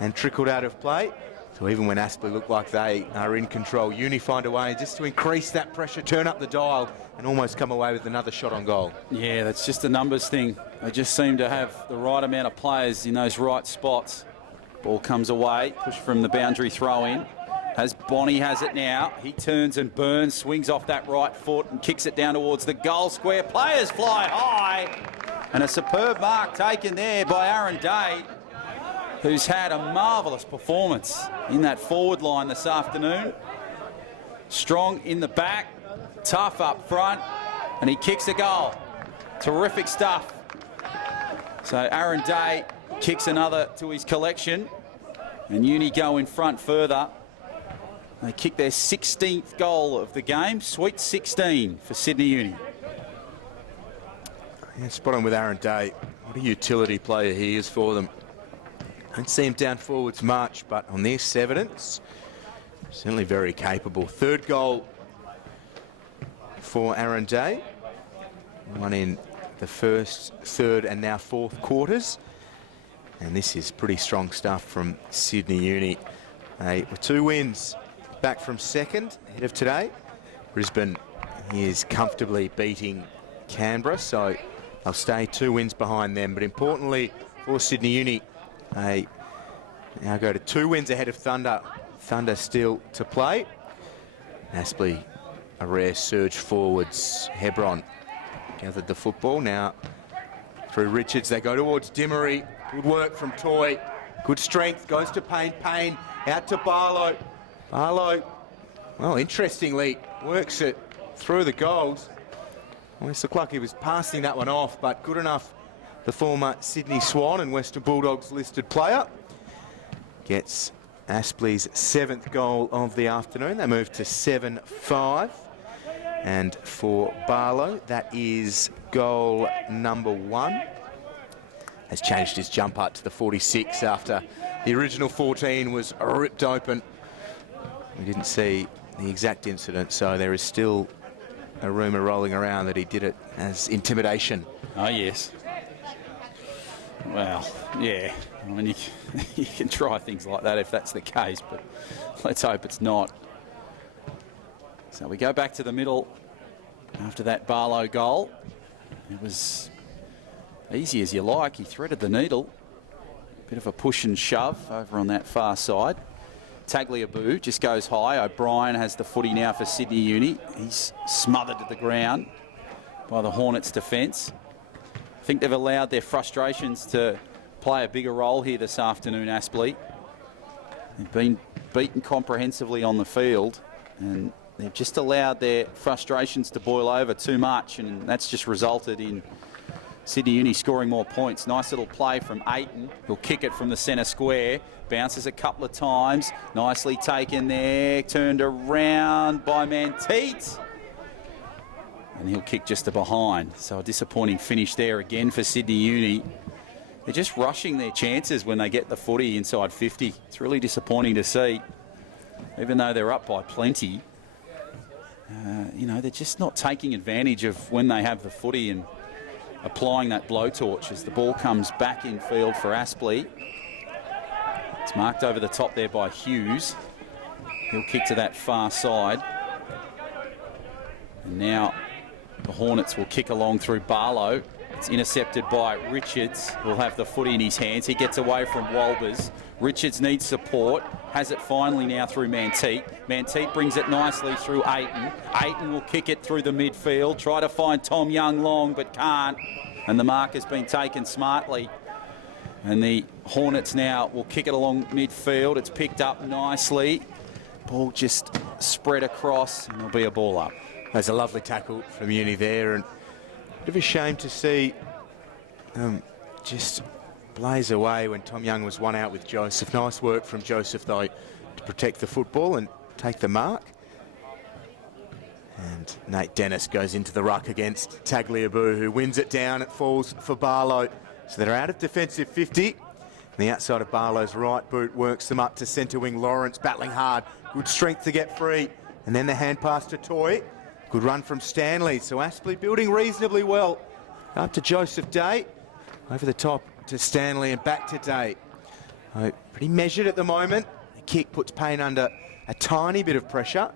and trickled out of play. So even when Aspley look like they are in control, Uni find a way just to increase that pressure, turn up the dial, and almost come away with another shot on goal. Yeah, that's just a numbers thing. They just seem to have the right amount of players in those right spots. Ball comes away, push from the boundary throw in. As Bonnie has it now, he turns and burns, swings off that right foot and kicks it down towards the goal square. Players fly high, and a superb mark taken there by Aaron Day, who's had a marvellous performance in that forward line this afternoon. Strong in the back, tough up front, and he kicks a goal. Terrific stuff. So Aaron Day kicks another to his collection, and Uni go in front further. They kick their 16th goal of the game. Sweet 16 for Sydney Uni. Yeah, spot on with Aaron Day. What a utility player he is for them. Don't see him down forwards much, but on this evidence, certainly very capable. Third goal for Aaron Day. One in the first, third and now fourth quarters. And this is pretty strong stuff from Sydney Uni. With 2 wins back from second ahead of today. Brisbane is comfortably beating Canberra, so they'll stay 2 wins behind them. But importantly for Sydney Uni, they now go to 2 wins ahead of Thunder. Thunder still to play. Aspley, a rare surge forwards. Hebron gathered the football. Now through Richards, they go towards Dimmery. Good work from Toy. Good strength, goes to Payne. Payne out to Barlow. Barlow, well, interestingly, works it through the goals. Almost looked like he was passing that one off, but good enough. The former Sydney Swan and Western Bulldogs listed player gets Aspley's 7th goal of the afternoon. They move to 7-5. And for Barlow, that is goal number 1. Has changed his jump putt to the 46 after the original 14 was ripped open. We didn't see the exact incident, so there is still a rumour rolling around that he did it as intimidation. Oh, yes. Well, yeah. I mean, you can try things like that if that's the case, but let's hope it's not. So we go back to the middle after that Barlow goal. It was easy as you like. He threaded the needle. Bit of a push and shove over on that far side. Tagliabue just goes high. O'Brien has the footy now for Sydney Uni. He's smothered to the ground by the Hornets' defence. I think they've allowed their frustrations to play a bigger role here this afternoon, Aspley. They've been beaten comprehensively on the field, and they've just allowed their frustrations to boil over too much, and that's just resulted in Sydney Uni scoring more points. Nice little play from Aiton. He'll kick it from the centre square. Bounces a couple of times. Nicely taken there. Turned around by Manteet. And he'll kick just to behind. So a disappointing finish there again for Sydney Uni. They're just rushing their chances when they get the footy inside 50. It's really disappointing to see. Even though they're up by plenty, you know, they're just not taking advantage of when they have the footy and applying that blowtorch as the ball comes back in field for Aspley. It's marked over the top there by Hughes. He'll kick to that far side. And now the Hornets will kick along through Barlow. It's intercepted by Richards, who'll have the footy in his hands. He gets away from Walbers. Richards needs support. Has it finally now through Manteet. Manteet brings it nicely through Aiton. Aiton will kick it through the midfield. Try to find Tom Young long, but can't. And the mark has been taken smartly. And the Hornets now will kick it along midfield. It's picked up nicely. Ball just spread across, and there'll be a ball up. There's a lovely tackle from Uni there, and a bit of a shame to see just blaze away when Tom Young was one out with Joseph. Nice work from Joseph, though, to protect the football and take the mark. And Nate Dennis goes into the ruck against Tagliabue, who wins it down. It falls for Barlow. So they're out of defensive 50. And the outside of Barlow's right boot works them up to centre wing. Lawrence battling hard. Good strength to get free. And then the hand pass to Toy. Good run from Stanley. So Aspley building reasonably well. Up to Joseph Day. Over the top to Stanley and back to Day. Pretty measured at the moment. The kick puts Payne under a tiny bit of pressure.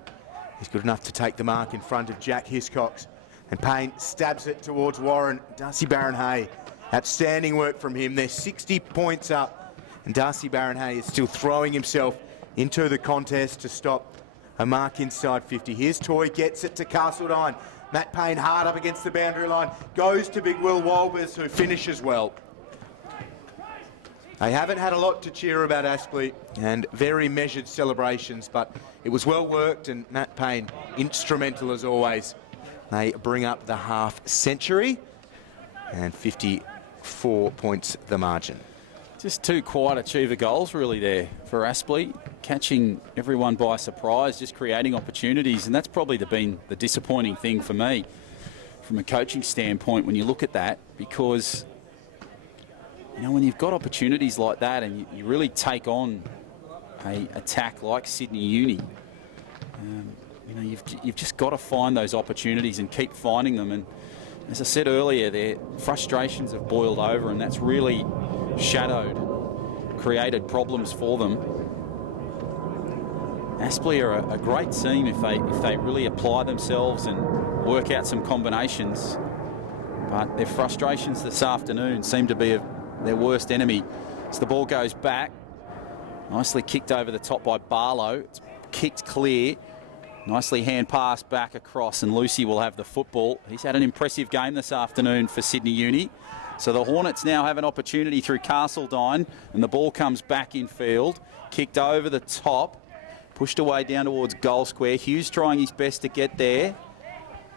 He's good enough to take the mark in front of Jack Hiscox. And Payne stabs it towards Warren. Darcy Barron-Hay. Outstanding work from him. They're 60 points up. And Darcy Barron-Hay is still throwing himself into the contest to stop a mark inside 50. Here's Toy, gets it to Castledine. Matt Payne hard up against the boundary line. Goes to Big Will Walbers, who finishes well. They haven't had a lot to cheer about Aspley, and very measured celebrations, but it was well worked, and Matt Payne instrumental as always. They bring up the half century, and 54 points the margin. Just 2 quiet achiever goals really there for Aspley, catching everyone by surprise, just creating opportunities, and that's probably been the disappointing thing for me from a coaching standpoint when you look at that, because you know, when you've got opportunities like that and you really take on a attack like Sydney Uni, you know, you've just got to find those opportunities and keep finding them. And As I said earlier, their frustrations have boiled over, and that's really created problems for them. Aspley are a great team if they really apply themselves and work out some combinations. But their frustrations this afternoon seem to be their worst enemy. As the ball goes back, nicely kicked over the top by Barlow. It's kicked clear. Nicely hand pass back across, and Lucy will have the football. He's had an impressive game this afternoon for Sydney Uni. So the Hornets now have an opportunity through Castledine, and the ball comes back in field. Kicked over the top. Pushed away down towards goal square. Hughes trying his best to get there.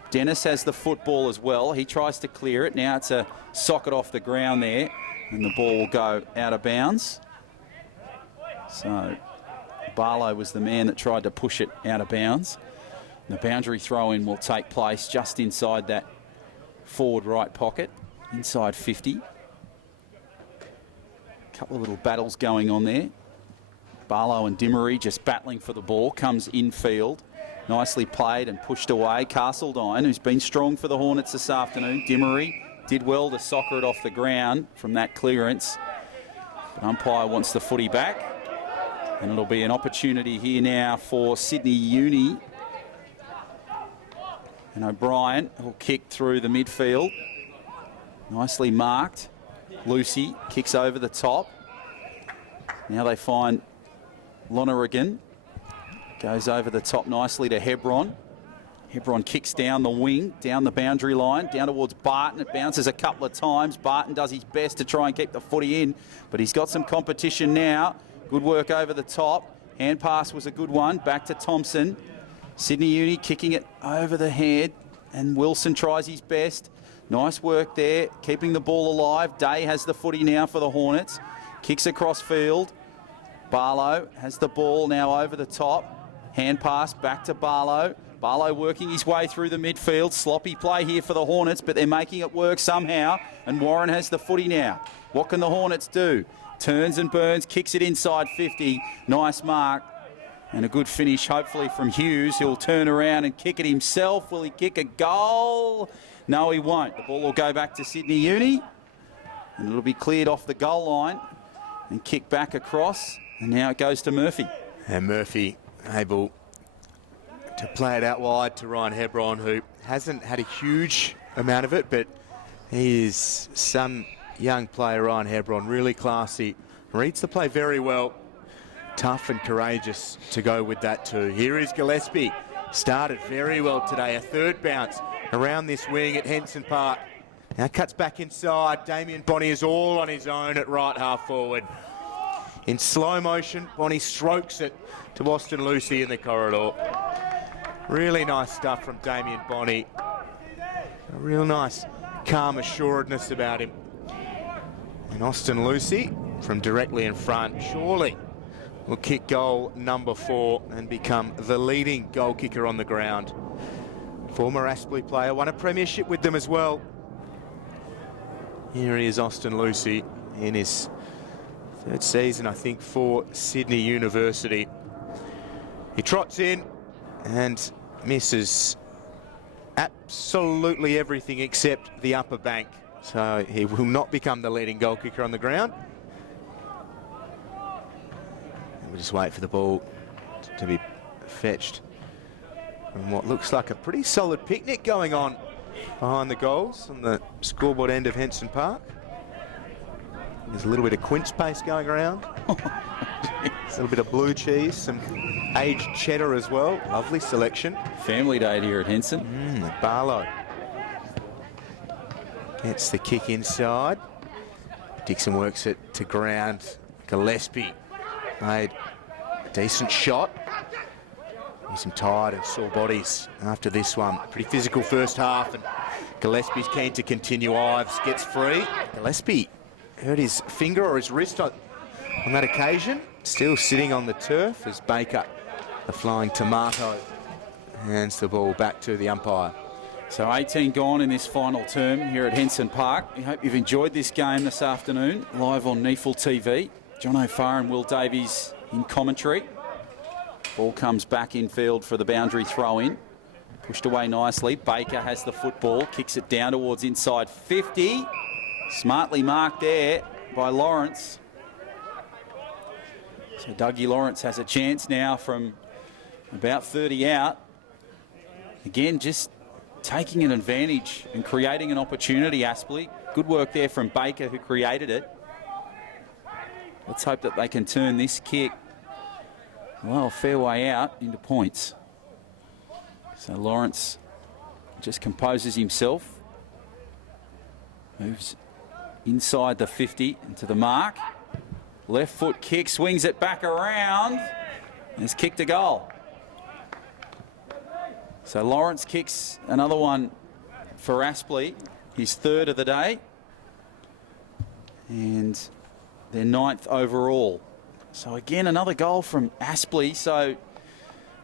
Dennis has the football as well. He tries to clear it. Now it's a socket off the ground there, and the ball will go out of bounds. So Barlow was the man that tried to push it out of bounds. The boundary throw-in will take place just inside that forward right pocket, inside 50. A couple of little battles going on there. Barlow and Dimmery just battling for the ball. Comes infield. Nicely played and pushed away. Castledine, who's been strong for the Hornets this afternoon. Dimmery did well to soccer it off the ground from that clearance. But umpire wants the footy back. And it'll be an opportunity here now for Sydney Uni. And O'Brien will kick through the midfield. Nicely marked. Lucy kicks over the top. Now they find Lonergan. Goes over the top nicely to Hebron. Hebron kicks down the wing, down the boundary line, down towards Barton. It bounces a couple of times. Barton does his best to try and keep the footy in, but he's got some competition now. Good work over the top. Hand pass was a good one. Back to Thompson. Sydney Uni kicking it over the head, and Wilson tries his best. Nice work there, keeping the ball alive. Day has the footy now for the Hornets. Kicks across field. Barlow has the ball now over the top. Hand pass back to Barlow. Barlow working his way through the midfield. Sloppy play here for the Hornets, but they're making it work somehow. And Warren has the footy now. What can the Hornets do? Turns and burns, kicks it inside 50. Nice mark. And a good finish, hopefully, from Hughes. He'll turn around and kick it himself. Will he kick a goal? No, he won't. The ball will go back to Sydney Uni. And it'll be cleared off the goal line and kicked back across. And now it goes to Murphy. And Murphy able to play it out wide to Ryan Hebron, who hasn't had a huge amount of it, but he is some young player, Ryan Hebron, really classy. Reads the play very well. Tough and courageous to go with that too. Here is Gillespie. Started very well today. A third bounce around this wing at Henson Park. Now cuts back inside. Damien Bonney is all on his own at right half forward. In slow motion, Bonney strokes it to Austin Lucy in the corridor. Really nice stuff from Damien Bonney. A real nice calm assuredness about him. And Austin Lucy from directly in front surely will kick goal number 4 and become the leading goal kicker on the ground. Former Aspley player, won a premiership with them as well. Here he is, Austin Lucy, in his third season, I think, for Sydney University. He trots in and misses absolutely everything except the upper bank. So he will not become the leading goal kicker on the ground. And we'll just wait for the ball to be fetched from what looks like a pretty solid picnic going on behind the goals on the scoreboard end of Henson Park. There's a little bit of quince paste going around. A little bit of blue cheese, some aged cheddar as well. Lovely selection. Family day here at Henson. Barlow gets the kick inside. Dixon works it to ground. Gillespie made a decent shot. Some tired and sore bodies after this one. Pretty physical first half, and Gillespie's keen to continue. Ives gets free. Gillespie hurt his finger or his wrist on that occasion. Still sitting on the turf as Baker, the flying tomato, hands the ball back to the umpire. So 18 gone in this final term here at Henson Park. We hope you've enjoyed this game this afternoon, live on NEAFL TV. John O'Farr and Will Davies in commentary. Ball comes back in field for the boundary throw-in. Pushed away nicely. Baker has the football, kicks it down towards inside 50. Smartly marked there by Lawrence. So Dougie Lawrence has a chance now from about 30 out. Again, just taking an advantage and creating an opportunity, Aspley. Good work there from Baker, who created it. Let's hope that they can turn this kick, well, fair way out, into points. So Lawrence just composes himself. Moves inside the 50 into the mark. Left foot kick, swings it back around. And has kicked a goal. So Lawrence kicks another one for Aspley, his third of the day. And their 9th overall. So again, another goal from Aspley. So,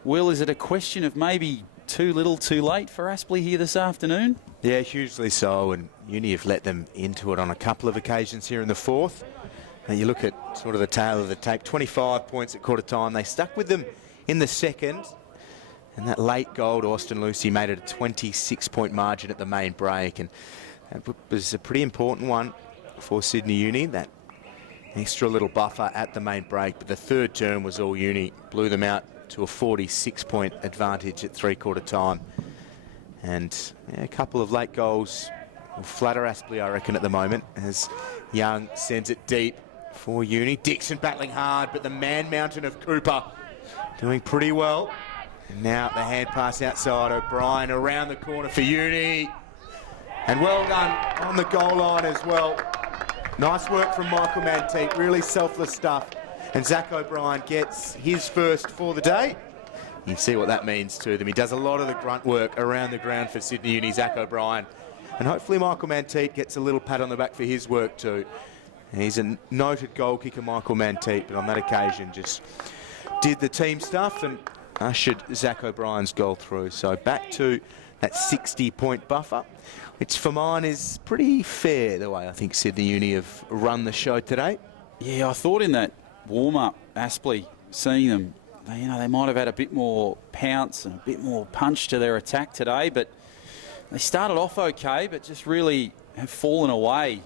Will, is it a question of maybe too little too late for Aspley here this afternoon? Yeah, hugely so, and Uni have let them into it on a couple of occasions here in the 4th. And you look at sort of the tail of the tape, 25 points at quarter time. They stuck with them in the 2nd, and that late goal to Austin Lucy made it a 26-point margin at the main break, and that was a pretty important one for Sydney Uni, that extra little buffer at the main break. But the 3rd term was all Uni, blew them out to a 46-point advantage at three-quarter time. And yeah, a couple of late goals will flatter Aspley, I reckon, at the moment, as Young sends it deep for Uni. Dixon battling hard, but the man mountain of Cooper doing pretty well. And now the hand pass outside. O'Brien around the corner for Uni. And well done on the goal line as well. Nice work from Michael Manteep, really selfless stuff. And Zach O'Brien gets his first for the day. You can see what that means to them. He does a lot of the grunt work around the ground for Sydney Uni, Zach O'Brien. And hopefully Michael Manteep gets a little pat on the back for his work too. And he's a noted goal kicker, Michael Manteep, but on that occasion just did the team stuff and ushered Zach O'Brien's goal through. So back to that 60-point buffer, which for mine is pretty fair the way I think Sydney Uni have run the show today. Yeah, I thought in that warm-up, Aspley, seeing them, they might have had a bit more pounce and a bit more punch to their attack today, but they started off okay, but just really have fallen away,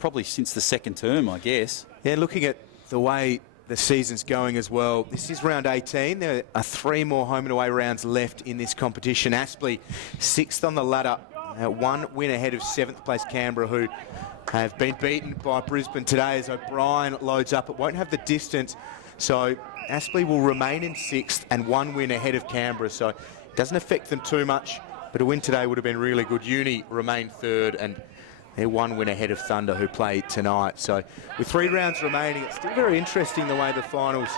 probably since the 2nd term, I guess. Yeah, looking at the way the season's going as well, this is round 18. There are 3 more home and away rounds left in this competition. Aspley 6th on the ladder, 1 win ahead of 7th place Canberra, who have been beaten by Brisbane today as O'Brien loads up. It won't have the distance, so Aspley will remain in 6th and 1 win ahead of Canberra, so it doesn't affect them too much, but a win today would have been really good. Uni remain 3rd, and they're 1 win ahead of Thunder, who play tonight. So with 3 rounds remaining, it's still very interesting the way the finals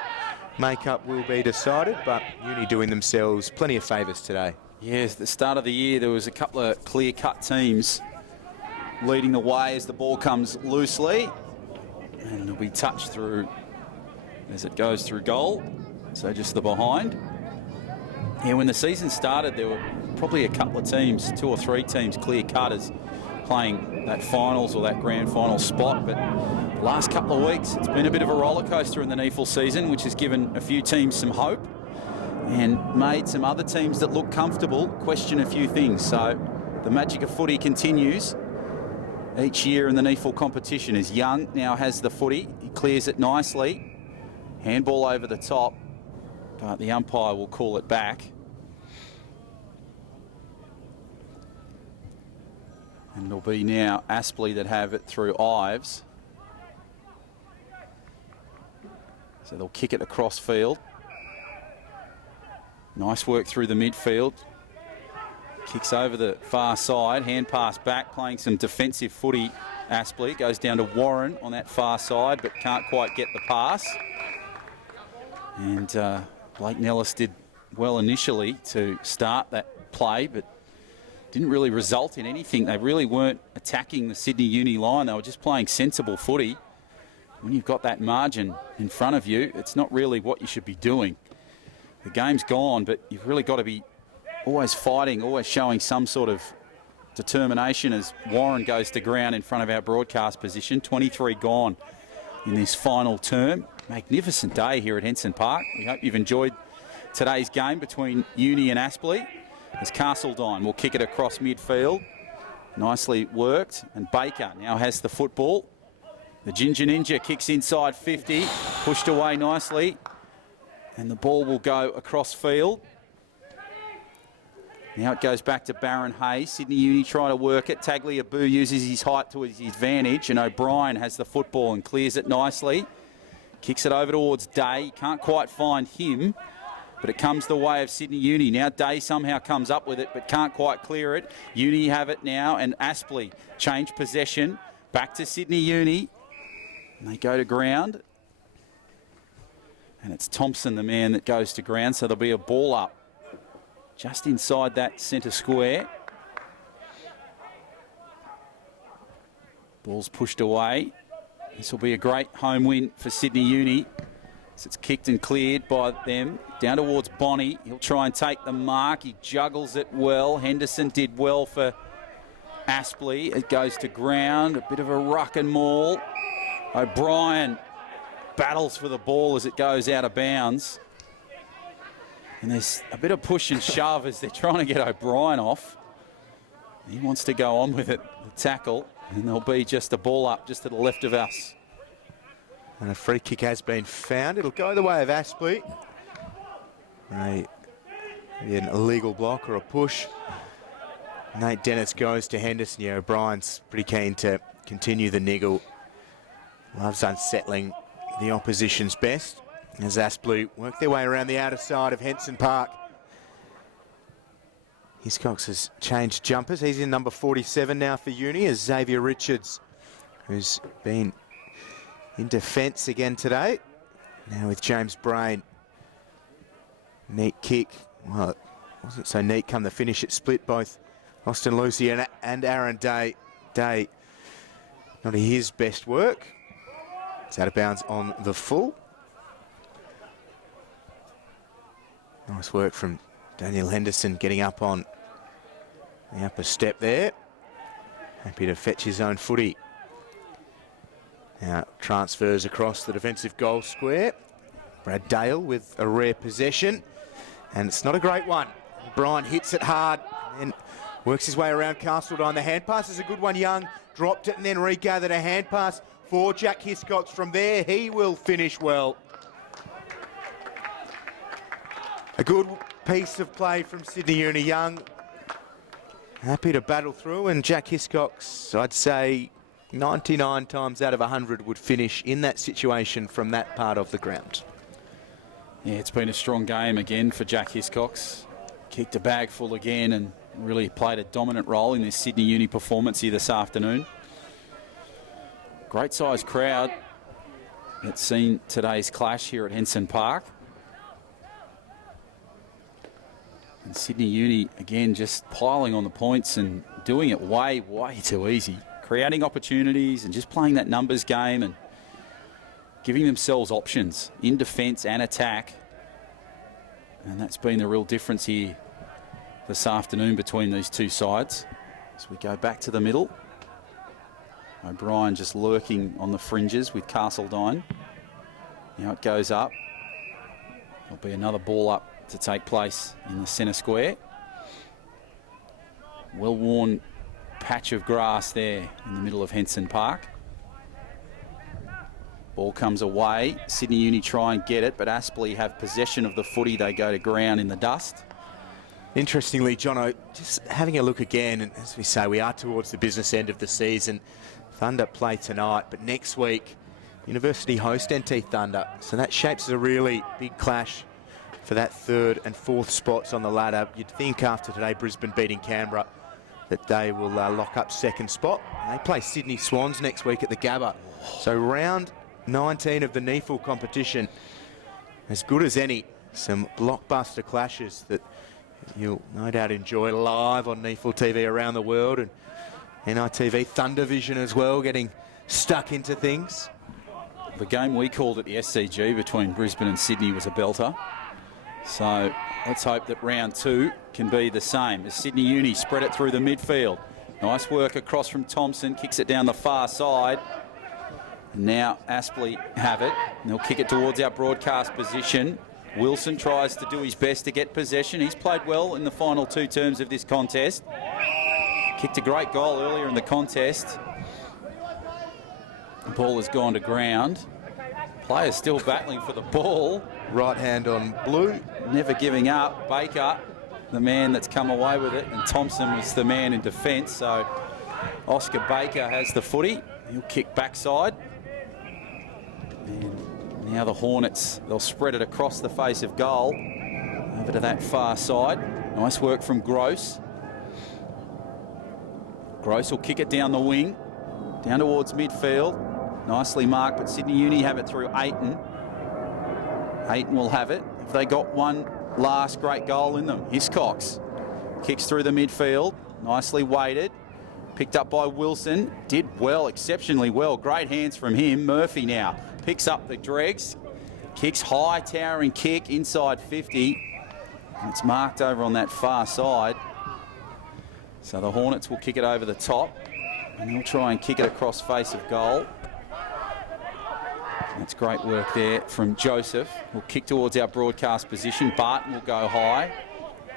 makeup will be decided, but Uni doing themselves plenty of favours today. Yes, at the start of the year, there was a couple of clear-cut teams leading the way as the ball comes loosely, and it'll be touched through as it goes through goal. So just the behind. Yeah, when the season started, there were probably a couple of teams, 2 or 3 teams, clear-cutters, playing that finals or that grand final spot. But the last couple of weeks, it's been a bit of a roller coaster in the NEAFL season, which has given a few teams some hope and made some other teams that look comfortable question a few things. So the magic of footy continues each year in the NEAFL competition as Young now has the footy. He clears it nicely. Handball over the top, but the umpire will call it back. And it'll be now Aspley that have it through Ives. So they'll kick it across field. Nice work through the midfield. Kicks over the far side, hand pass back, playing some defensive footy. Aspley goes down to Warren on that far side, but can't quite get the pass. And Blake Nellis did well initially to start that play, but didn't really result in anything. They really weren't attacking the Sydney Uni line. They were just playing sensible footy. When you've got that margin in front of you, it's not really what you should be doing. The game's gone, but you've really got to be always fighting, always showing some sort of determination as Warren goes to ground in front of our broadcast position. 23 gone in this final term. Magnificent day here at Henson Park. We hope you've enjoyed today's game between Uni and Aspley. as Castledine will kick it across midfield. Nicely worked, and Baker now has the football. The Ginger Ninja kicks inside 50, pushed away nicely, and the ball will go across field. Now it goes back to Baron Hayes. Sydney Uni trying to work it. Tagliabue uses his height to his advantage, and O'Brien has the football and clears it nicely. Kicks it over towards Day. Can't quite find him, but it comes the way of Sydney Uni. Now Day somehow comes up with it, but can't quite clear it. Uni have it now, and Aspley change possession. Back to Sydney Uni. And they go to ground. And it's Thompson, the man that goes to ground, so there'll be a ball up just inside that centre square. Ball's pushed away. This will be a great home win for Sydney Uni. So it's kicked and cleared by them. Down towards Bonnie. He'll try and take the mark. He juggles it well. Henderson did well for Aspley. It goes to ground. A bit of a ruck and maul. O'Brien battles for the ball as it goes out of bounds. And there's a bit of push and shove as they're trying to get O'Brien off. He wants to go on with it, the tackle. And there'll be just a ball up just to the left of us. And a free kick has been found. It'll go the way of Aspley. Maybe an illegal block or a push. Nate Dennis goes to Henderson. Yeah, O'Brien's pretty keen to continue the niggle. Loves unsettling the opposition's best as Aspley work their way around the outer side of Henson Park. Hiscox has changed jumpers. He's in number 47 now for Uni as Xavier Richards, who's been in defence again today. Now with James Brain. Neat kick. Well, it wasn't so neat come the finish. It split both Austin Lucy and Aaron Day. Day, not his best work. It's out of bounds on the full. Nice work from Daniel Henderson getting up on the upper step there. Happy to fetch his own footy. Now transfers across the defensive goal square. Brad Dale with a rare possession. And it's not a great one. Brian hits it hard and works his way around Castledine. The hand pass is a good one. Young dropped it and then regathered a hand pass for Jack Hiscox. From there, he will finish well. A good piece of play from Sydney Uni. Young happy to battle through, and Jack Hiscox, I'd say 99 times out of 100 would finish in that situation from that part of the ground. Yeah, it's been a strong game again for Jack Hiscox. Kicked a bag full again and really played a dominant role in this Sydney Uni performance here this afternoon. Great sized crowd that's seen today's clash here at Henson Park. And Sydney Uni, again, just piling on the points and doing it way, way too easy. Creating opportunities and just playing that numbers game and giving themselves options in defence and attack. And that's been the real difference here this afternoon between these two sides. As we go back to the middle. O'Brien just lurking on the fringes with Castledine. Now it goes up. There'll be another ball up to take place in the centre square. Well-worn patch of grass there in the middle of Henson Park. Ball comes away. Sydney Uni try and get it, but Aspley have possession of the footy. They go to ground in the dust. Interestingly, Jono, just having a look again, and as we say, we are towards the business end of the season. Thunder play tonight, but next week, University host NT Thunder. So that shapes a really big clash for that third and fourth spots on the ladder. You'd think after today, Brisbane beating Canberra, that they will lock up second spot. They play Sydney Swans next week at the Gabba. So round 19 of the NEAFL competition, as good as any. Some blockbuster clashes that you'll no doubt enjoy live on NEAFL TV around the world, and NITV Thunder Vision as well, getting stuck into things. The game we called at the SCG between Brisbane and Sydney was a belter. So let's hope that round two can be the same. As Sydney Uni spread it through the midfield. Nice work across from Thompson, kicks it down the far side. And now Aspley have it. And they'll kick it towards our broadcast position. Wilson tries to do his best to get possession. He's played well in the final 2 terms of this contest. Kicked a great goal earlier in the contest. The ball has gone to ground. Players still battling for the ball. Right hand on blue. Never giving up. Baker, the man that's come away with it, and Thompson was the man in defence. So Oscar Baker has the footy. He'll kick backside. And now the Hornets, they'll spread it across the face of goal. Over to that far side. Nice work from Gross. Gross will kick it down the wing, down towards midfield. Nicely marked, but Sydney Uni have it through Ayton. Ayton will have it. Have they got one last great goal in them? Hiscox kicks through the midfield. Nicely weighted. Picked up by Wilson. Did well, exceptionally well. Great hands from him. Murphy now picks up the dregs. Kicks high, towering kick inside 50. It's marked over on that far side. So the Hornets will kick it over the top. And he'll try and kick it across face of goal. That's great work there from Joseph. We'll kick towards our broadcast position. Barton will go high.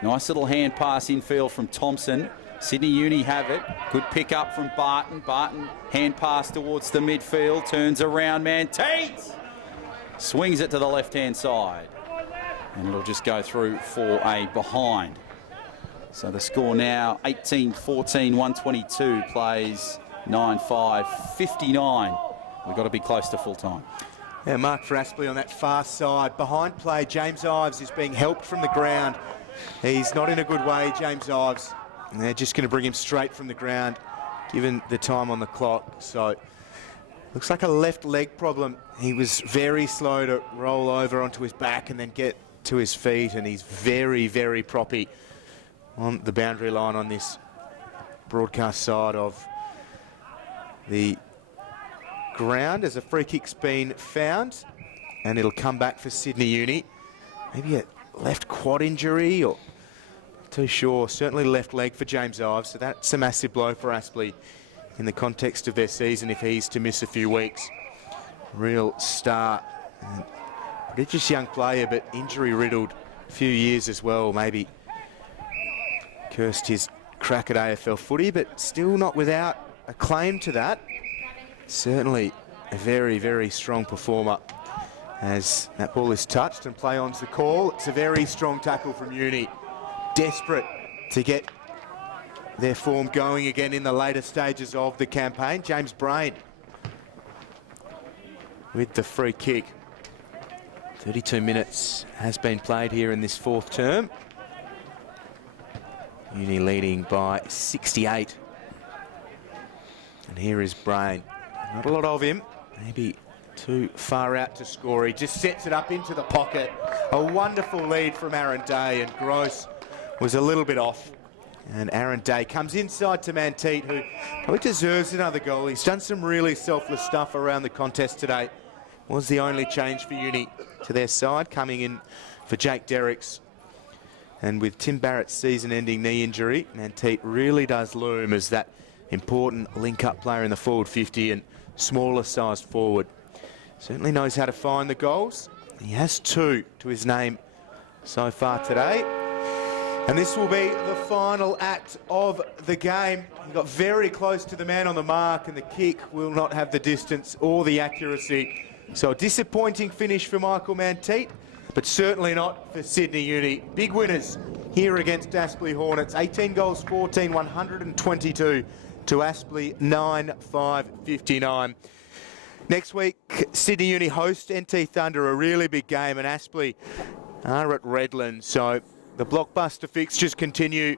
Nice little hand pass infield from Thompson. Sydney Uni have it. Good pick up from Barton. Barton hand pass towards the midfield. Turns around, Manteet. Swings it to the left-hand side. And it'll just go through for a behind. So the score now 18-14, 122 plays 9-5, 59. We've got to be close to full time. Yeah, mark for Aspley on that far side. Behind play, James Ives is being helped from the ground. He's not in a good way, James Ives. And they're just going to bring him straight from the ground, given the time on the clock. So, looks like a left leg problem. He was very slow to roll over onto his back and then get to his feet. And he's very, very proppy on the boundary line on this broadcast side of the ground as a free kick's been found, and it'll come back for Sydney Uni. Maybe a left quad injury, or not too sure. Certainly left leg for James Ives, so that's a massive blow for Aspley in the context of their season if he's to miss a few weeks. Real star, and prodigious young player, but injury riddled a few years as well. Maybe cursed his crack at AFL footy, but still not without a claim to that. Certainly a very, very strong performer as that ball is touched and play on's the call. It's a very strong tackle from Uni. Desperate to get their form going again in the later stages of the campaign. James Brain with the free kick. 32 minutes has been played here in this 4th term. Uni leading by 68. And here is Brain. Not a lot of him, maybe too far out to score. He just sets it up into the pocket. A wonderful lead from Aaron Day, and Gross was a little bit off. And Aaron Day comes inside to Manteet, who probably deserves another goal. He's done some really selfless stuff around the contest today. Was the only change for Uni to their side, coming in for Jake Derricks. And with Tim Barrett's season-ending knee injury, Manteet really does loom as that important link-up player in the forward 50 and smaller sized forward. Certainly knows how to find the goals. He has 2 to his name so far today. And this will be the final act of the game. He got very close to the man on the mark, and the kick will not have the distance or the accuracy. So a disappointing finish for Michael Manteet, but certainly not for Sydney Uni. Big winners here against Aspley Hornets. 18 goals, 14, 122 to Aspley, 9-5, 59. Next week, Sydney Uni host NT Thunder, a really big game, and Aspley are at Redland. So the blockbuster fixtures continue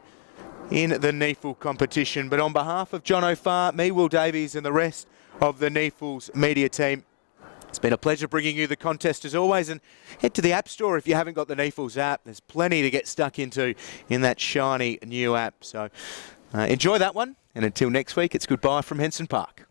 in the NEAFL competition. But on behalf of John O'Farr, me, Will Davies, and the rest of the NEAFL's media team, it's been a pleasure bringing you the contest as always, and head to the App Store if you haven't got the NEAFL's app. There's plenty to get stuck into in that shiny new app. So enjoy that one, and until next week, it's goodbye from Henson Park.